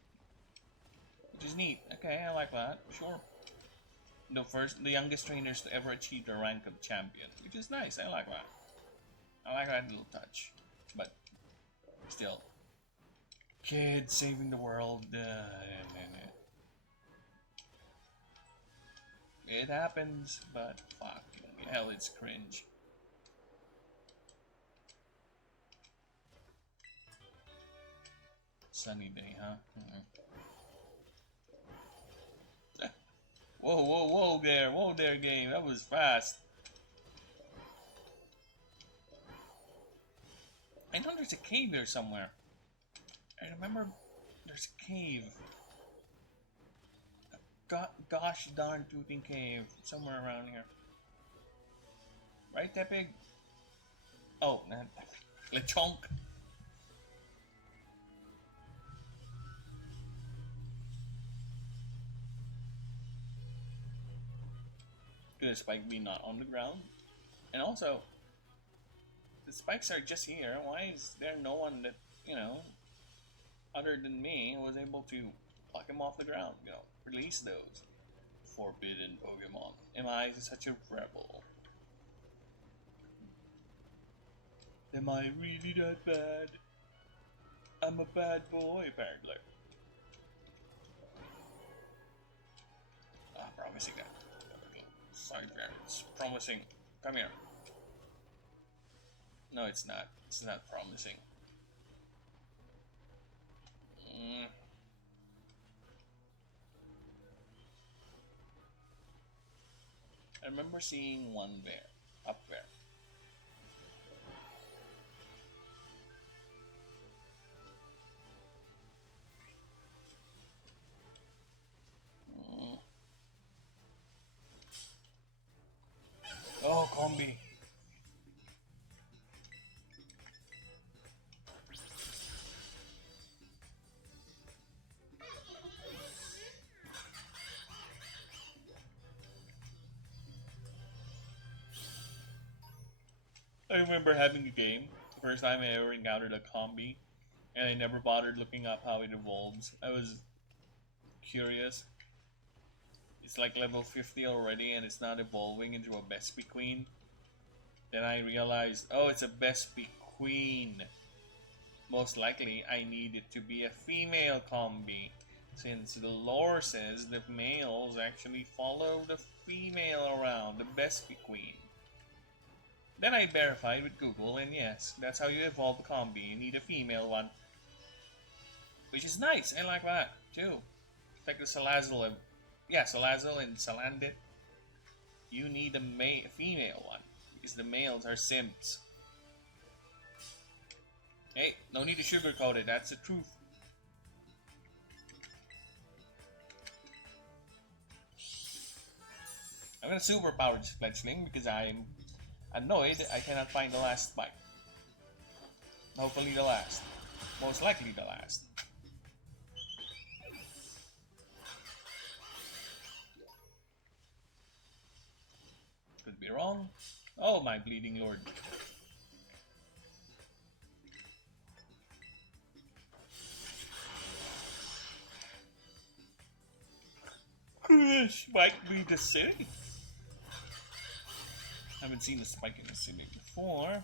Which is neat. Okay, I like that. Sure. The youngest trainers to ever achieve the rank of champion. Which is nice. I like that. I like that little touch. But, still. Kids saving the world. It happens, but fuck. Hell, it's cringe. Sunny day, huh? Whoa there, game. That was fast. I know there's a cave here somewhere. I remember there's a cave. Gosh darn tooting cave somewhere around here. Right, that big? Oh, man. Lechonk. Could a spike be not on the ground? And also, the spikes are just here. Why is there no one that, other than me, was able to pluck them off the ground? Release those forbidden Pokemon. Am I such a rebel? Am I really that bad? I'm a bad boy, apparently. Promising that. Side there. It's promising. Come here. No, it's not. It's not promising. I remember seeing one there. Up there. Oh, combi. I remember having a game, the first time I ever encountered a combi, and I never bothered looking up how it evolves. I was curious. it's like level 50 already and it's not evolving into a Vespi Queen. Then I realized, oh, it's a Vespi Queen. Most likely, I need it to be a female combi, since the lore says the males actually follow the female around, the Vespi Queen. Then I verified with Google, and yes, that's how you evolve the combi. You need a female one, which is nice. I like that too. Like the Salazzle, yeah, Salazzle and Salandit. You need a female one because the males are simps. Hey, no need to sugarcoat it. That's the truth. I'm gonna superpower this fledgling because I'm annoyed I cannot find the last spike. Hopefully the last. Most likely the last. Could be wrong. Oh, my bleeding lord. Spike be the city? Haven't seen a spike in the city before.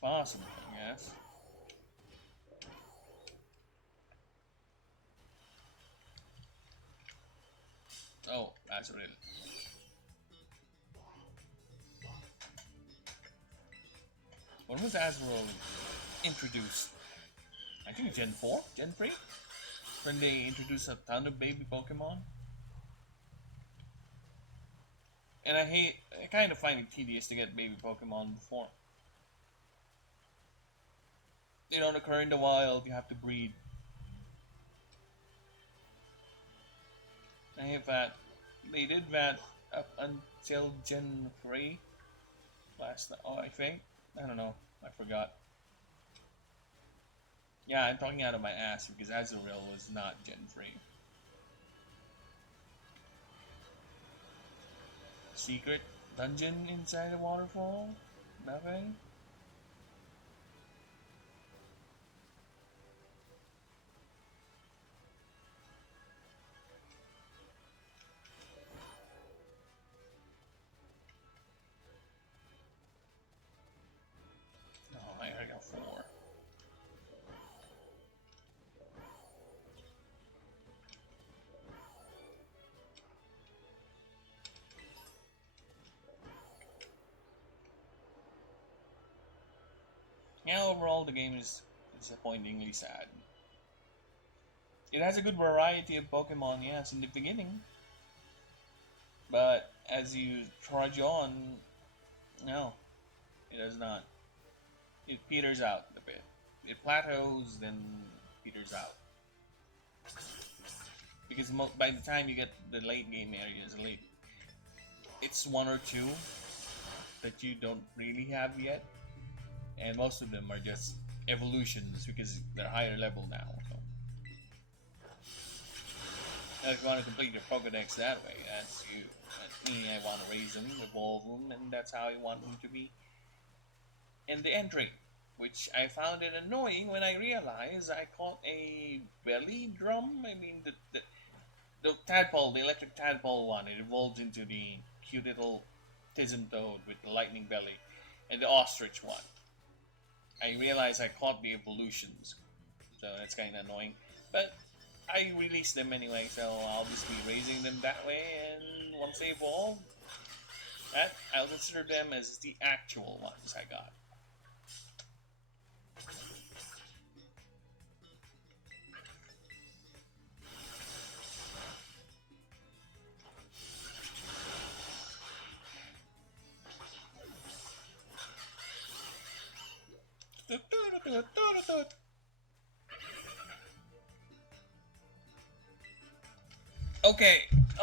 Possible, I guess. Oh, that's real. When was Azrael introduced? I think Gen 4? Gen 3? When they introduced a ton of baby Pokemon? And I kind of find it tedious to get baby Pokemon before. They don't occur in the wild, you have to breed. I have that. They did that up until Gen 3 last night. Oh, I think. I don't know. I forgot. Yeah, I'm talking out of my ass because Azrael was not Gen 3. Secret dungeon inside the waterfall? Nothing? No, I already got 4. Yeah, overall the game is disappointingly sad. It has a good variety of Pokemon, yes, in the beginning. But as you trudge on, no, it does not. It peters out a bit. It plateaus, then peters out. Because by the time you get the late game areas, it's 1 or 2 that you don't really have yet, and most of them are just evolutions because they're higher level now. So. Now if you want to complete your Pokedex that way, that's you. That's me. I want to raise them, evolve them, and that's how I want them to be in the entry. Which I found it annoying when I realized I caught a belly drum. I mean, the tadpole, the electric tadpole one, it evolved into the cute little Tism Toad with the lightning belly, and the ostrich one. I realized I caught the evolutions, so that's kind of annoying. But I released them anyway, so I'll just be raising them that way, and once they evolve, I'll consider them as the actual ones I got.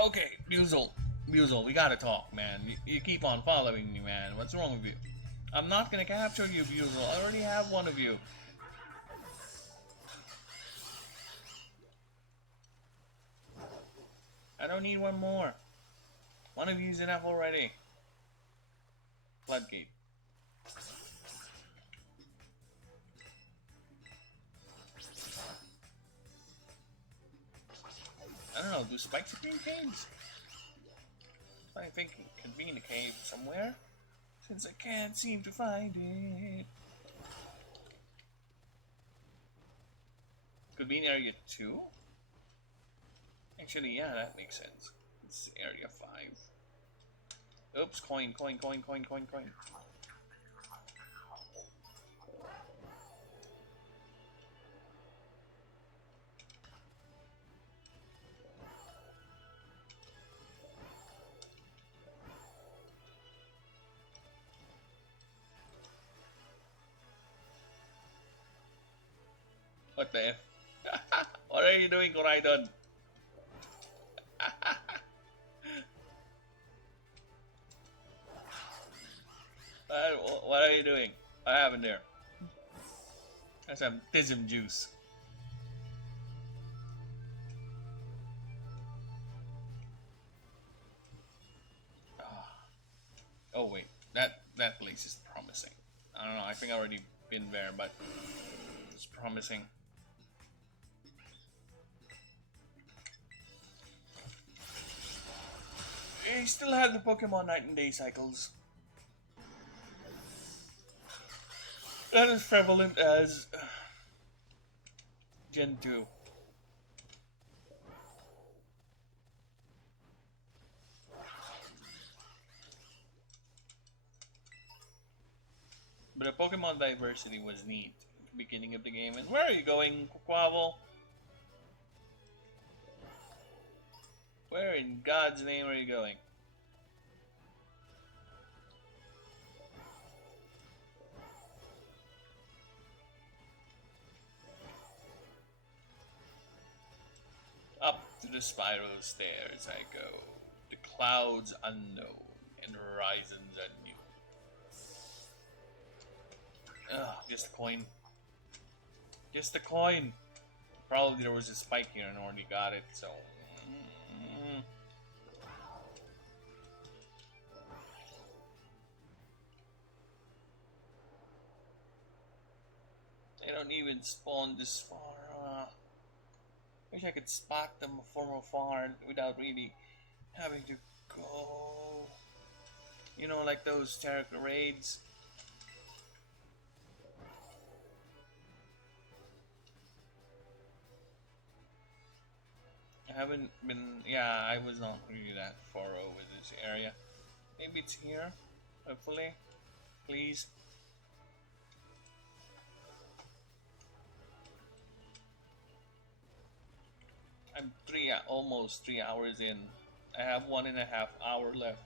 Okay, Buzel, we gotta talk, man. You keep on following me, man. What's wrong with you? I'm not gonna capture you, Buzel. I already have one of you. I don't need one more. One of you's enough already. Floodgate. I don't know, do spikes appear in caves? I think it could be in a cave somewhere, since I can't seem to find it. Could be in area 2? Actually, yeah, that makes sense. It's area 5. Oops, coin, coin, coin, coin, coin, coin. What the F? What are you doing, Koraidon? What are you doing? What happened there? That's some tism juice. Ah. Oh wait, that place is promising. I don't know. I think I already been there, but it's promising. He still had the Pokemon Night and Day cycles. That is prevalent as Gen 2. But the Pokemon diversity was neat at the beginning of the game. And where are you going, Quavel? Where in God's name are you going? Up to the spiral stairs I go. The clouds unknown and horizons anew. Ugh, just a coin. Just a coin. Probably there was a spike here and already got it, so. They don't even spawn this far. Wish I could spot them from afar without really having to go. You know, like those character raids. I haven't been. Yeah, I was not really that far over this area. Maybe it's here. Hopefully. Please. I'm almost 3 hours in. I have 1.5 hour left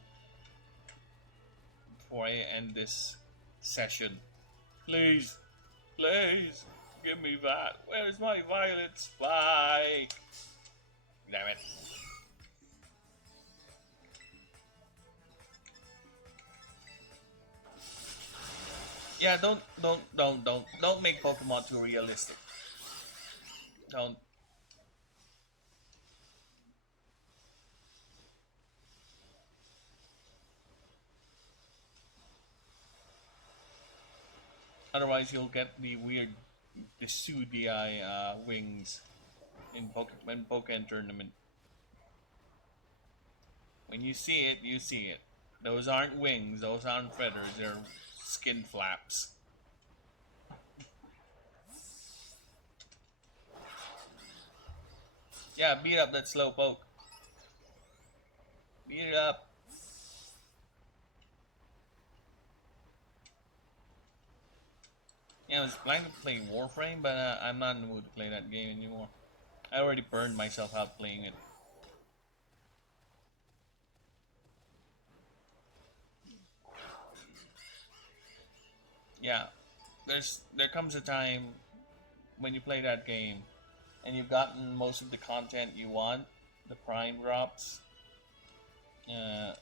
before I end this session. Please, please, give me that. Where's my violet spike? Damn it. Yeah, don't make Pokemon too realistic. Don't. Otherwise, you'll get the weird, the Sudii wings in Pokemon tournament. When you see it, you see it. Those aren't wings. Those aren't feathers. They're skin flaps. Yeah, beat up that slowpoke. Beat it up. Yeah, I was planning to play Warframe, but I'm not in the mood to play that game anymore. I already burned myself out playing it. Yeah, there comes a time when you play that game and you've gotten most of the content you want, the prime drops. Uh,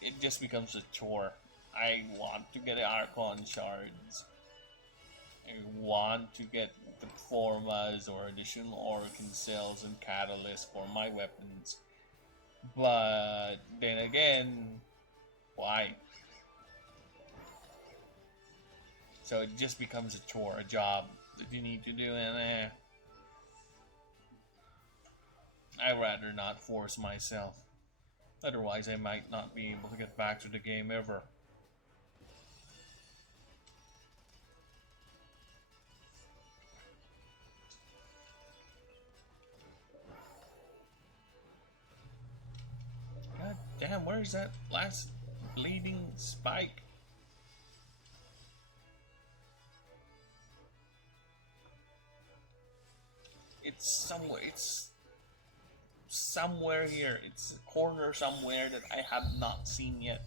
it just becomes a chore. I want to get Archon shards. I want to get the formas or additional Oricon cells and catalysts for my weapons. But then again, why? So it just becomes a chore, a job that you need to do, and I'd rather not force myself. Otherwise, I might not be able to get back to the game ever. God damn, where's that last bleeding spike? It's somewhere here. It's a corner somewhere that I have not seen yet.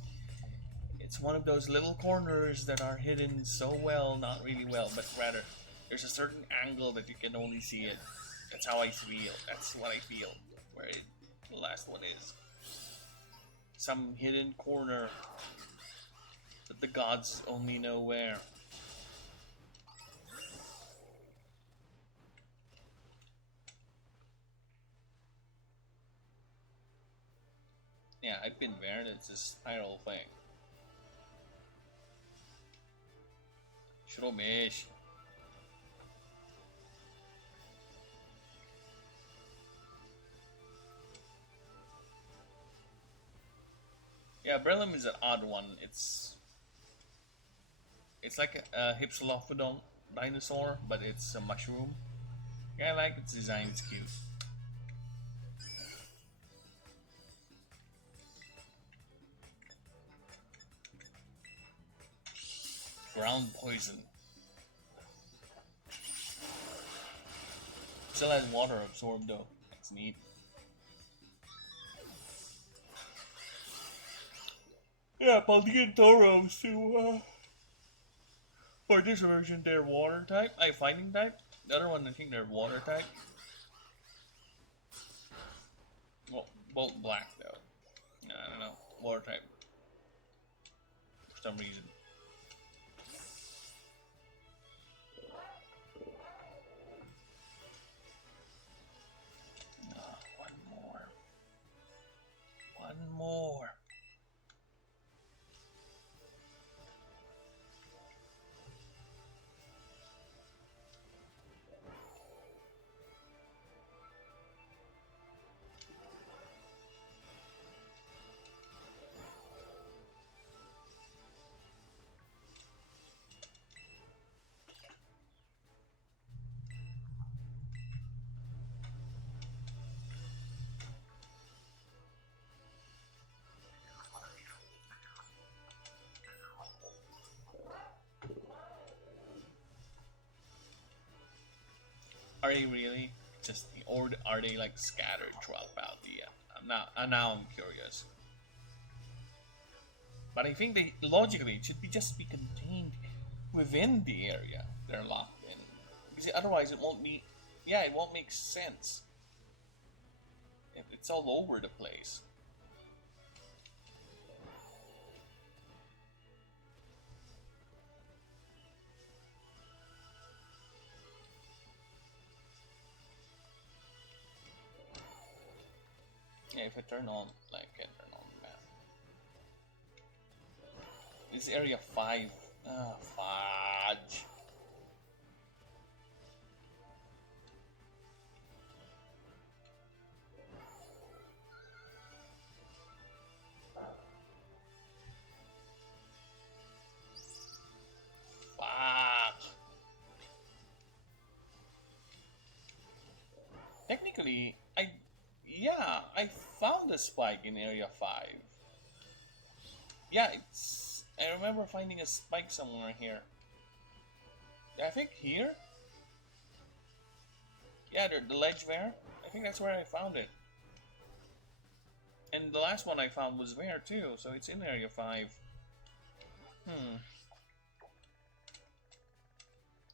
It's one of those little corners that are hidden so well, not really well, but rather there's a certain angle that you can only see it. That's how I feel. That's what I feel. The last one is some hidden corner that the gods only know where. Yeah, I've been there. It's a spiral thing. Shromish. Yeah, Brelim is an odd one. It's like a Hypsilophodon dinosaur, but it's a mushroom. Yeah, I like its design. It's cute. Ground poison. Still has water absorbed though. That's neat. Yeah, Paldean Toros to for this version they're water type. I fighting type. The other one I think they're water type. Well, both black though. I don't know. Water type for some reason. One more. One more. Are they really just, or are they like scattered throughout Paldea? Now I'm curious. But I think they logically it should be just be contained within the area they're locked in, because otherwise it won't be. Yeah, it won't make sense if it's all over the place. Yeah, if I turn on, like, I turn on the map. This area 5. Ah, fudge. Fuck. Technically, I found a spike in area 5. Yeah, it's. I remember finding a spike somewhere here. I think here? Yeah, the ledge there. I think that's where I found it. And the last one I found was there too, so it's in area 5. Hmm.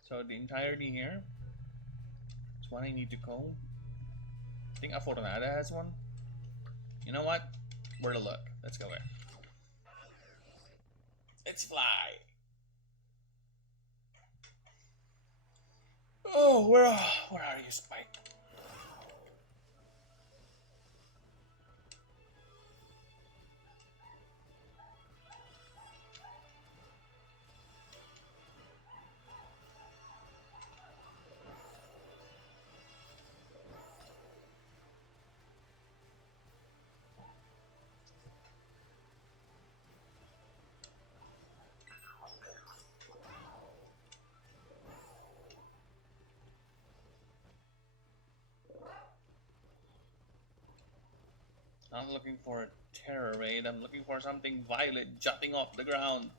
So the entirety here. It's one I need to comb. I think Afornada has one. You know what? Where to look? Let's go there. Let's fly. Oh, where are you, Spike? Not looking for a terror raid. I'm looking for something violet jutting off the ground.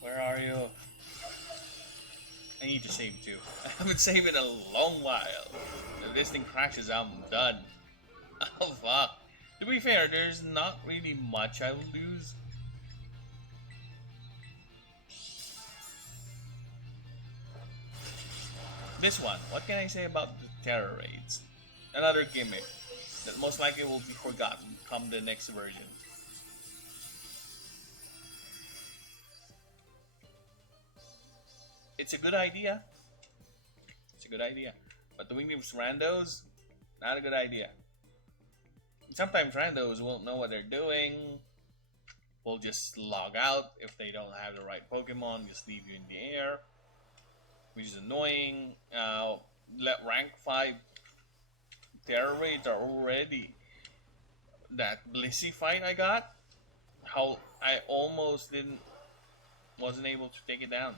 Where are you? I need to save too. I haven't saved in a long while. If this thing crashes, I'm done. Oh fuck. To be fair, there's not really much I will lose. This one, what can I say about the terror raids? Another gimmick that most likely will be forgotten come the next version. It's a good idea. It's a good idea. But doing these randos, not a good idea. Sometimes randos won't know what they're doing. Will just log out if they don't have the right Pokemon, just leave you in the air, which is annoying. Let rank 5 terror raids are already that Blissey fight I got. How I almost wasn't able to take it down.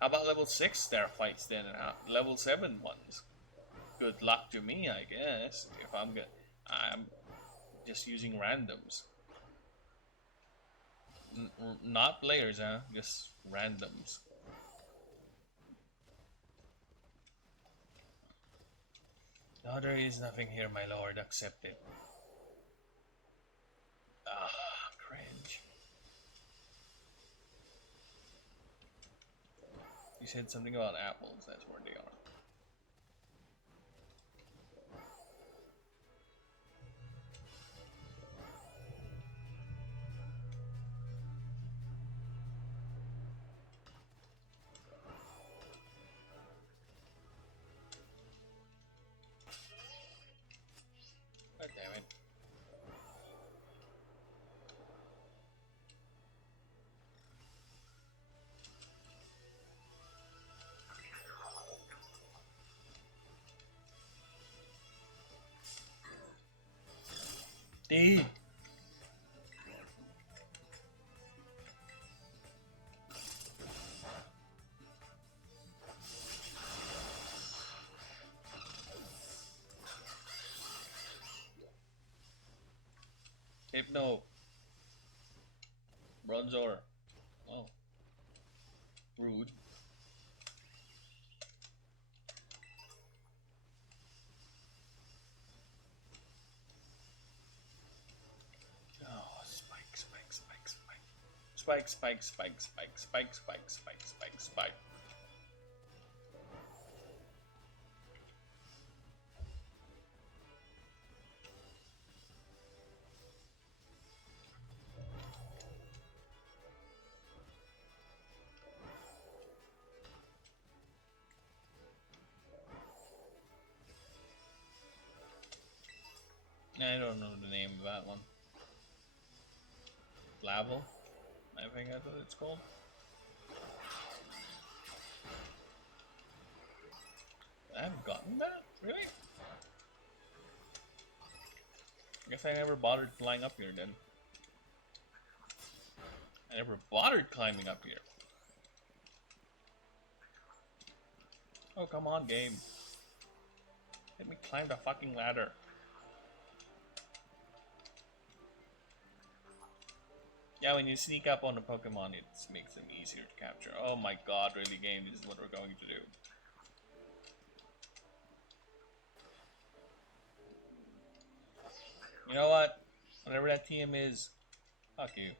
How about level 6 terror fights then, and level 7 ones? Good luck to me, I guess. If I'm just using randoms. Not players, huh? Just randoms. No, there is nothing here, my lord. Accept it. Ah, cringe. You said something about apples. That's where they are. God damn it. D. Hypno. Bronzor. Oh, rude. Oh, spike, spike, spike, spike. Spike, spike, spike, spike, spike, spike, spike, spike, spike. I don't know the name of that one. Lavel? I think that's what it's called. I haven't gotten that? Really? I guess I never bothered flying up here then. I never bothered climbing up here. Oh, come on, game. Let me climb the fucking ladder. Yeah, when you sneak up on the Pokemon, it makes them easier to capture. Oh my god, really, game, this is what we're going to do. You know what? Whatever that TM is, fuck you.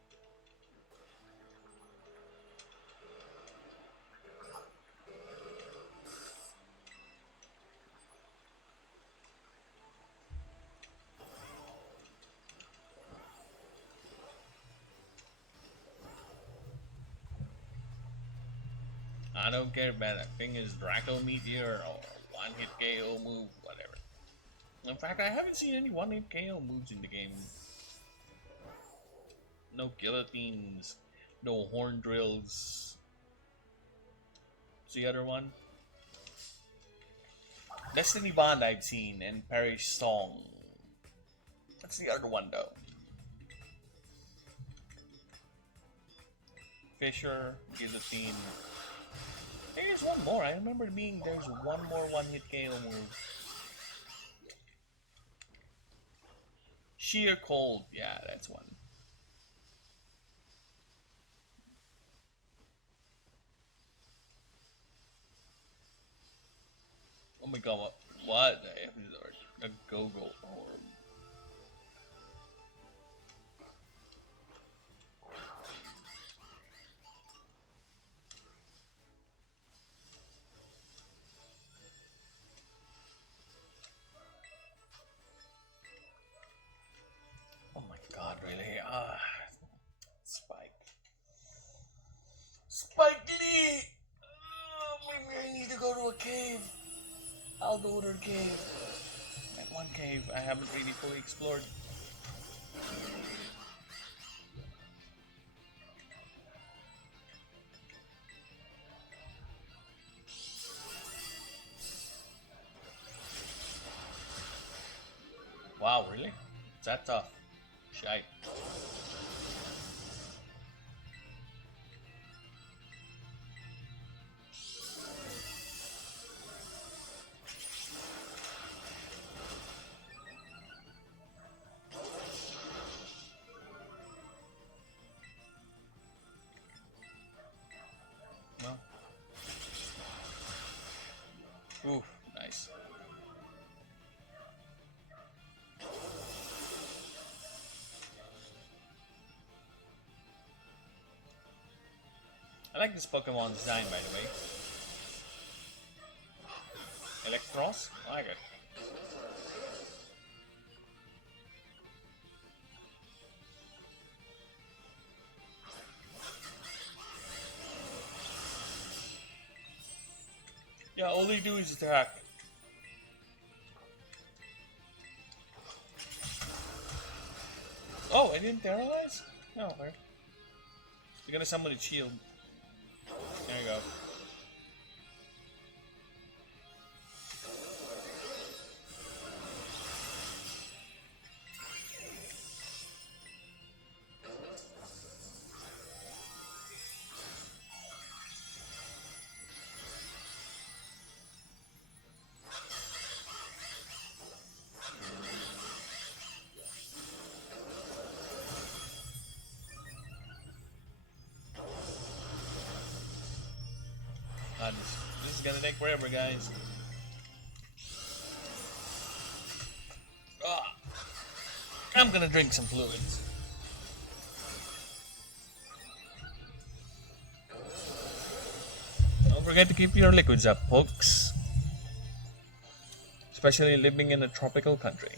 I don't care about that thing is Draco Meteor or one hit KO move, whatever. In fact, I haven't seen any one hit KO moves in the game. No guillotines, no horn drills. What's the other one? Destiny Bond I've seen and Perish Song. That's the other one though. Fisher, Guillotine. Hey, there's one more. I remember there's one more one hit KO move. Sheer Cold. Yeah, that's one. Oh my god, what? I have a go-go orb. Oh my god, really? Spike. Spike Lee! Maybe I need to go to a cave. I'll go to a cave. That one cave I haven't really fully explored. Wow, really? Is that tough? Shite. Well. Ooh, nice. I like this Pokemon design, by the way. Electros? I like it. Yeah, all they do is attack. Oh, I didn't terrorize? Oh, okay. You're gonna summon a shield. There you go. This is gonna take forever, guys. Ah, I'm gonna drink some fluids. Don't forget to keep your liquids up, folks. Especially living in a tropical country.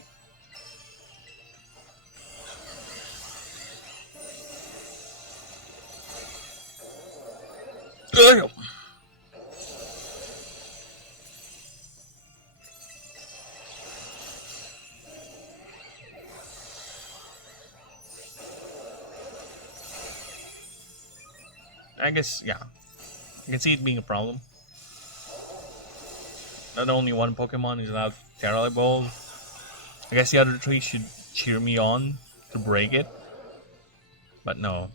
I guess, yeah. I can see it being a problem. Not only one Pokemon is allowed to Terra Evolve. I guess the other three should cheer me on to break it. But no.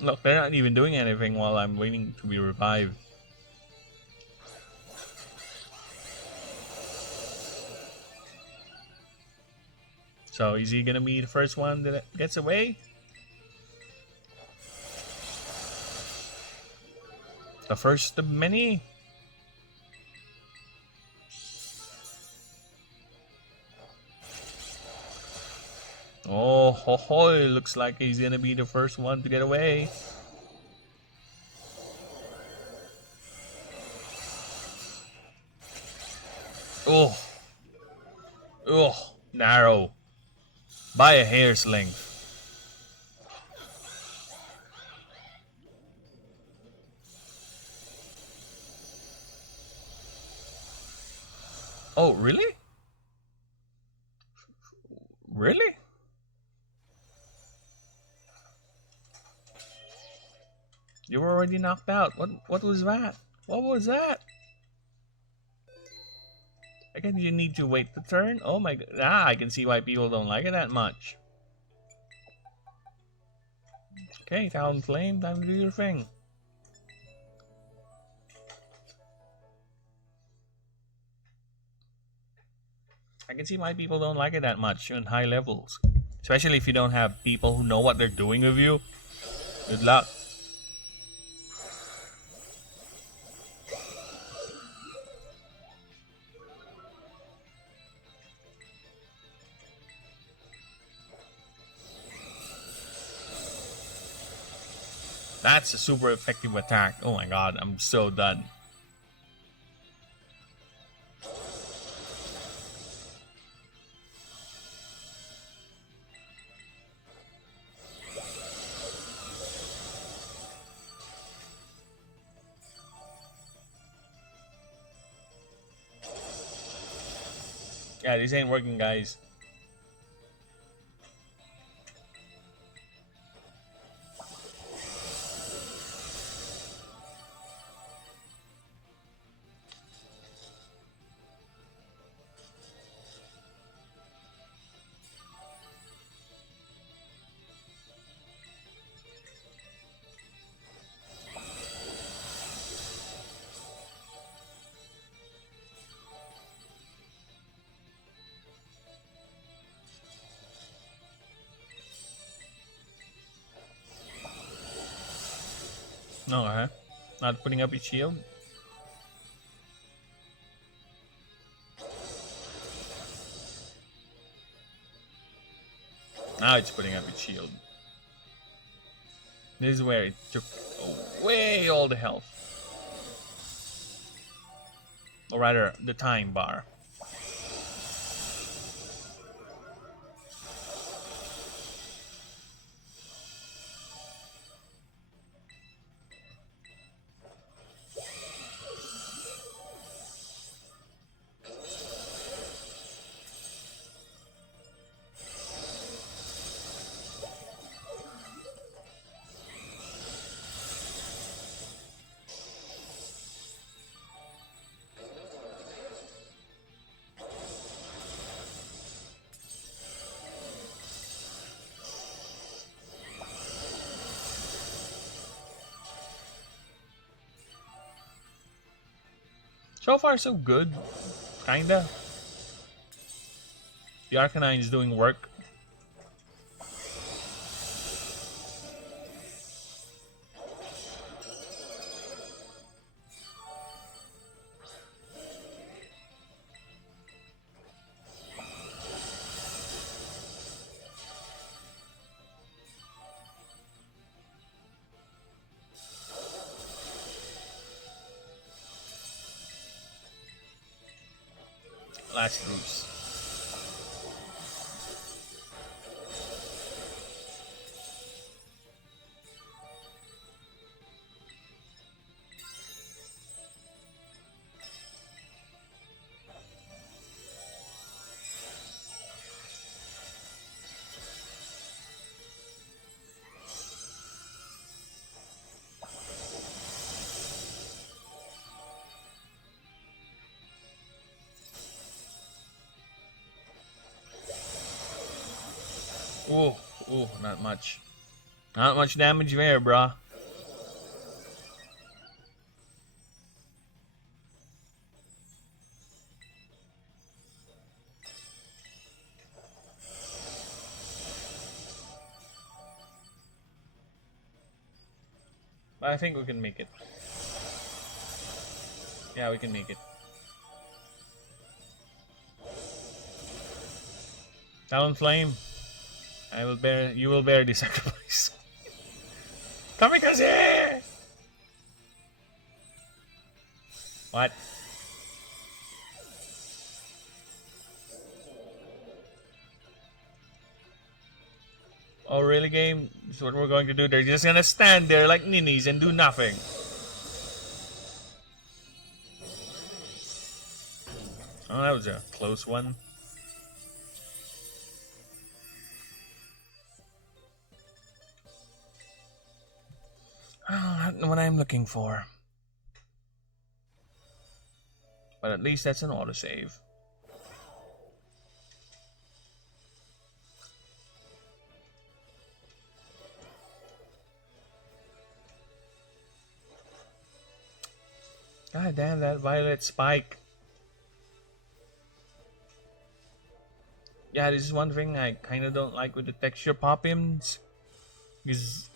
Look, they're not even doing anything while I'm waiting to be revived. So is he gonna be the first one that gets away? The first of many? Oh, ho, ho, it looks like he's gonna be the first one to get away. Oh, oh, narrow. By a hair's length. Oh, really? Really? You were already knocked out. What was that? What was that? Again, you need to wait the turn? Oh my god. Ah, I can see why people don't like it that much. Okay, Talon Flame, time to do your thing. I can see why people don't like it that much on high levels. Especially if you don't have people who know what they're doing with you. Good luck. That's a super effective attack. Oh my god, I'm so done. Yeah, this ain't working, guys. No, huh? Not putting up its shield? Now it's putting up its shield. This is where it took away all the health. Or rather, the time bar. So far, so good. Kinda. The Arcanine is doing work. Last loose. Ooh, ooh, not much. Not much damage there, bruh. But I think we can make it. Yeah, we can make it. Talon Flame. I will bear. You will bear the sacrifice. Kamikaze! What? Oh, really, game? This is what we're going to do. They're just gonna stand there like ninnies and do nothing. Oh, that was a close one. Oh, not what I'm looking for. But at least that's an autosave. God damn that violet spike. Yeah, this is one thing I kind of don't like with the texture pop-ins. Because,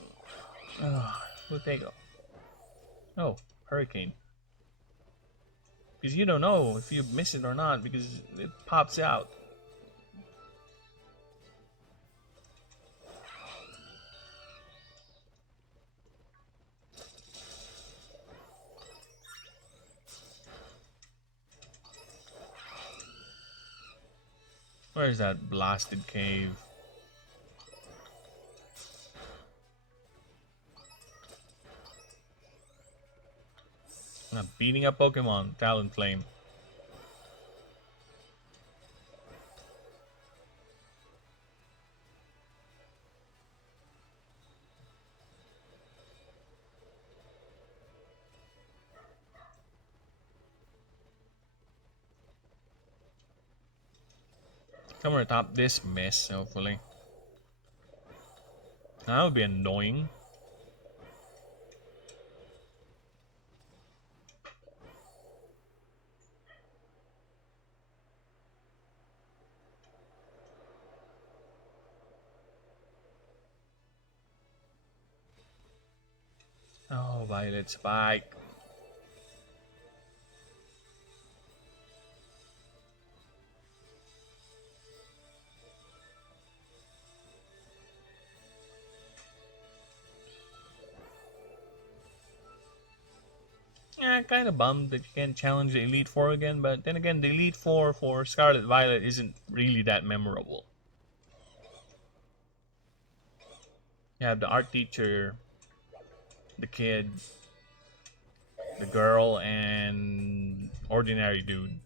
we'll take. Oh, hurricane. Because you don't know if you miss it or not because it pops out. Where's that blasted cave? I'm beating up Pokemon. Talonflame. Somewhere top this mess, hopefully. That would be annoying. Oh, Violet Spike. Yeah, kind of bummed that you can't challenge the Elite Four again, but then again, the Elite Four for Scarlet Violet isn't really that memorable. You have the art teacher, the kid, the girl, and ordinary dude.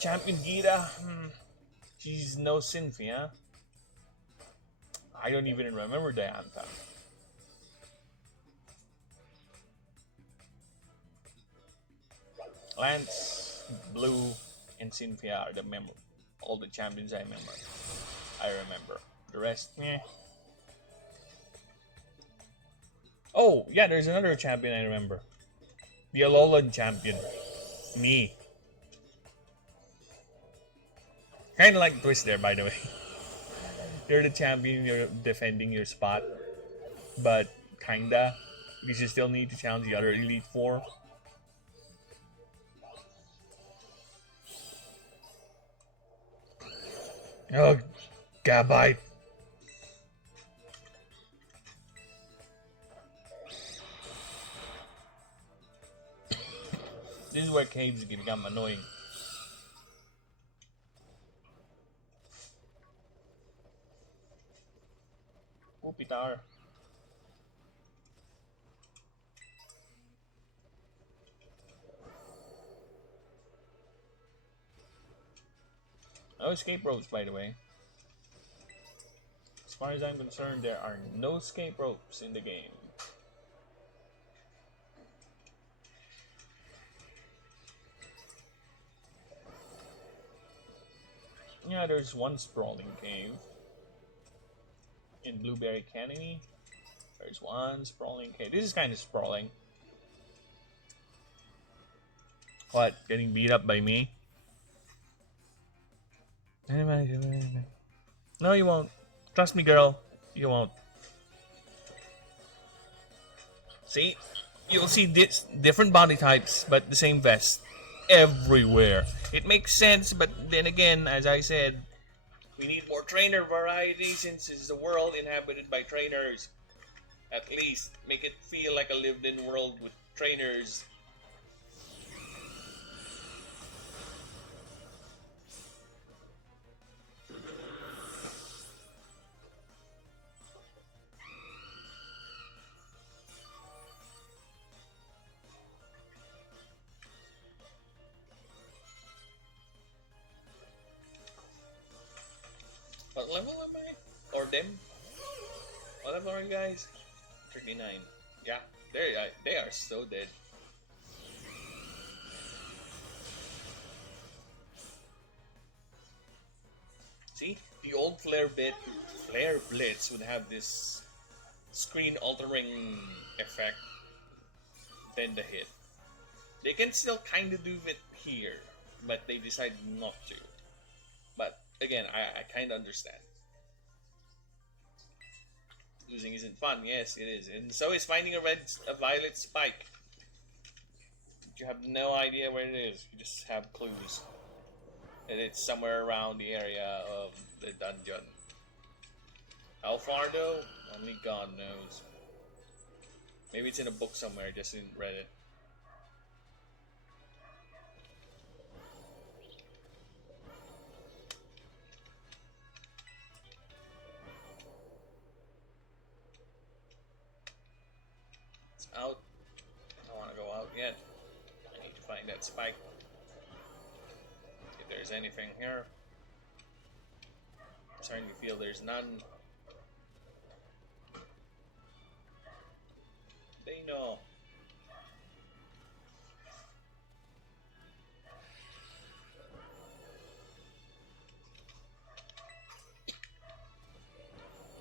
Champion Gita, she's no Cynthia. I don't even remember the anthem. Lance, Blue, and Cynthia are all the champions I remember. The rest, meh. Oh, yeah, there's another champion I remember. The Alolan champion. Me. Kind of like Twist there, by the way. You're the champion, you're defending your spot. But kinda. Because you still need to challenge the other Elite Four. Oh, Gabite. This is where caves can become annoying. Pupitar. No escape ropes, by the way. As far as I'm concerned, there are no escape ropes in the game. Yeah, there's one sprawling cave. In Blueberry Canyon, there's one sprawling cave. This is kind of sprawling. What? Getting beat up by me? No, you won't. Trust me, girl. You won't. See? You'll see different body types, but the same vest. Everywhere. It makes sense, but then again, as I said, we need more trainer variety since it's a world inhabited by trainers. At least make it feel like a lived-in world with trainers. What level am I? Or them? What level are you guys? 39. Yeah, they are so dead. See, the old Flare Blitz would have this screen altering effect, then the hit. They can still kind of do it here, but they decide not to. But again, I kind of understand. Losing isn't fun. Yes, it is, and so is finding a violet spike. You have no idea where it is. You just have clues, and it's somewhere around the area of the dungeon. How far though? Only God knows. Maybe it's in a book somewhere. Just didn't read it. It's out. I don't want to go out yet. I need to find that spike. If there's anything here. I'm starting to feel there's none. They know.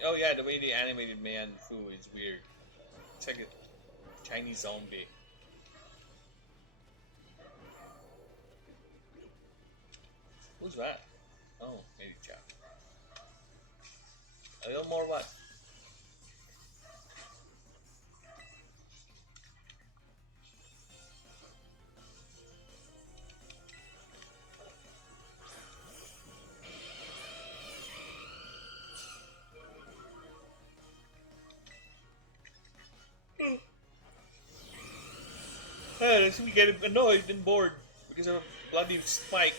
Oh yeah, the way they animated Man Fu is weird. It's like a Chinese zombie. Who's that? Oh, maybe Chap. A little more what? Let's me get annoyed and bored because of a bloody spike.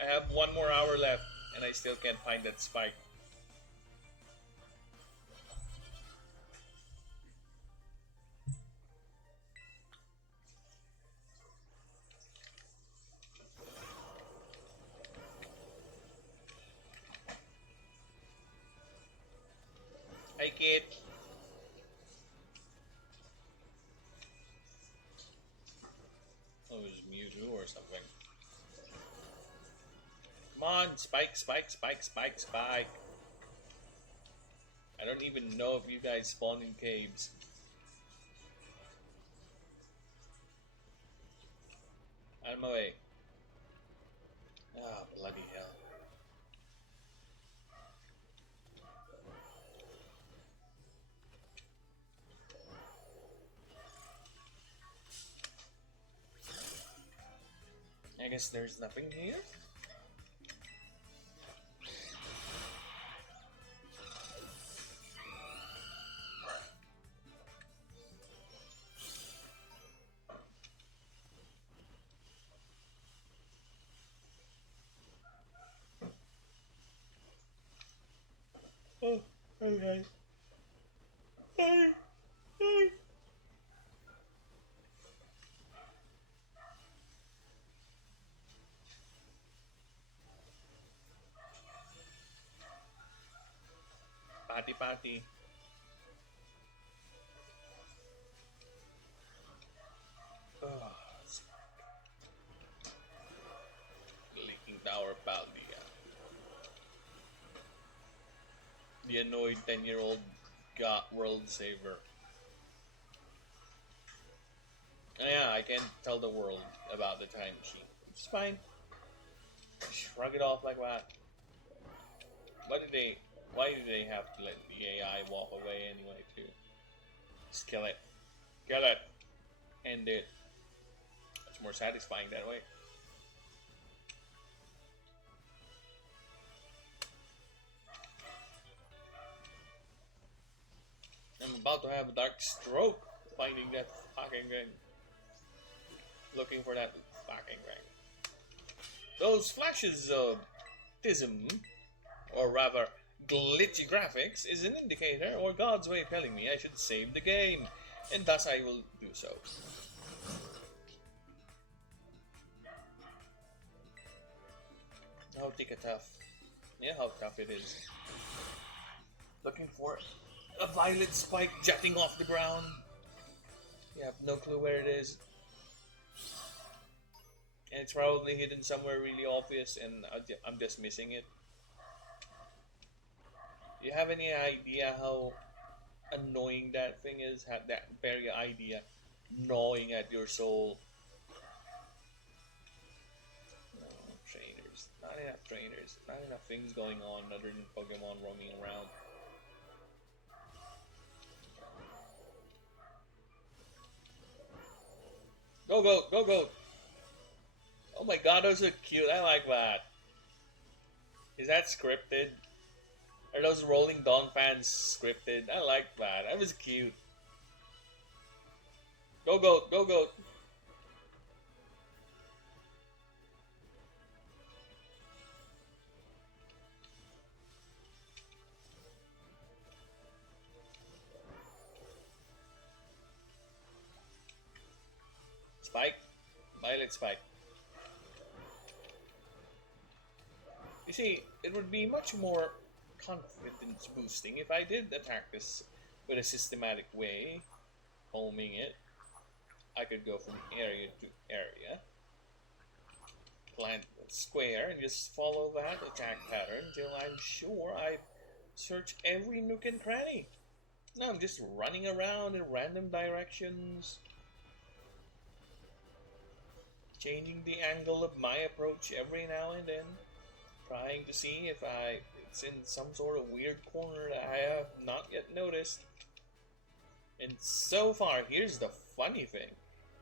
I have 1 more hour left and I still can't find that spike. I can't. Oh, it was Mewtwo or something. Come on, spike, spike, spike, spike, spike. I don't even know if you guys spawn in caves. Out of my way. Ah, bloody hell. I guess there's nothing here. Oh, okay. Hey, hey. Party, party. Oh, leaking tower Paldia. The annoyed 10-year-old got world saver. Yeah, I can tell the world about the time machine. It's fine. Shrug it off like that. Why did they? Why did they have to let the AI walk away anyway? Too. Just kill it. Kill it. End it. It's more satisfying that way. I'm about to have a dark stroke finding that fucking ring. Looking for that fucking ring. Those flashes of tism, or rather glitchy graphics, is an indicator or God's way of telling me I should save the game, and thus I will do so. Oh, take a tough. Yeah, how tough it is. Looking for a violet spike jutting off the ground. You have no clue where it is. And it's probably hidden somewhere really obvious, and I'm just missing it. Do you have any idea how annoying that thing is? That very idea gnawing at your soul. No, trainers. Not enough trainers. Not enough things going on other than Pokemon roaming around. Go, go, go, go! Oh my god, those are cute. I like that. Is that scripted? Are those Rolling Dawn fans scripted? I like that. That was cute. Go, go, go, go! Spike. Violet Spike. You see, it would be much more confidence boosting if I did attack this with a systematic way, homing it. I could go from area to area, plant a square, and just follow that attack pattern until I'm sure I search every nook and cranny. Now I'm just running around in random directions, changing the angle of my approach every now and then, trying to see if it's in some sort of weird corner that I have not yet noticed. And so far, here's the funny thing.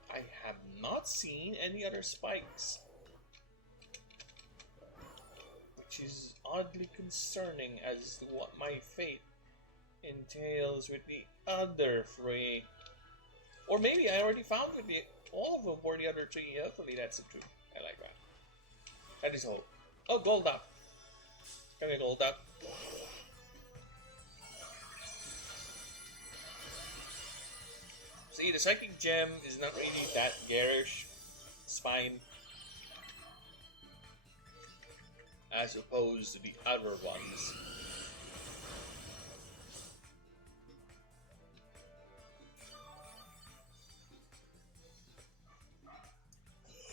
I have not seen any other spikes, which is oddly concerning as to what my fate entails with the other three. Or maybe I already found with all of them for the other three. Hopefully that's the truth. I like that. That is hope. Oh, gold up. Come here, gold up. See, the psychic gem is not really that garish. It's fine. As opposed to the other ones.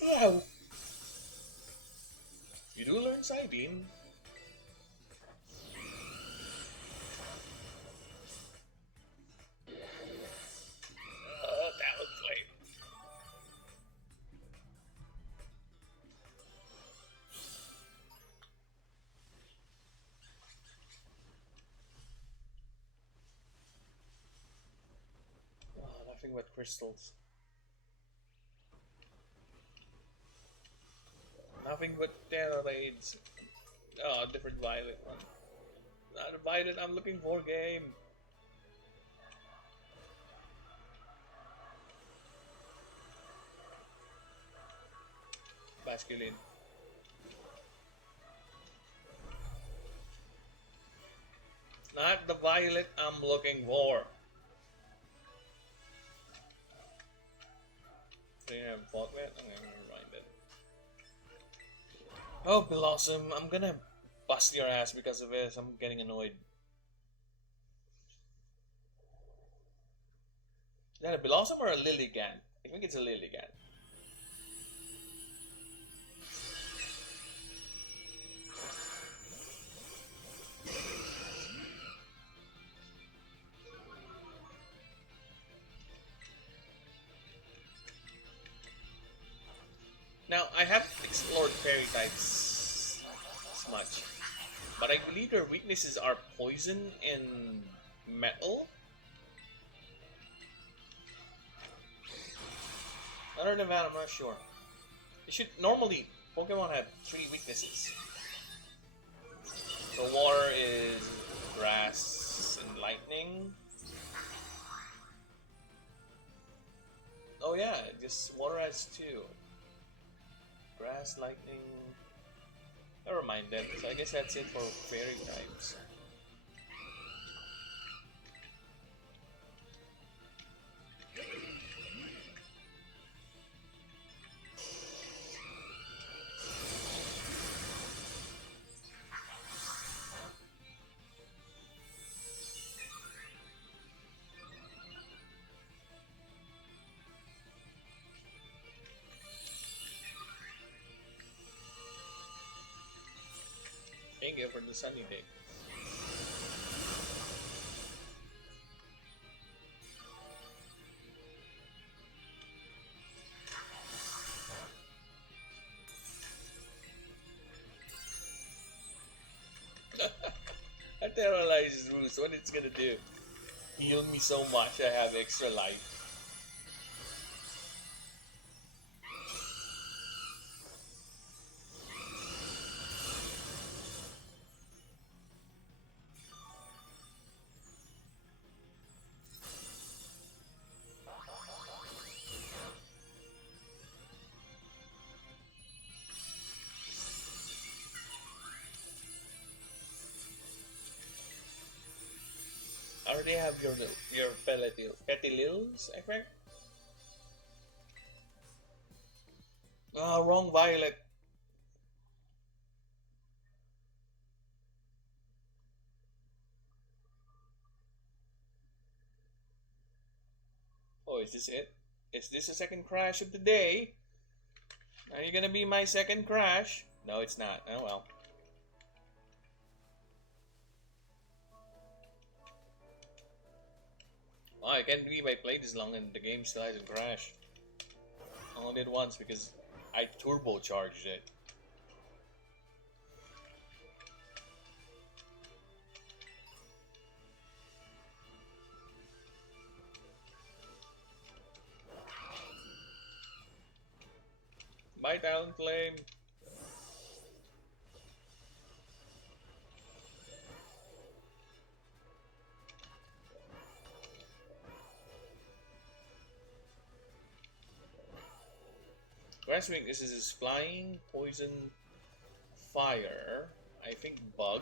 Wow. You do learn Psybeam. Talent Flame. Oh, nothing but crystals. Nothing but Terrorades. Oh, a different violet one. Not a violet I'm looking for game. Basculin. Not the violet I'm looking for. Do you have Faulkner? Okay, never mind it. Oh, Blossom, I'm gonna bust your ass because of this. I'm getting annoyed. Is that a Blossom or a Lilligant? I think it's a Lilligant. Now, I haven't explored fairy types as much, but I believe their weaknesses are poison and metal. Other than that, I'm not sure. It should normally Pokemon have three weaknesses. So water is grass and lightning. Oh yeah, just water has two. Grass, lightning. Never mind then. So I guess that's it for fairy types. Thank you for the sunny day. I terrorized Roost. What it's gonna do? Heal me so much I have extra life. I already have your Petilils, I think. Ah, wrong Violet. Oh, is this it? Is this the second crash of the day? Are you gonna be my second crash? No, it's not. Oh well. Oh, I can't believe I played this long and the game still hasn't crashed. I only did once because I turbocharged it. My talent flame. Grass weaknesses is flying, poison, fire. I think bug.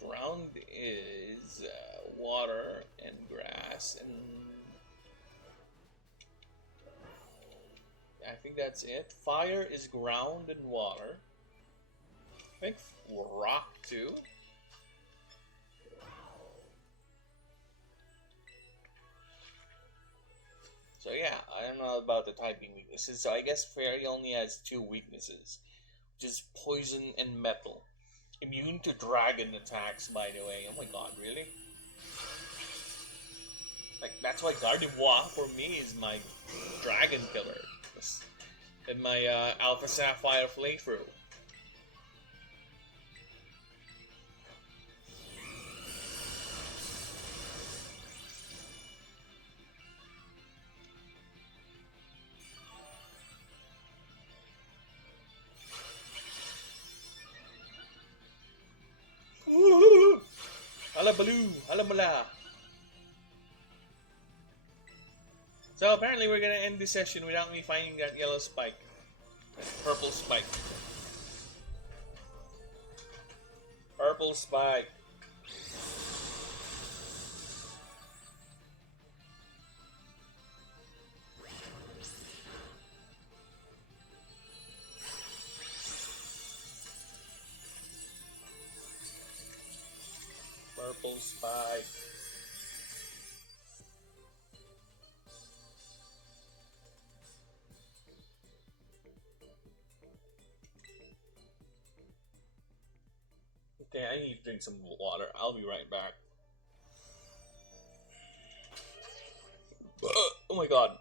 Ground is water and grass, and I think that's it. Fire is ground and water. I think rock too. So yeah, I don't know about the typing weaknesses. So I guess fairy only has two weaknesses, which is poison and metal. Immune to dragon attacks, by the way. Oh my god, really? Like that's why Gardevoir for me is my dragon killer. In my Alpha Sapphire playthrough. Hullabaloo, hullabala. So apparently we're gonna end this session without me finding that yellow spike. That purple spike. Purple spike. Purple spike. Okay, I need to drink some water. I'll be right back. Oh my god.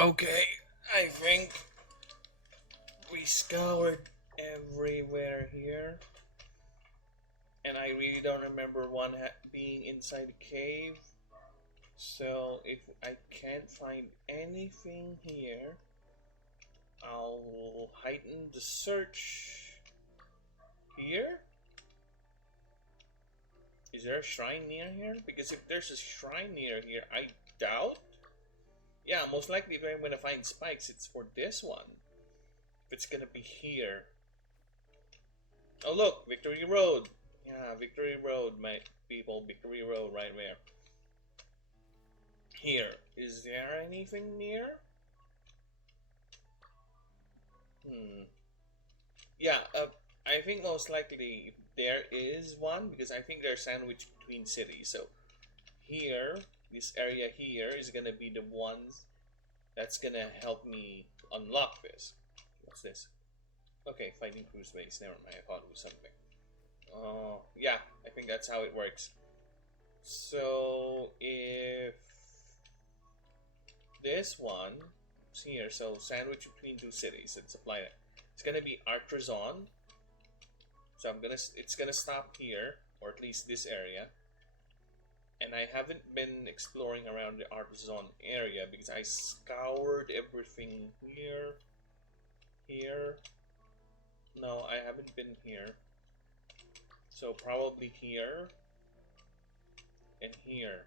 Okay, I think we scoured everywhere here, and I really don't remember one being inside the cave. So if I can't find anything here, I'll heighten the search here. Is there a shrine near here? Because if there's a shrine near here, I doubt. Yeah, most likely if I'm gonna find spikes, it's for this one. If it's gonna be here. Oh look, Victory Road. Yeah, Victory Road, my people. Victory Road right there. Here. Is there anything near? Hmm. Yeah, I think most likely there is one because I think they're sandwiched between cities. So here, this area here is gonna be the ones that's gonna help me unlock this. What's this? Okay, fighting cruise base. Never mind. I thought it was something. Yeah, I think that's how it works. So if this one is here, so sandwich between two cities, let's apply that. It's gonna be Artrazon. So it's gonna stop here, or at least this area. And I haven't been exploring around the Artrazon area because I scoured everything here, here. No, I haven't been here. So probably here and here.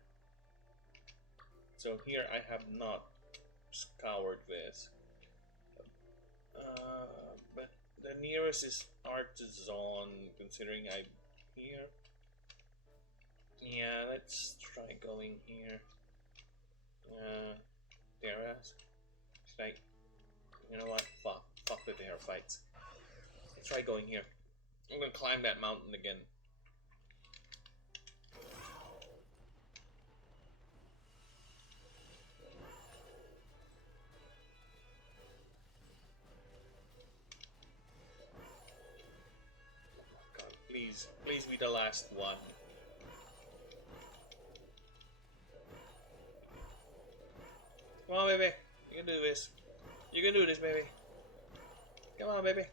So here I have not scoured this. But the nearest is Artisan, considering I'm here. Yeah, let's try going here. Terras. Should I? You know what? Fuck the Terra fights. Let's try going here. I'm gonna climb that mountain again. God, please be the last one. Come on, baby. You can do this. You can do this, baby. Come on, baby.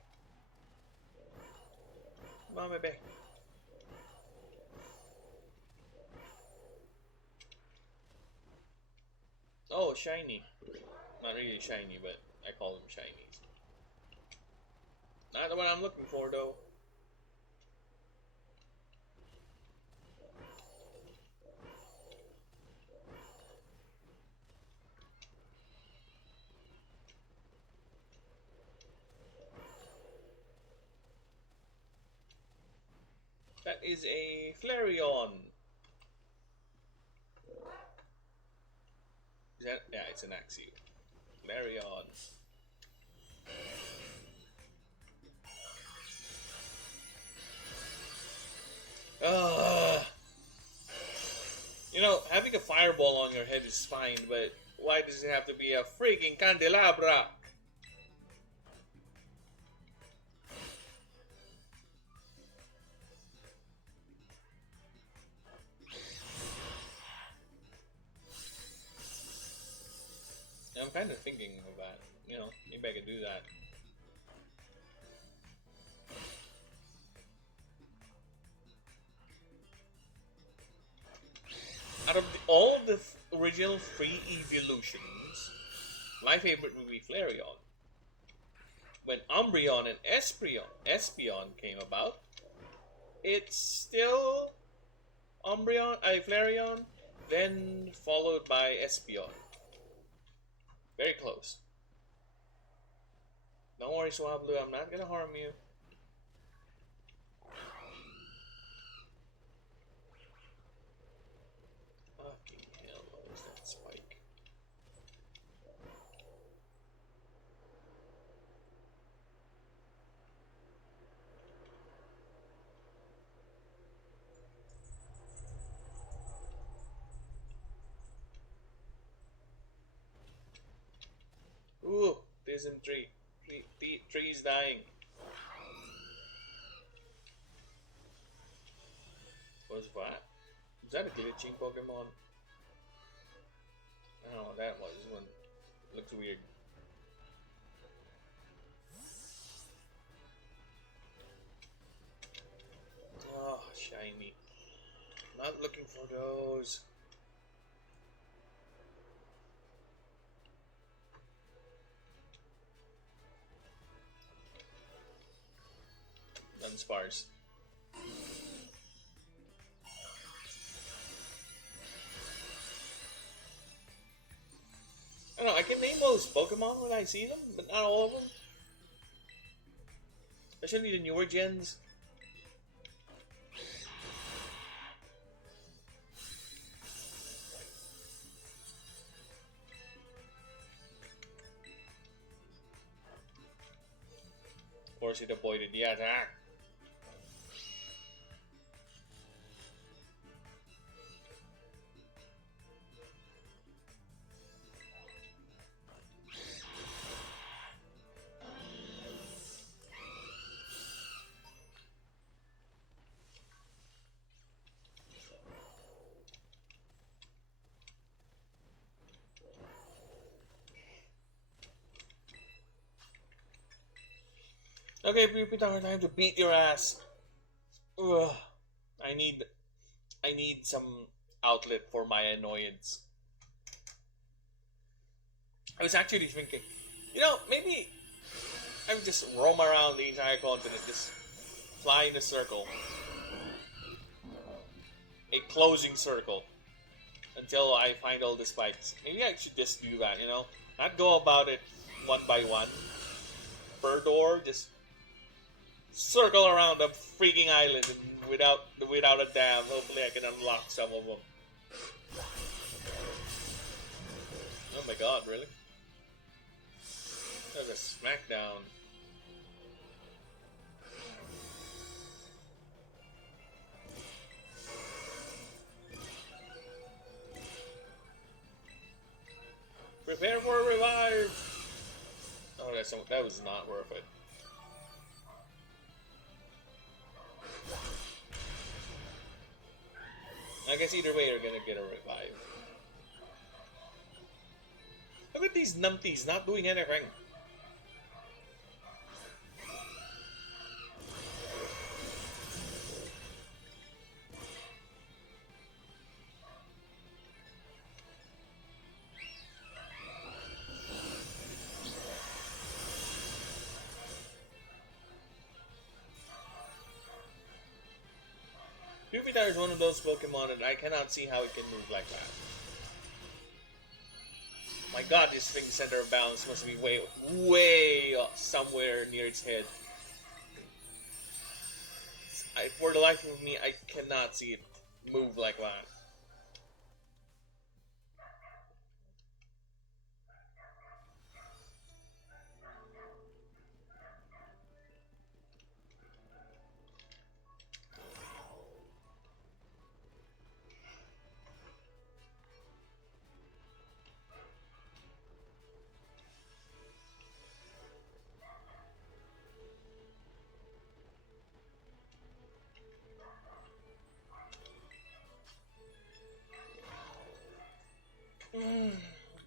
Come on, baby. Oh, shiny. Not really shiny, but I call them shinies. Not the one I'm looking for, though. That is a Flareon. Is that? Yeah, it's an Axie. Flareon. Ugh. You know, having a fireball on your head is fine, but why does it have to be a freaking candelabra? I'm kind of thinking of that. You know, maybe I could do that. Out of all the original three evolutions, my favorite would be Flareon. When Umbreon and Espeon came about, it's still Flareon, then followed by Espeon. Very close. Don't worry, Swablu, I'm not gonna harm you. Fucking hell, what was that spike? Ooh, dysentery. Tree's dying. Was what? Was that a glitching Pokemon? I don't know what that was. One Looks weird. Oh, shiny. Not looking for those. Unspars. I don't know, I can name those Pokemon when I see them, but not all of them. Especially the newer gens. Of course, it avoided the attack. Okay, Pupitar, time to beat your ass. Ugh. I need I need some outlet for my annoyance. I was actually thinking, maybe I would just roam around the entire continent, just fly in a circle, a closing circle, until I find all the spikes. Maybe I should just do that, not go about it one by one per door, just circle around a freaking island and without a dam. Hopefully, I can unlock some of them. Oh my god, really? That's a smackdown. Prepare for a revive! Oh, that was not worth it. I guess either way you're gonna get a revive. Look at these numpties not doing anything. Jupiter is one of those Pokemon and I cannot see how it can move like that. My god, this thing's center of balance must be way somewhere near its head. For the life of me, I cannot see it move like that.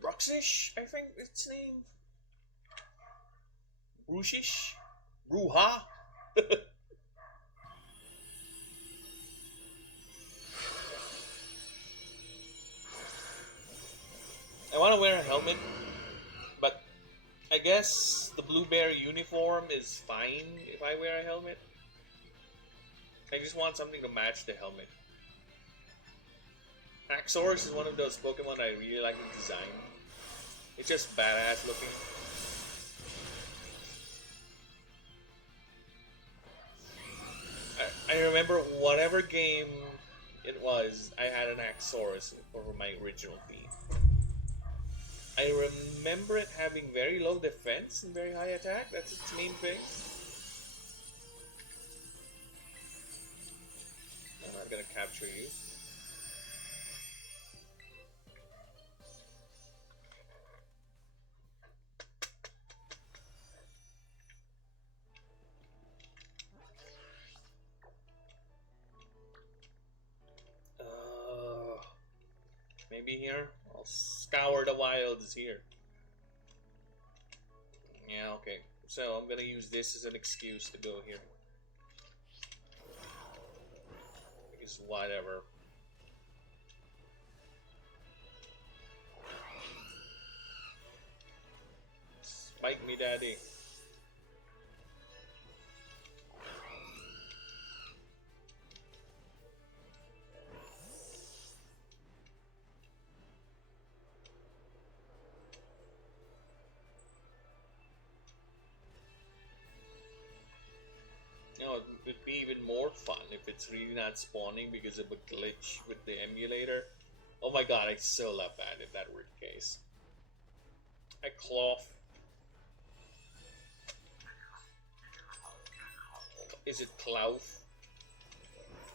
Bruxish, I think its name. Brushish? Bruha? I want to wear a helmet, but I guess the blueberry uniform is fine if I wear a helmet. I just want something to match the helmet. Axorus is one of those Pokemon I really like the design. It's just badass looking. I remember whatever game it was, I had an Axorus over my original team. I remember it having very low defense and very high attack. That's its main thing. I'm not gonna capture you. Maybe here? I'll scour the wilds here. Yeah, okay. So I'm gonna use this as an excuse to go here. Because whatever. Spike me, daddy. You know, it would be even more fun if it's really not spawning because of a glitch with the emulator. Oh my god, I so love that if that were the case. I cloth. Is it Klauf?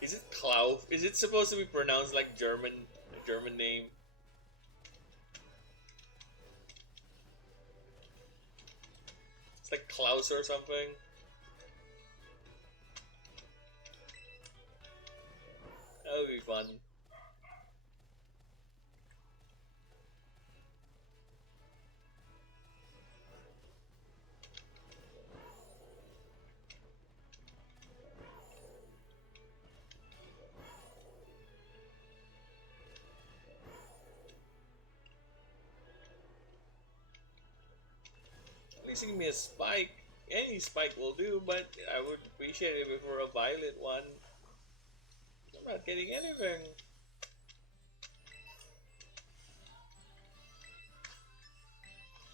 Is it Klauf? Is it supposed to be pronounced like German, a German name? It's like Klaus or something. That would be fun. At least give me a spike. Any spike will do, but I would appreciate it if it were a violet one. I'm not getting anything.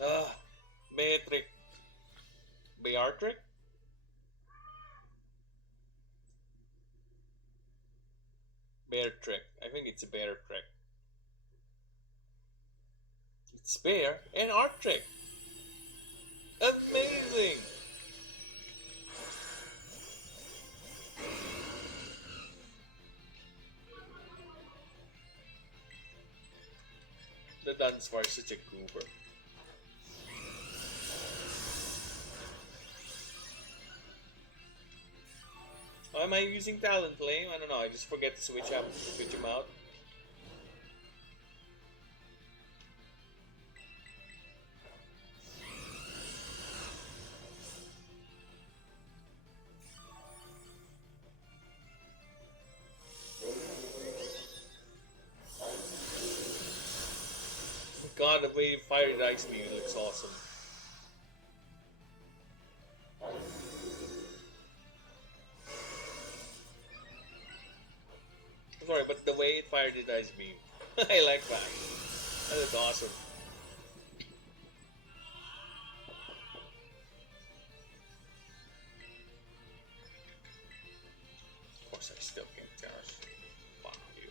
Ah, Beatric. Beatric? Bear trick. I think it's a bear trick. It's bear and art trick. Amazing! The Dunsparce is such a goober. Why am I using Talon Flame? I don't know. I just forget to switch him out. God, the way Fire Dice me looks awesome. I'm sorry, but the way it fired the dice beam, I like that. That looks awesome. Of course, I still can't charge. Fuck you.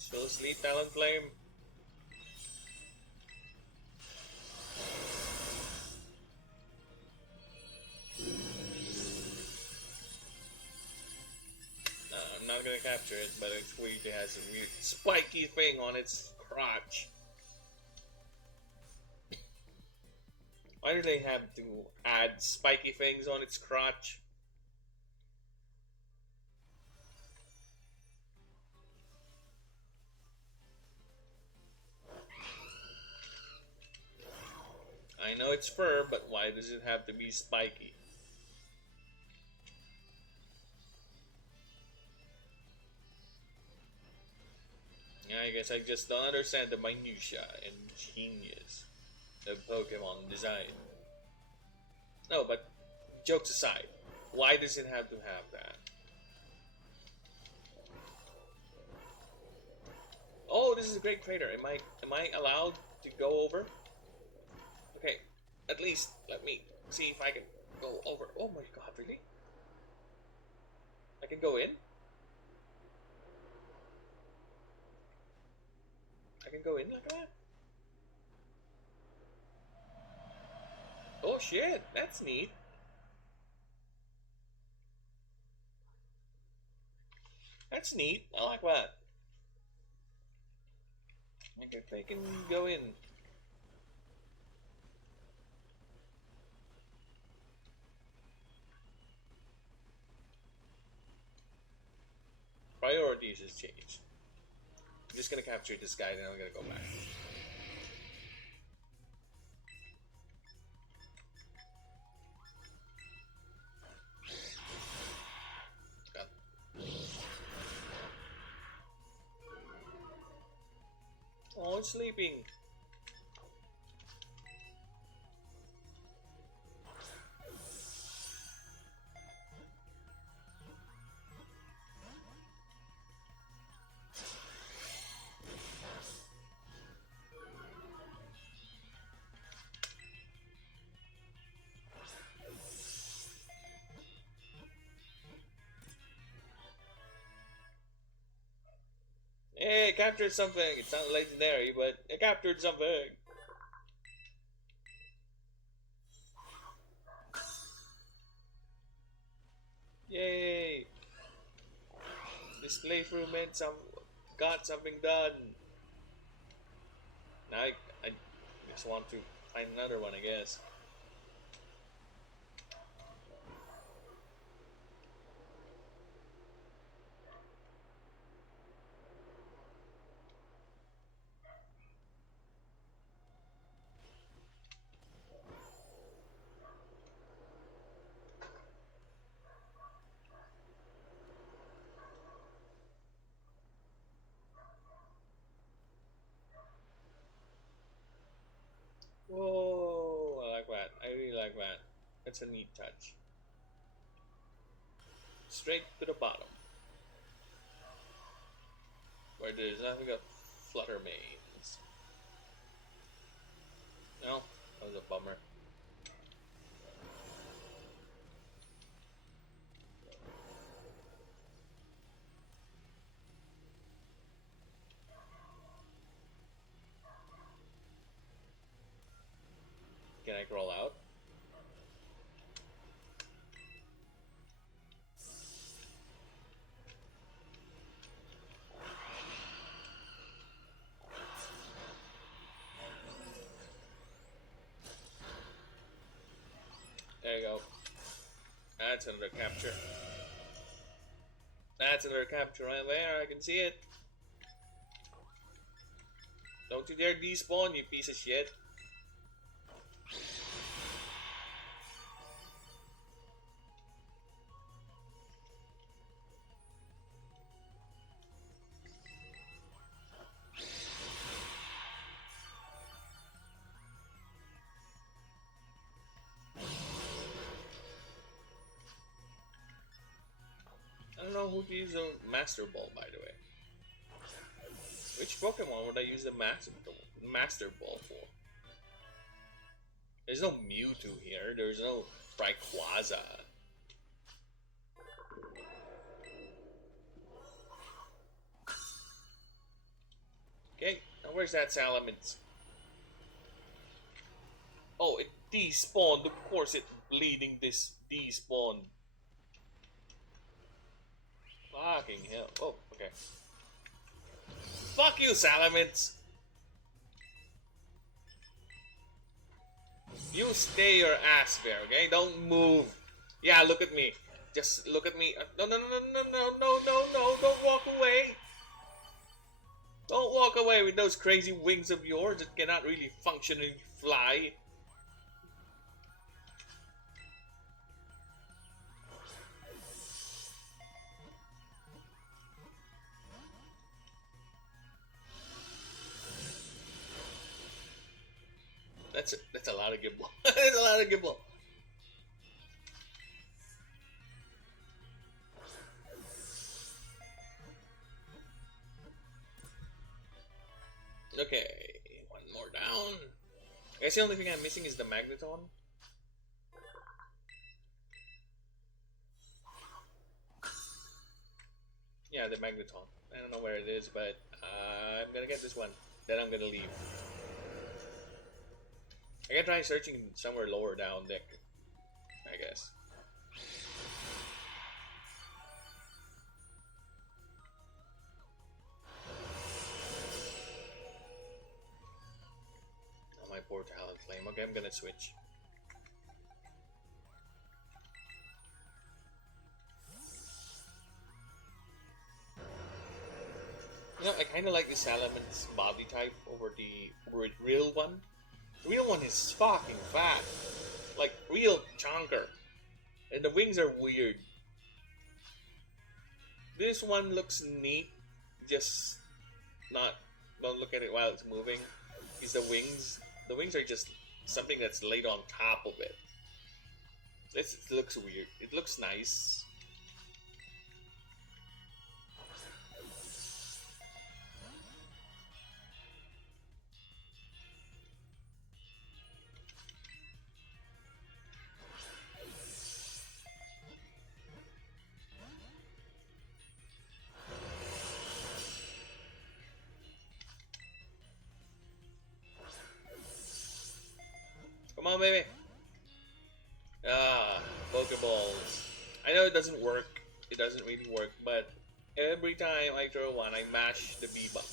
Still asleep, Talon Flame. I'm not gonna capture it, but it's weird. It has a weird spiky thing on its crotch. Why do they have to add spiky things on its crotch? I know it's fur, but why does it have to be spiky? Yeah, I guess I just don't understand the minutia and genius of Pokemon design. No, but jokes aside, why does it have to have that? Oh, this is a great crater. Am I allowed to go over? Okay, at least let me see if I can go over. Oh my god, really? I can go in? can go in like that? Oh shit, that's neat. That's neat. I like that. I think they can go in. Priorities has changed. I'm just gonna capture this guy, then I'm gonna go back. God. Oh, it's sleeping. Hey, I captured something. It's not legendary, but I captured something. Yay! This playthrough meant got something done. Now I just want to find another one, I guess. Whoa, I like that. I really like that. That's a neat touch. Straight to the bottom, where there's nothing but flutter mains. No, that was a bummer. Can I crawl out? There you go. That's another capture. That's another capture right there. I can see it. Don't you dare despawn, you piece of shit. I don't know who to use a Master Ball, by the way. Which Pokemon would I use the Master Ball for? There's no Mewtwo here. There's no Rayquaza. Okay, now where's that Salamence? Oh, it despawned. Of course it bleeding this despawned. Fucking hell. Oh, okay. Fuck you, Salamence! You stay your ass there, okay? Don't move. Yeah, look at me. Just look at me. No, no, no, no, no, no, no, no, no. Don't walk away. Don't walk away with those crazy wings of yours that cannot really functionally fly. That's a lot of Gible. That's a lot of Gible. Okay, one more down. I guess the only thing I'm missing is the Magneton. Yeah, the Magneton. I don't know where it is, but I'm gonna get this one. then I'm gonna leave. I can try searching somewhere lower down there, I guess. Oh, my poor talent flame. Okay, I'm gonna switch. You know, I kind of like the Salaman's body type over the real one. The real one is fucking fat. Like, real chunker. And the wings are weird. This one looks neat, just not. Don't look at it while it's moving. Because the wings are just something that's laid on top of it. It looks weird. It looks nice. Come on, baby. Ah, Pokeballs. I know it doesn't work. It doesn't really work, but every time I throw one, I mash the B button.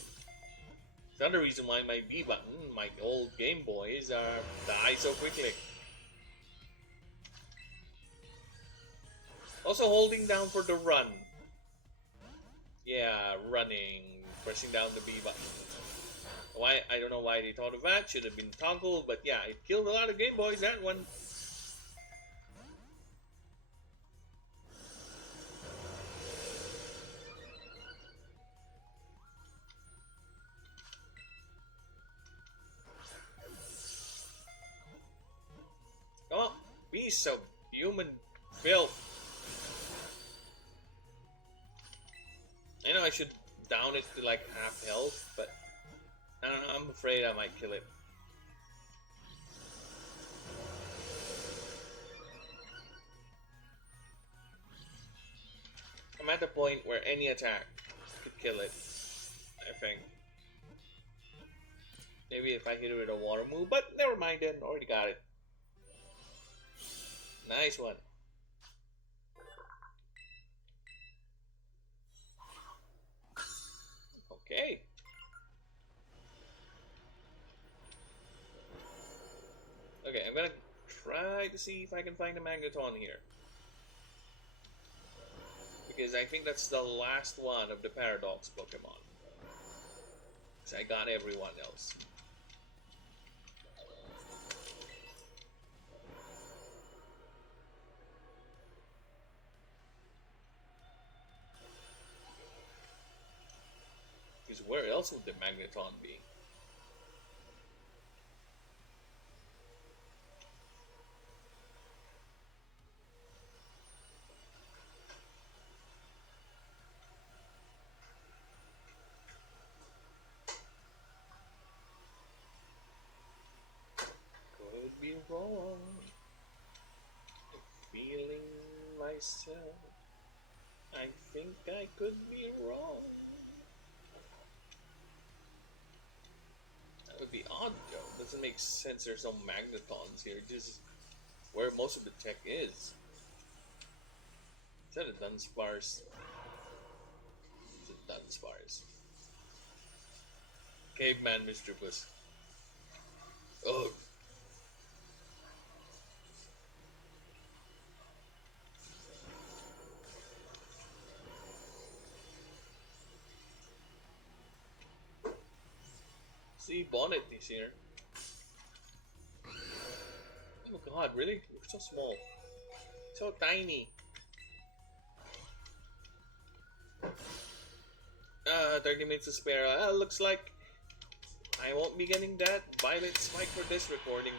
It's another reason why my B button, my old Game Boys, die so quickly. Also, holding down for the run. Yeah, running, pressing down the B button. Why? I don't know why they thought of that. Should have been toggled, but yeah, it killed a lot of Game Boys. That one. Come on, piece of human filth. I know I should down it to like half health, but I'm afraid I might kill it. I'm at the point where any attack could kill it, I think. Maybe if I hit it with a water move, but never mind then, already got it. Nice one. Okay. Okay, I'm gonna try to see if I can find a Magneton here. Because I think that's the last one of the Paradox Pokemon. Because I got everyone else. Because where else would the Magneton be? Could be wrong. Feeling myself. I think I could be wrong. That would be odd though. Doesn't make sense there's no Magnetons here. Just where most of the tech is. Is that a Dunsparce? It's a Dunsparce. Caveman Mr. Puss. Oh. See, Bonnet is here. Oh god, really? You're so small. So tiny. 30 minutes to spare. Looks like I won't be getting that Violet Spike for this recording.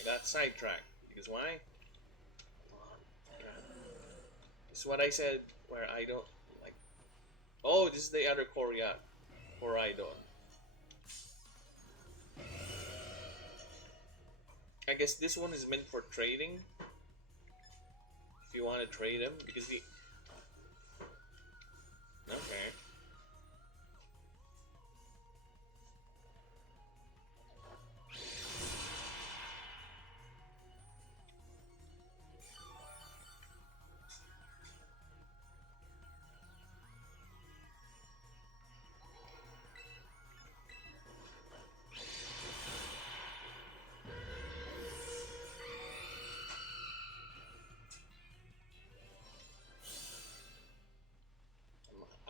I got sidetracked. Because why? Come on. This is what I said where I don't like. Oh, this is the other Koraidon. I guess this one is meant for trading. If you want to trade him, because Okay.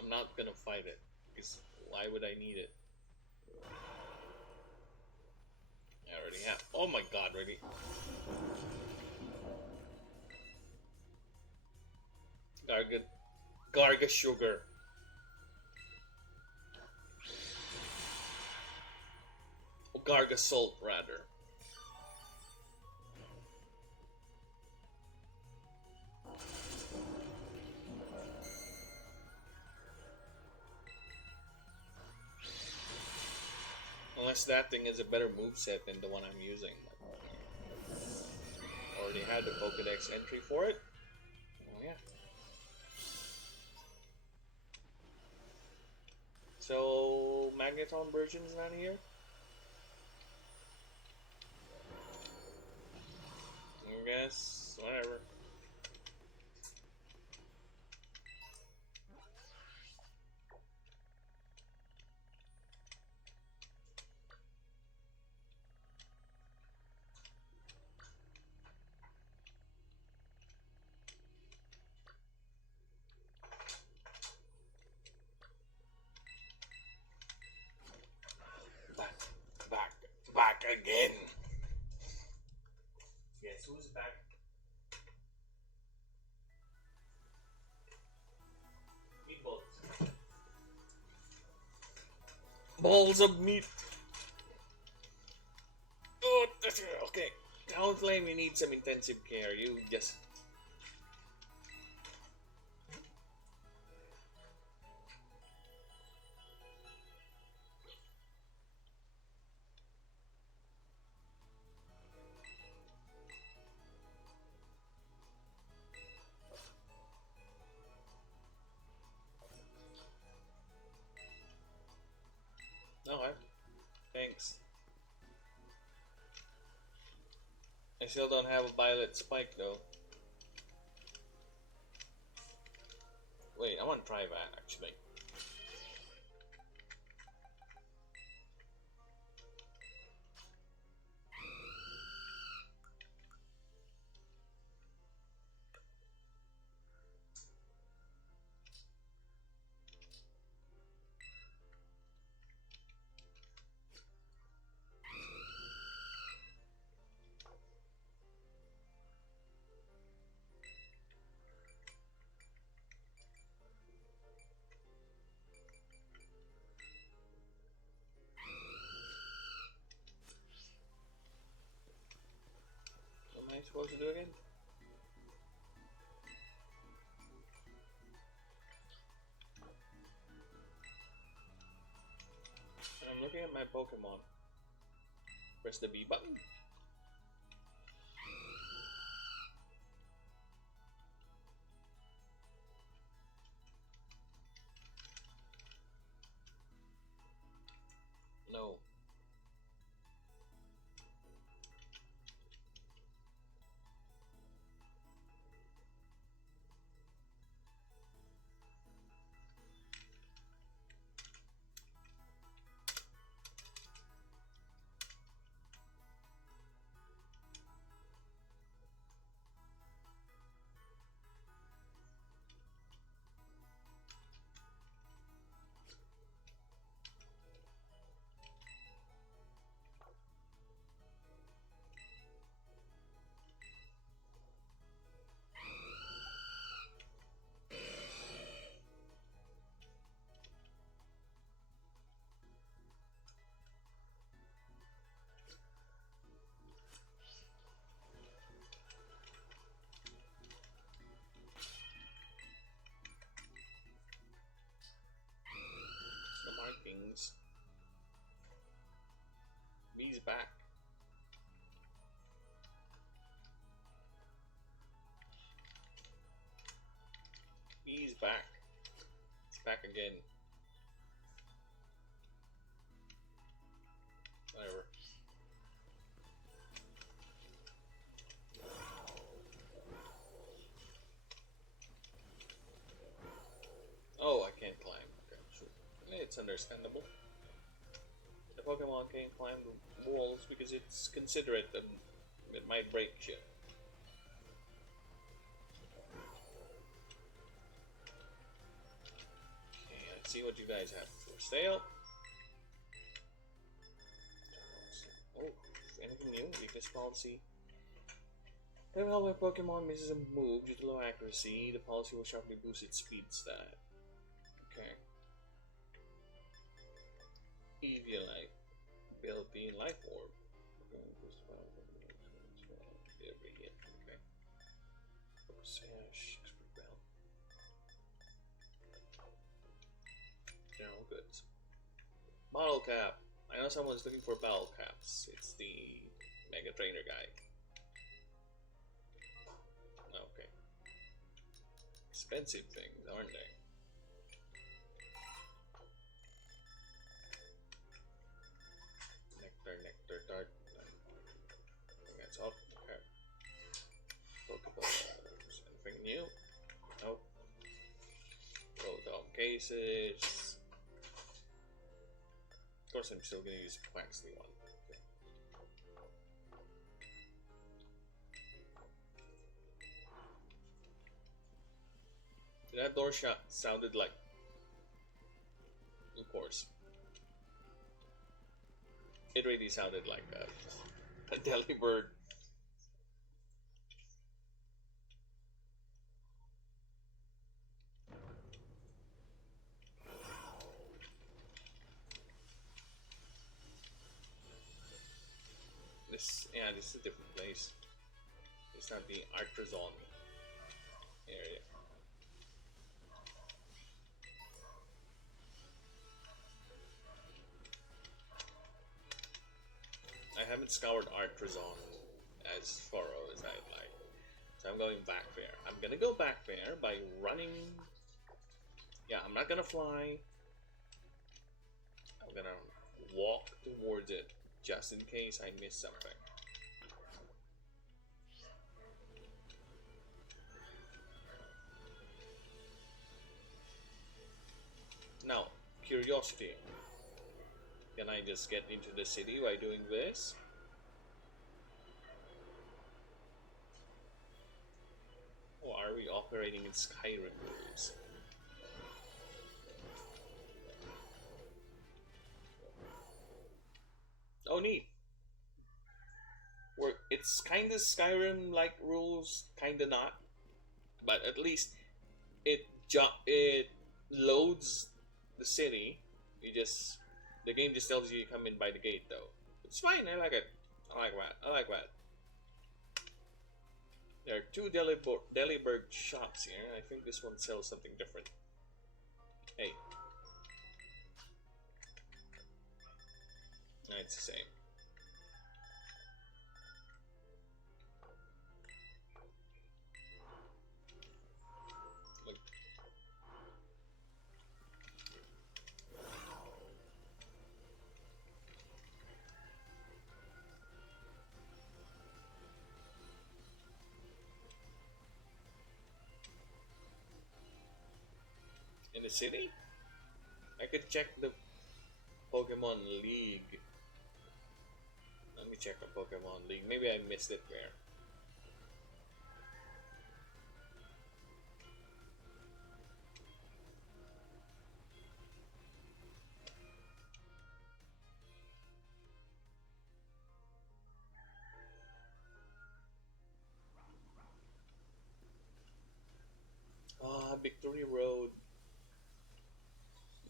I'm not gonna fight it because why would I need it? I already have. Oh my god, really? Garga, Garga sugar. Oh, Garga salt, rather. Unless that thing is a better moveset than the one I'm using. Already had the Pokedex entry for it. Oh yeah. So Magneton version's not here? I guess whatever. Back, back, back again. Yes, who's back? Meatballs. Balls of meat. Oh, okay. Don't claim you need some intensive care. You just. Okay. Thanks. I still don't have a violet spike though. Wait, I want to try that actually. What am I supposed to do again? I'm looking at my Pokemon. Press the B button. No. The markings. B's back. B's back. Back again. Whatever. Oh, I can't climb. Okay, sure. It's understandable. The Pokemon can't climb the walls because it's considerate and it might break shit. Okay, let's see what you guys have for sale. Oh, anything new? Weakness policy. When my Pokemon misses a move due to low accuracy, the policy will sharply boost its speed stat. Okay. Eviolite. Built-in Life Orb. Every hit. Okay. Sash. Expert Bell. General goods. Bottle cap. I know someone's looking for bottle caps. It's the Mega Trainer guy. Okay. Expensive things, aren't they? Nectar, dart. I think that's all. Okay. Pokeballs. Anything new? Nope. Roll down cases. Of course, I'm still gonna use Quaxley one. Okay. That door shot sounded like. Of course. It really sounded like a Delibird. This is a different place. It's not the Artrazon area. I haven't scoured Artrazon as thorough as I'd like. So I'm going back there. I'm gonna go back there by running. Yeah, I'm not gonna fly. I'm gonna walk towards it just in case I miss something. Now, curiosity. Can I just get into the city by doing this? Or are we operating in Skyrim rules? Oh, neat. It's kind of Skyrim-like rules, kind of not, but at least it loads the city. The game just tells you come in by the gate though. It's fine. I like it. I like that. I like that. There are two Delibird shops here. I think this one sells something different. Hey. No, it's the same. Look. In the city? I could check the Pokemon League. Let me check the Pokemon League. Maybe I missed it there. Victory Road.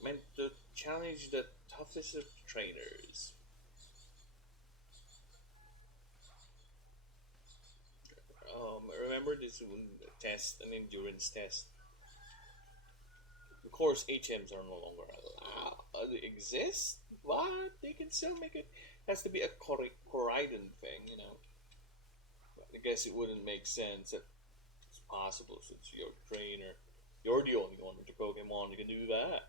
Meant to challenge the toughest of trainers. Remember this test, an endurance test. Of course, HMs are no longer allowed to exist. What? They can still make it. Has to be a Koraidon thing, you know. But I guess it wouldn't make sense that it's possible since your trainer, You're the only one with the Pokemon who can do that.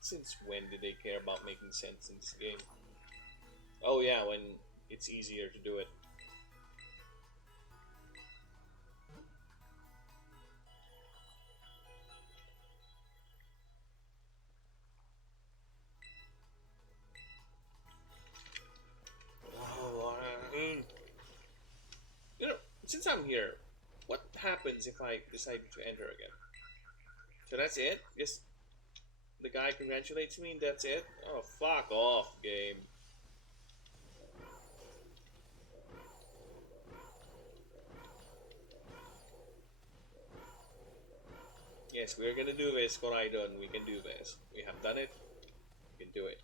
Since when did they care about making sense in this game? Oh yeah, when it's easier to do it. Oh, you know, since I'm here, what happens if I decide to enter again? So that's it? Just the guy congratulates me and that's it? Oh, fuck off, game. Yes, we're gonna do this, Koraidon. We can do this. We have done it. We can do it.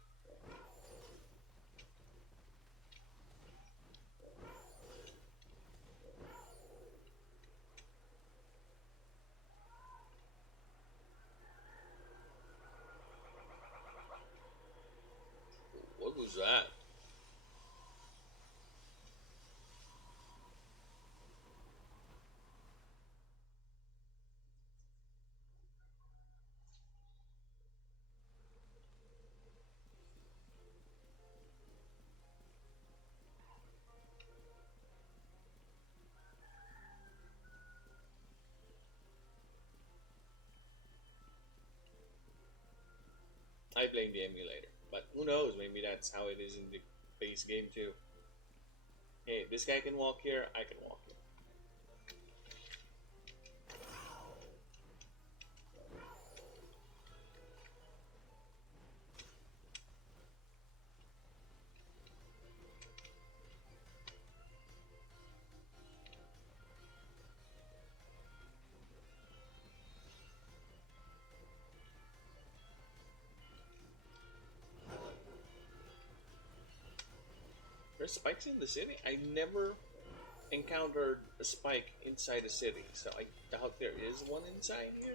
What was that? I blame the emulator. But who knows, maybe that's how it is in the base game too. Hey, this guy can walk here, I can walk here. There's spikes in the city? I never encountered a spike inside a city, so I doubt there is one inside here.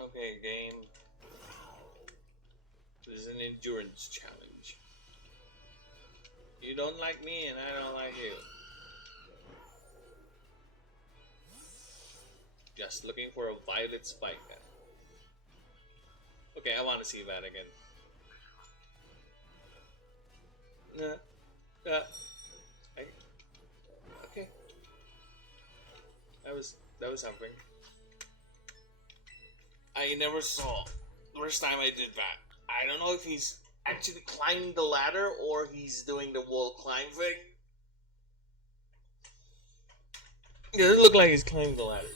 Okay, game. This is an endurance challenge. You don't like me and I don't like you. Just looking for a violet spike. Okay, I want to see that again. Nah, I, okay. That was something. I never saw the first time I did that. I don't know if he's actually climbing the ladder or he's doing the wall climb thing. It doesn't look like he's climbing the ladder.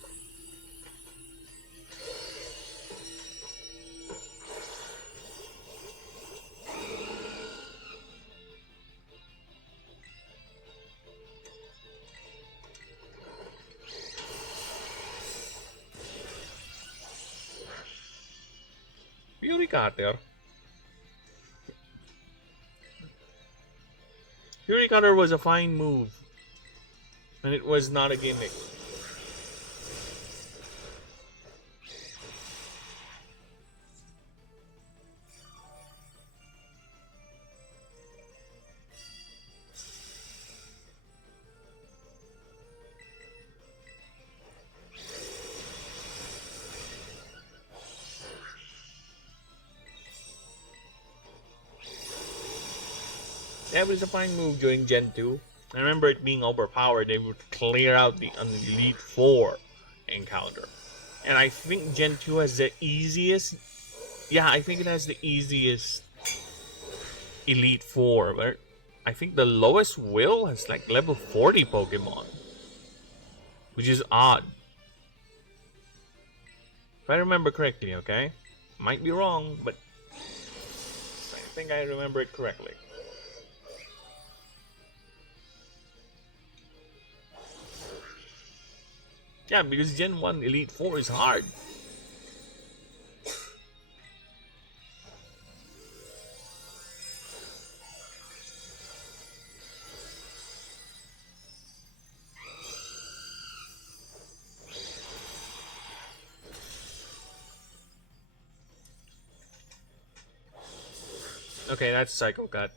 Beauty Cutter. Beauty Cutter was a fine move. And it was not a gimmick. That was a fine move during Gen 2. I remember it being overpowered. They would clear out the Elite Four encounter. And I think Gen 2 has the easiest. Yeah, I think it has the easiest Elite Four. But I think the lowest will has like level 40 Pokemon. Which is odd. If I remember correctly, okay? Might be wrong, but I think I remember it correctly. Yeah, because Gen 1 Elite Four is hard. Okay, that's Psycho Cut.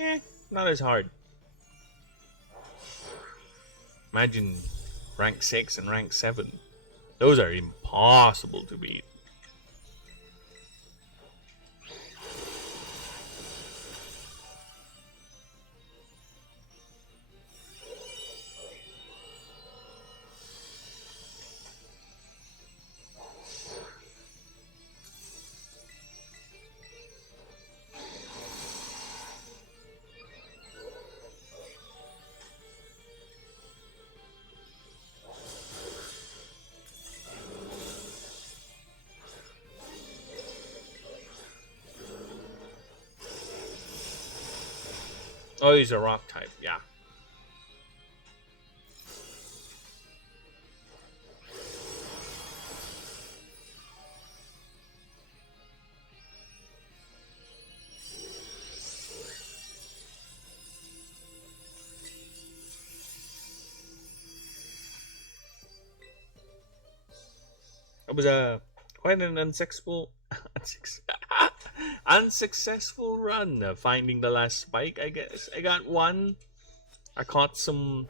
Eh, not as hard. Imagine rank 6 and rank 7. Those are impossible to beat. Oh, he's a rock type, yeah. It was a quite an unsuccessful run finding the last spike. I guess I got one. I caught some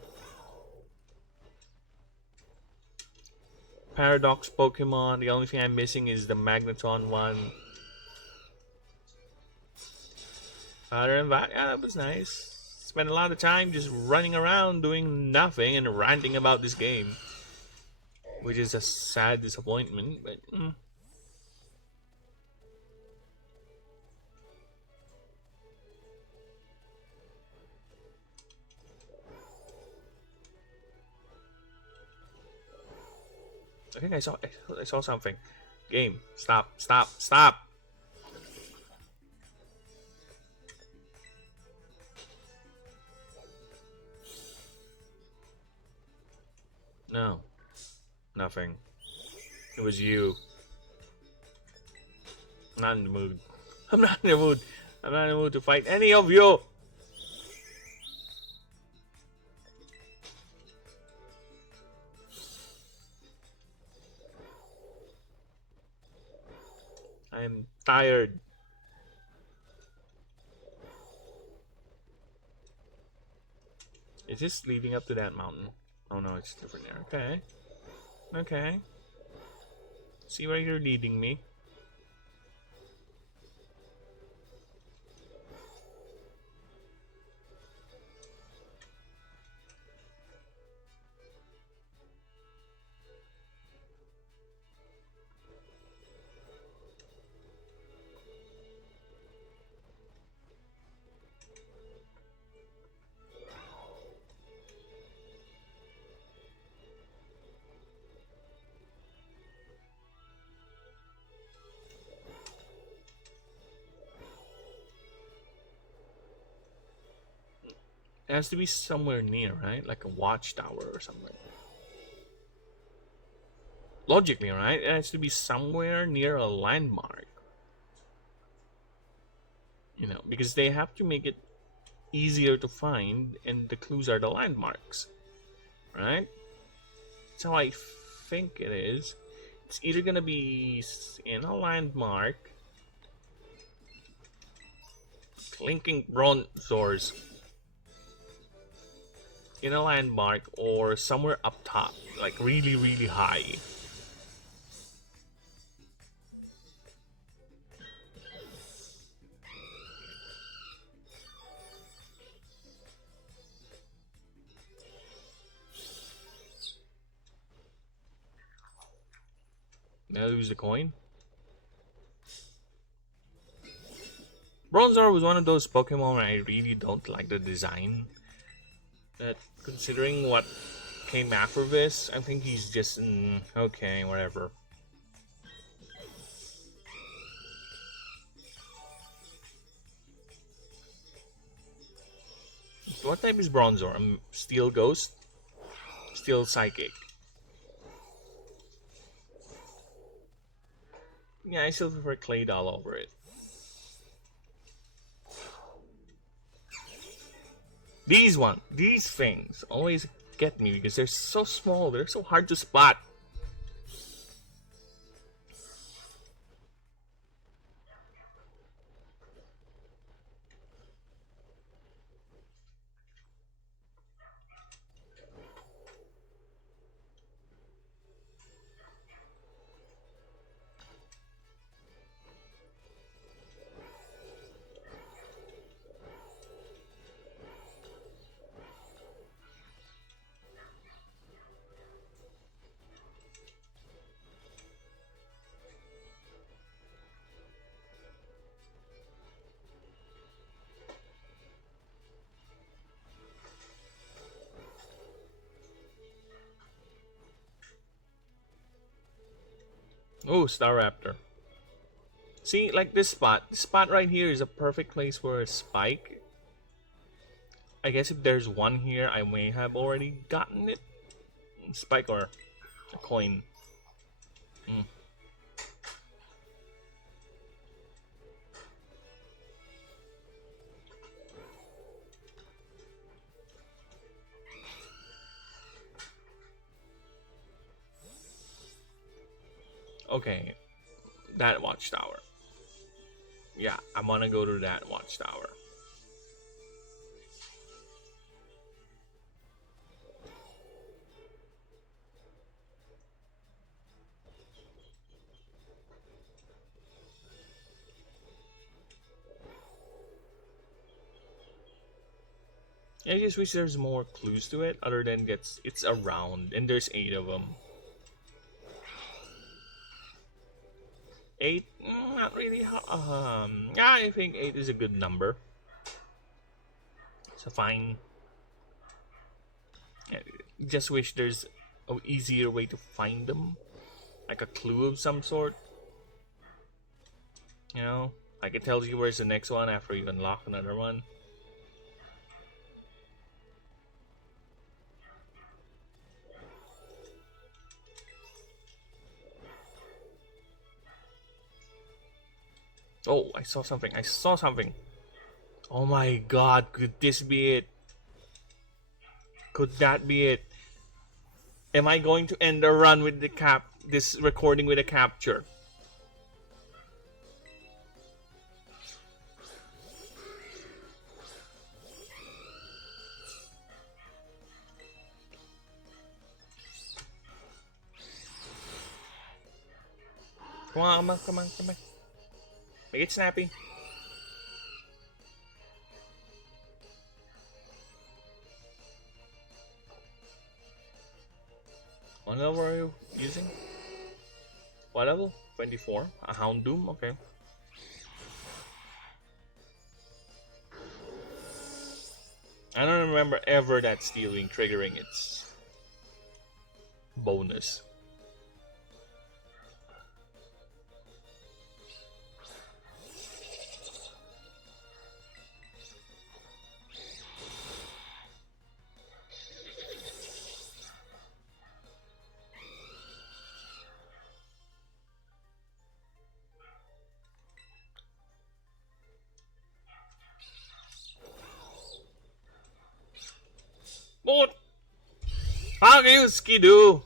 Paradox Pokemon. The only thing I'm missing is the Magneton one. Other than that, yeah, that was nice. Spent a lot of time just running around doing nothing and ranting about this game, which is a sad disappointment. But I think I saw something. Game, stop, stop, stop. No, nothing. It was you. I'm not in the mood. I'm not in the mood. I'm not in the mood to fight any of you. I'm tired. Is this leading up to that mountain? Oh no, it's different there. Okay. Okay. See where you're leading me. It has to be somewhere near, right? Like a watchtower or something. Logically, right? It has to be somewhere near a landmark. You know, because they have to make it easier to find, and the clues are the landmarks, right? That's how I think it is. It's either gonna be in a landmark, clinking bronzors in a landmark, or somewhere up top, like really, really high. I lose the coin. Bronzor was one of those Pokemon where I really don't like the design. That considering what came after this, I think he's just okay, whatever. So what type is Bronzor? Steel Ghost, Steel Psychic. Yeah, I still prefer Claydol over it. These things always get me because they're so small. They're so hard to spot. Oh, Staraptor. See, like this spot. This spot right here is a perfect place for a spike. I guess if there's one here, I may have already gotten it. Spike or a coin. Mm. Okay, that watchtower. Yeah, I want to go to that watchtower. I just wish there's more clues to it other than it's around and there's 8 of them. 8? Not really. Yeah, I think 8 is a good number. It's a fine. I just wish there's an easier way to find them, like a clue of some sort. You know, like it tells you where's the next one after you unlock another one. Oh, I saw something. I saw something. Oh my god, could this be it? Could that be it? Am I going to end the run with this recording with a capture? Come on, come on, come on, come on. Make it snappy. What level are you using? What level? 24. A Houndoom? Okay. I don't remember ever that stealing triggering its bonus. What? How can you skidoo?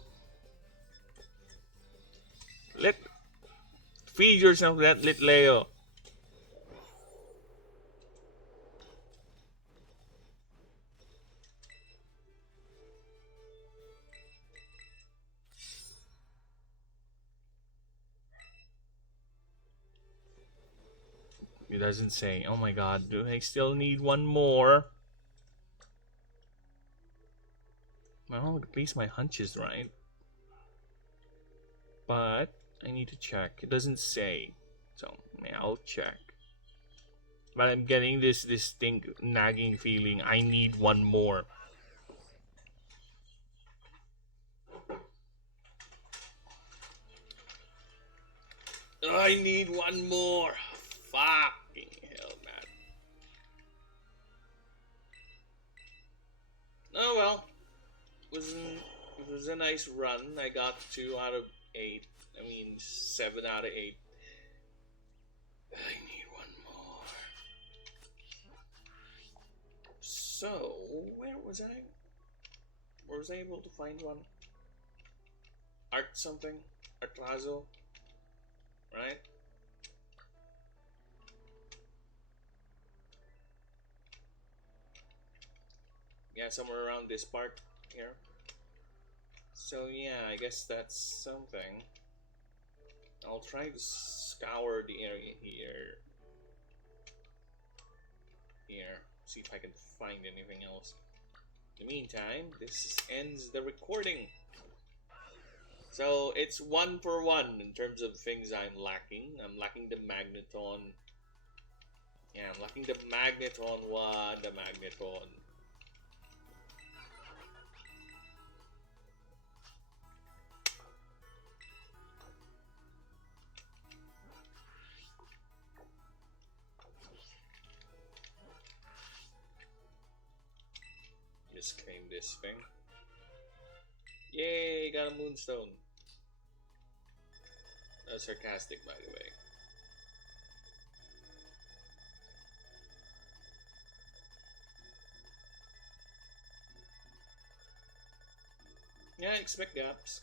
Let feed yourself that lit Leo. It doesn't say. Oh my god, do I still need one more? Well, at least my hunch is right. But I need to check. It doesn't say. So, yeah, I'll check. But I'm getting this distinct nagging feeling. I need one more. I need one more. Fucking hell, man. Oh well. It was a nice run. I got 2 out of 8. I mean, 7 out of 8. I need one more. So, where was I? Where was I able to find one? Art something? Artrazo? Right? Yeah, somewhere around this part here. So yeah, I guess that's something. I'll try to scour the area here. Here. See if I can find anything else. In the meantime, this ends the recording. So it's 1 for 1 in terms of things I'm lacking. I'm lacking the magneton. Yeah, I'm lacking the magneton 1, the magneton. Just claim this thing. Yay, got a moonstone. That was sarcastic, by the way. Yeah, I expect gaps.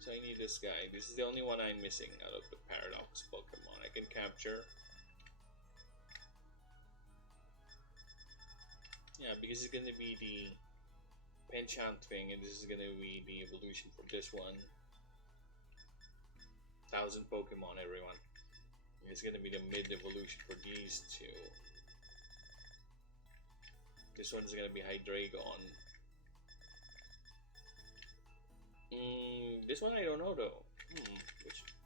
So I need this guy. This is the only one I'm missing out of the Paradox Pokemon I can capture. Yeah, because it's gonna be the Penchant thing, and this is gonna be the evolution for this one. 1,000 Pokemon, everyone. It's gonna be the mid evolution for these two. This one's gonna be Hydreigon. This one I don't know though.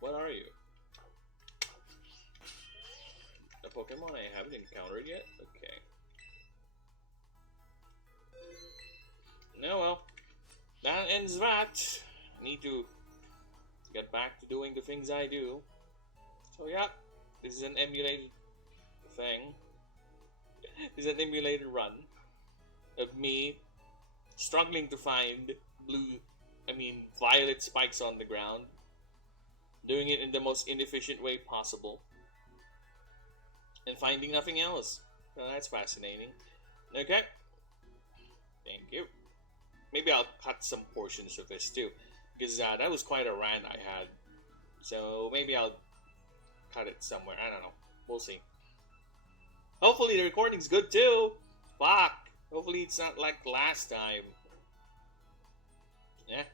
What are you? A Pokemon I haven't encountered yet? Okay. No, well, that ends that. I need to get back to doing the things I do. So yeah, this is an emulated thing. This is an emulated run of me struggling to find violet spikes on the ground, doing it in the most inefficient way possible, and finding nothing else. Well, that's fascinating. Okay, thank you. Maybe I'll cut some portions of this too, because that was quite a rant I had. So maybe I'll cut it somewhere. I don't know. We'll see. Hopefully the recording's good too. Fuck. Hopefully it's not like last time. Yeah.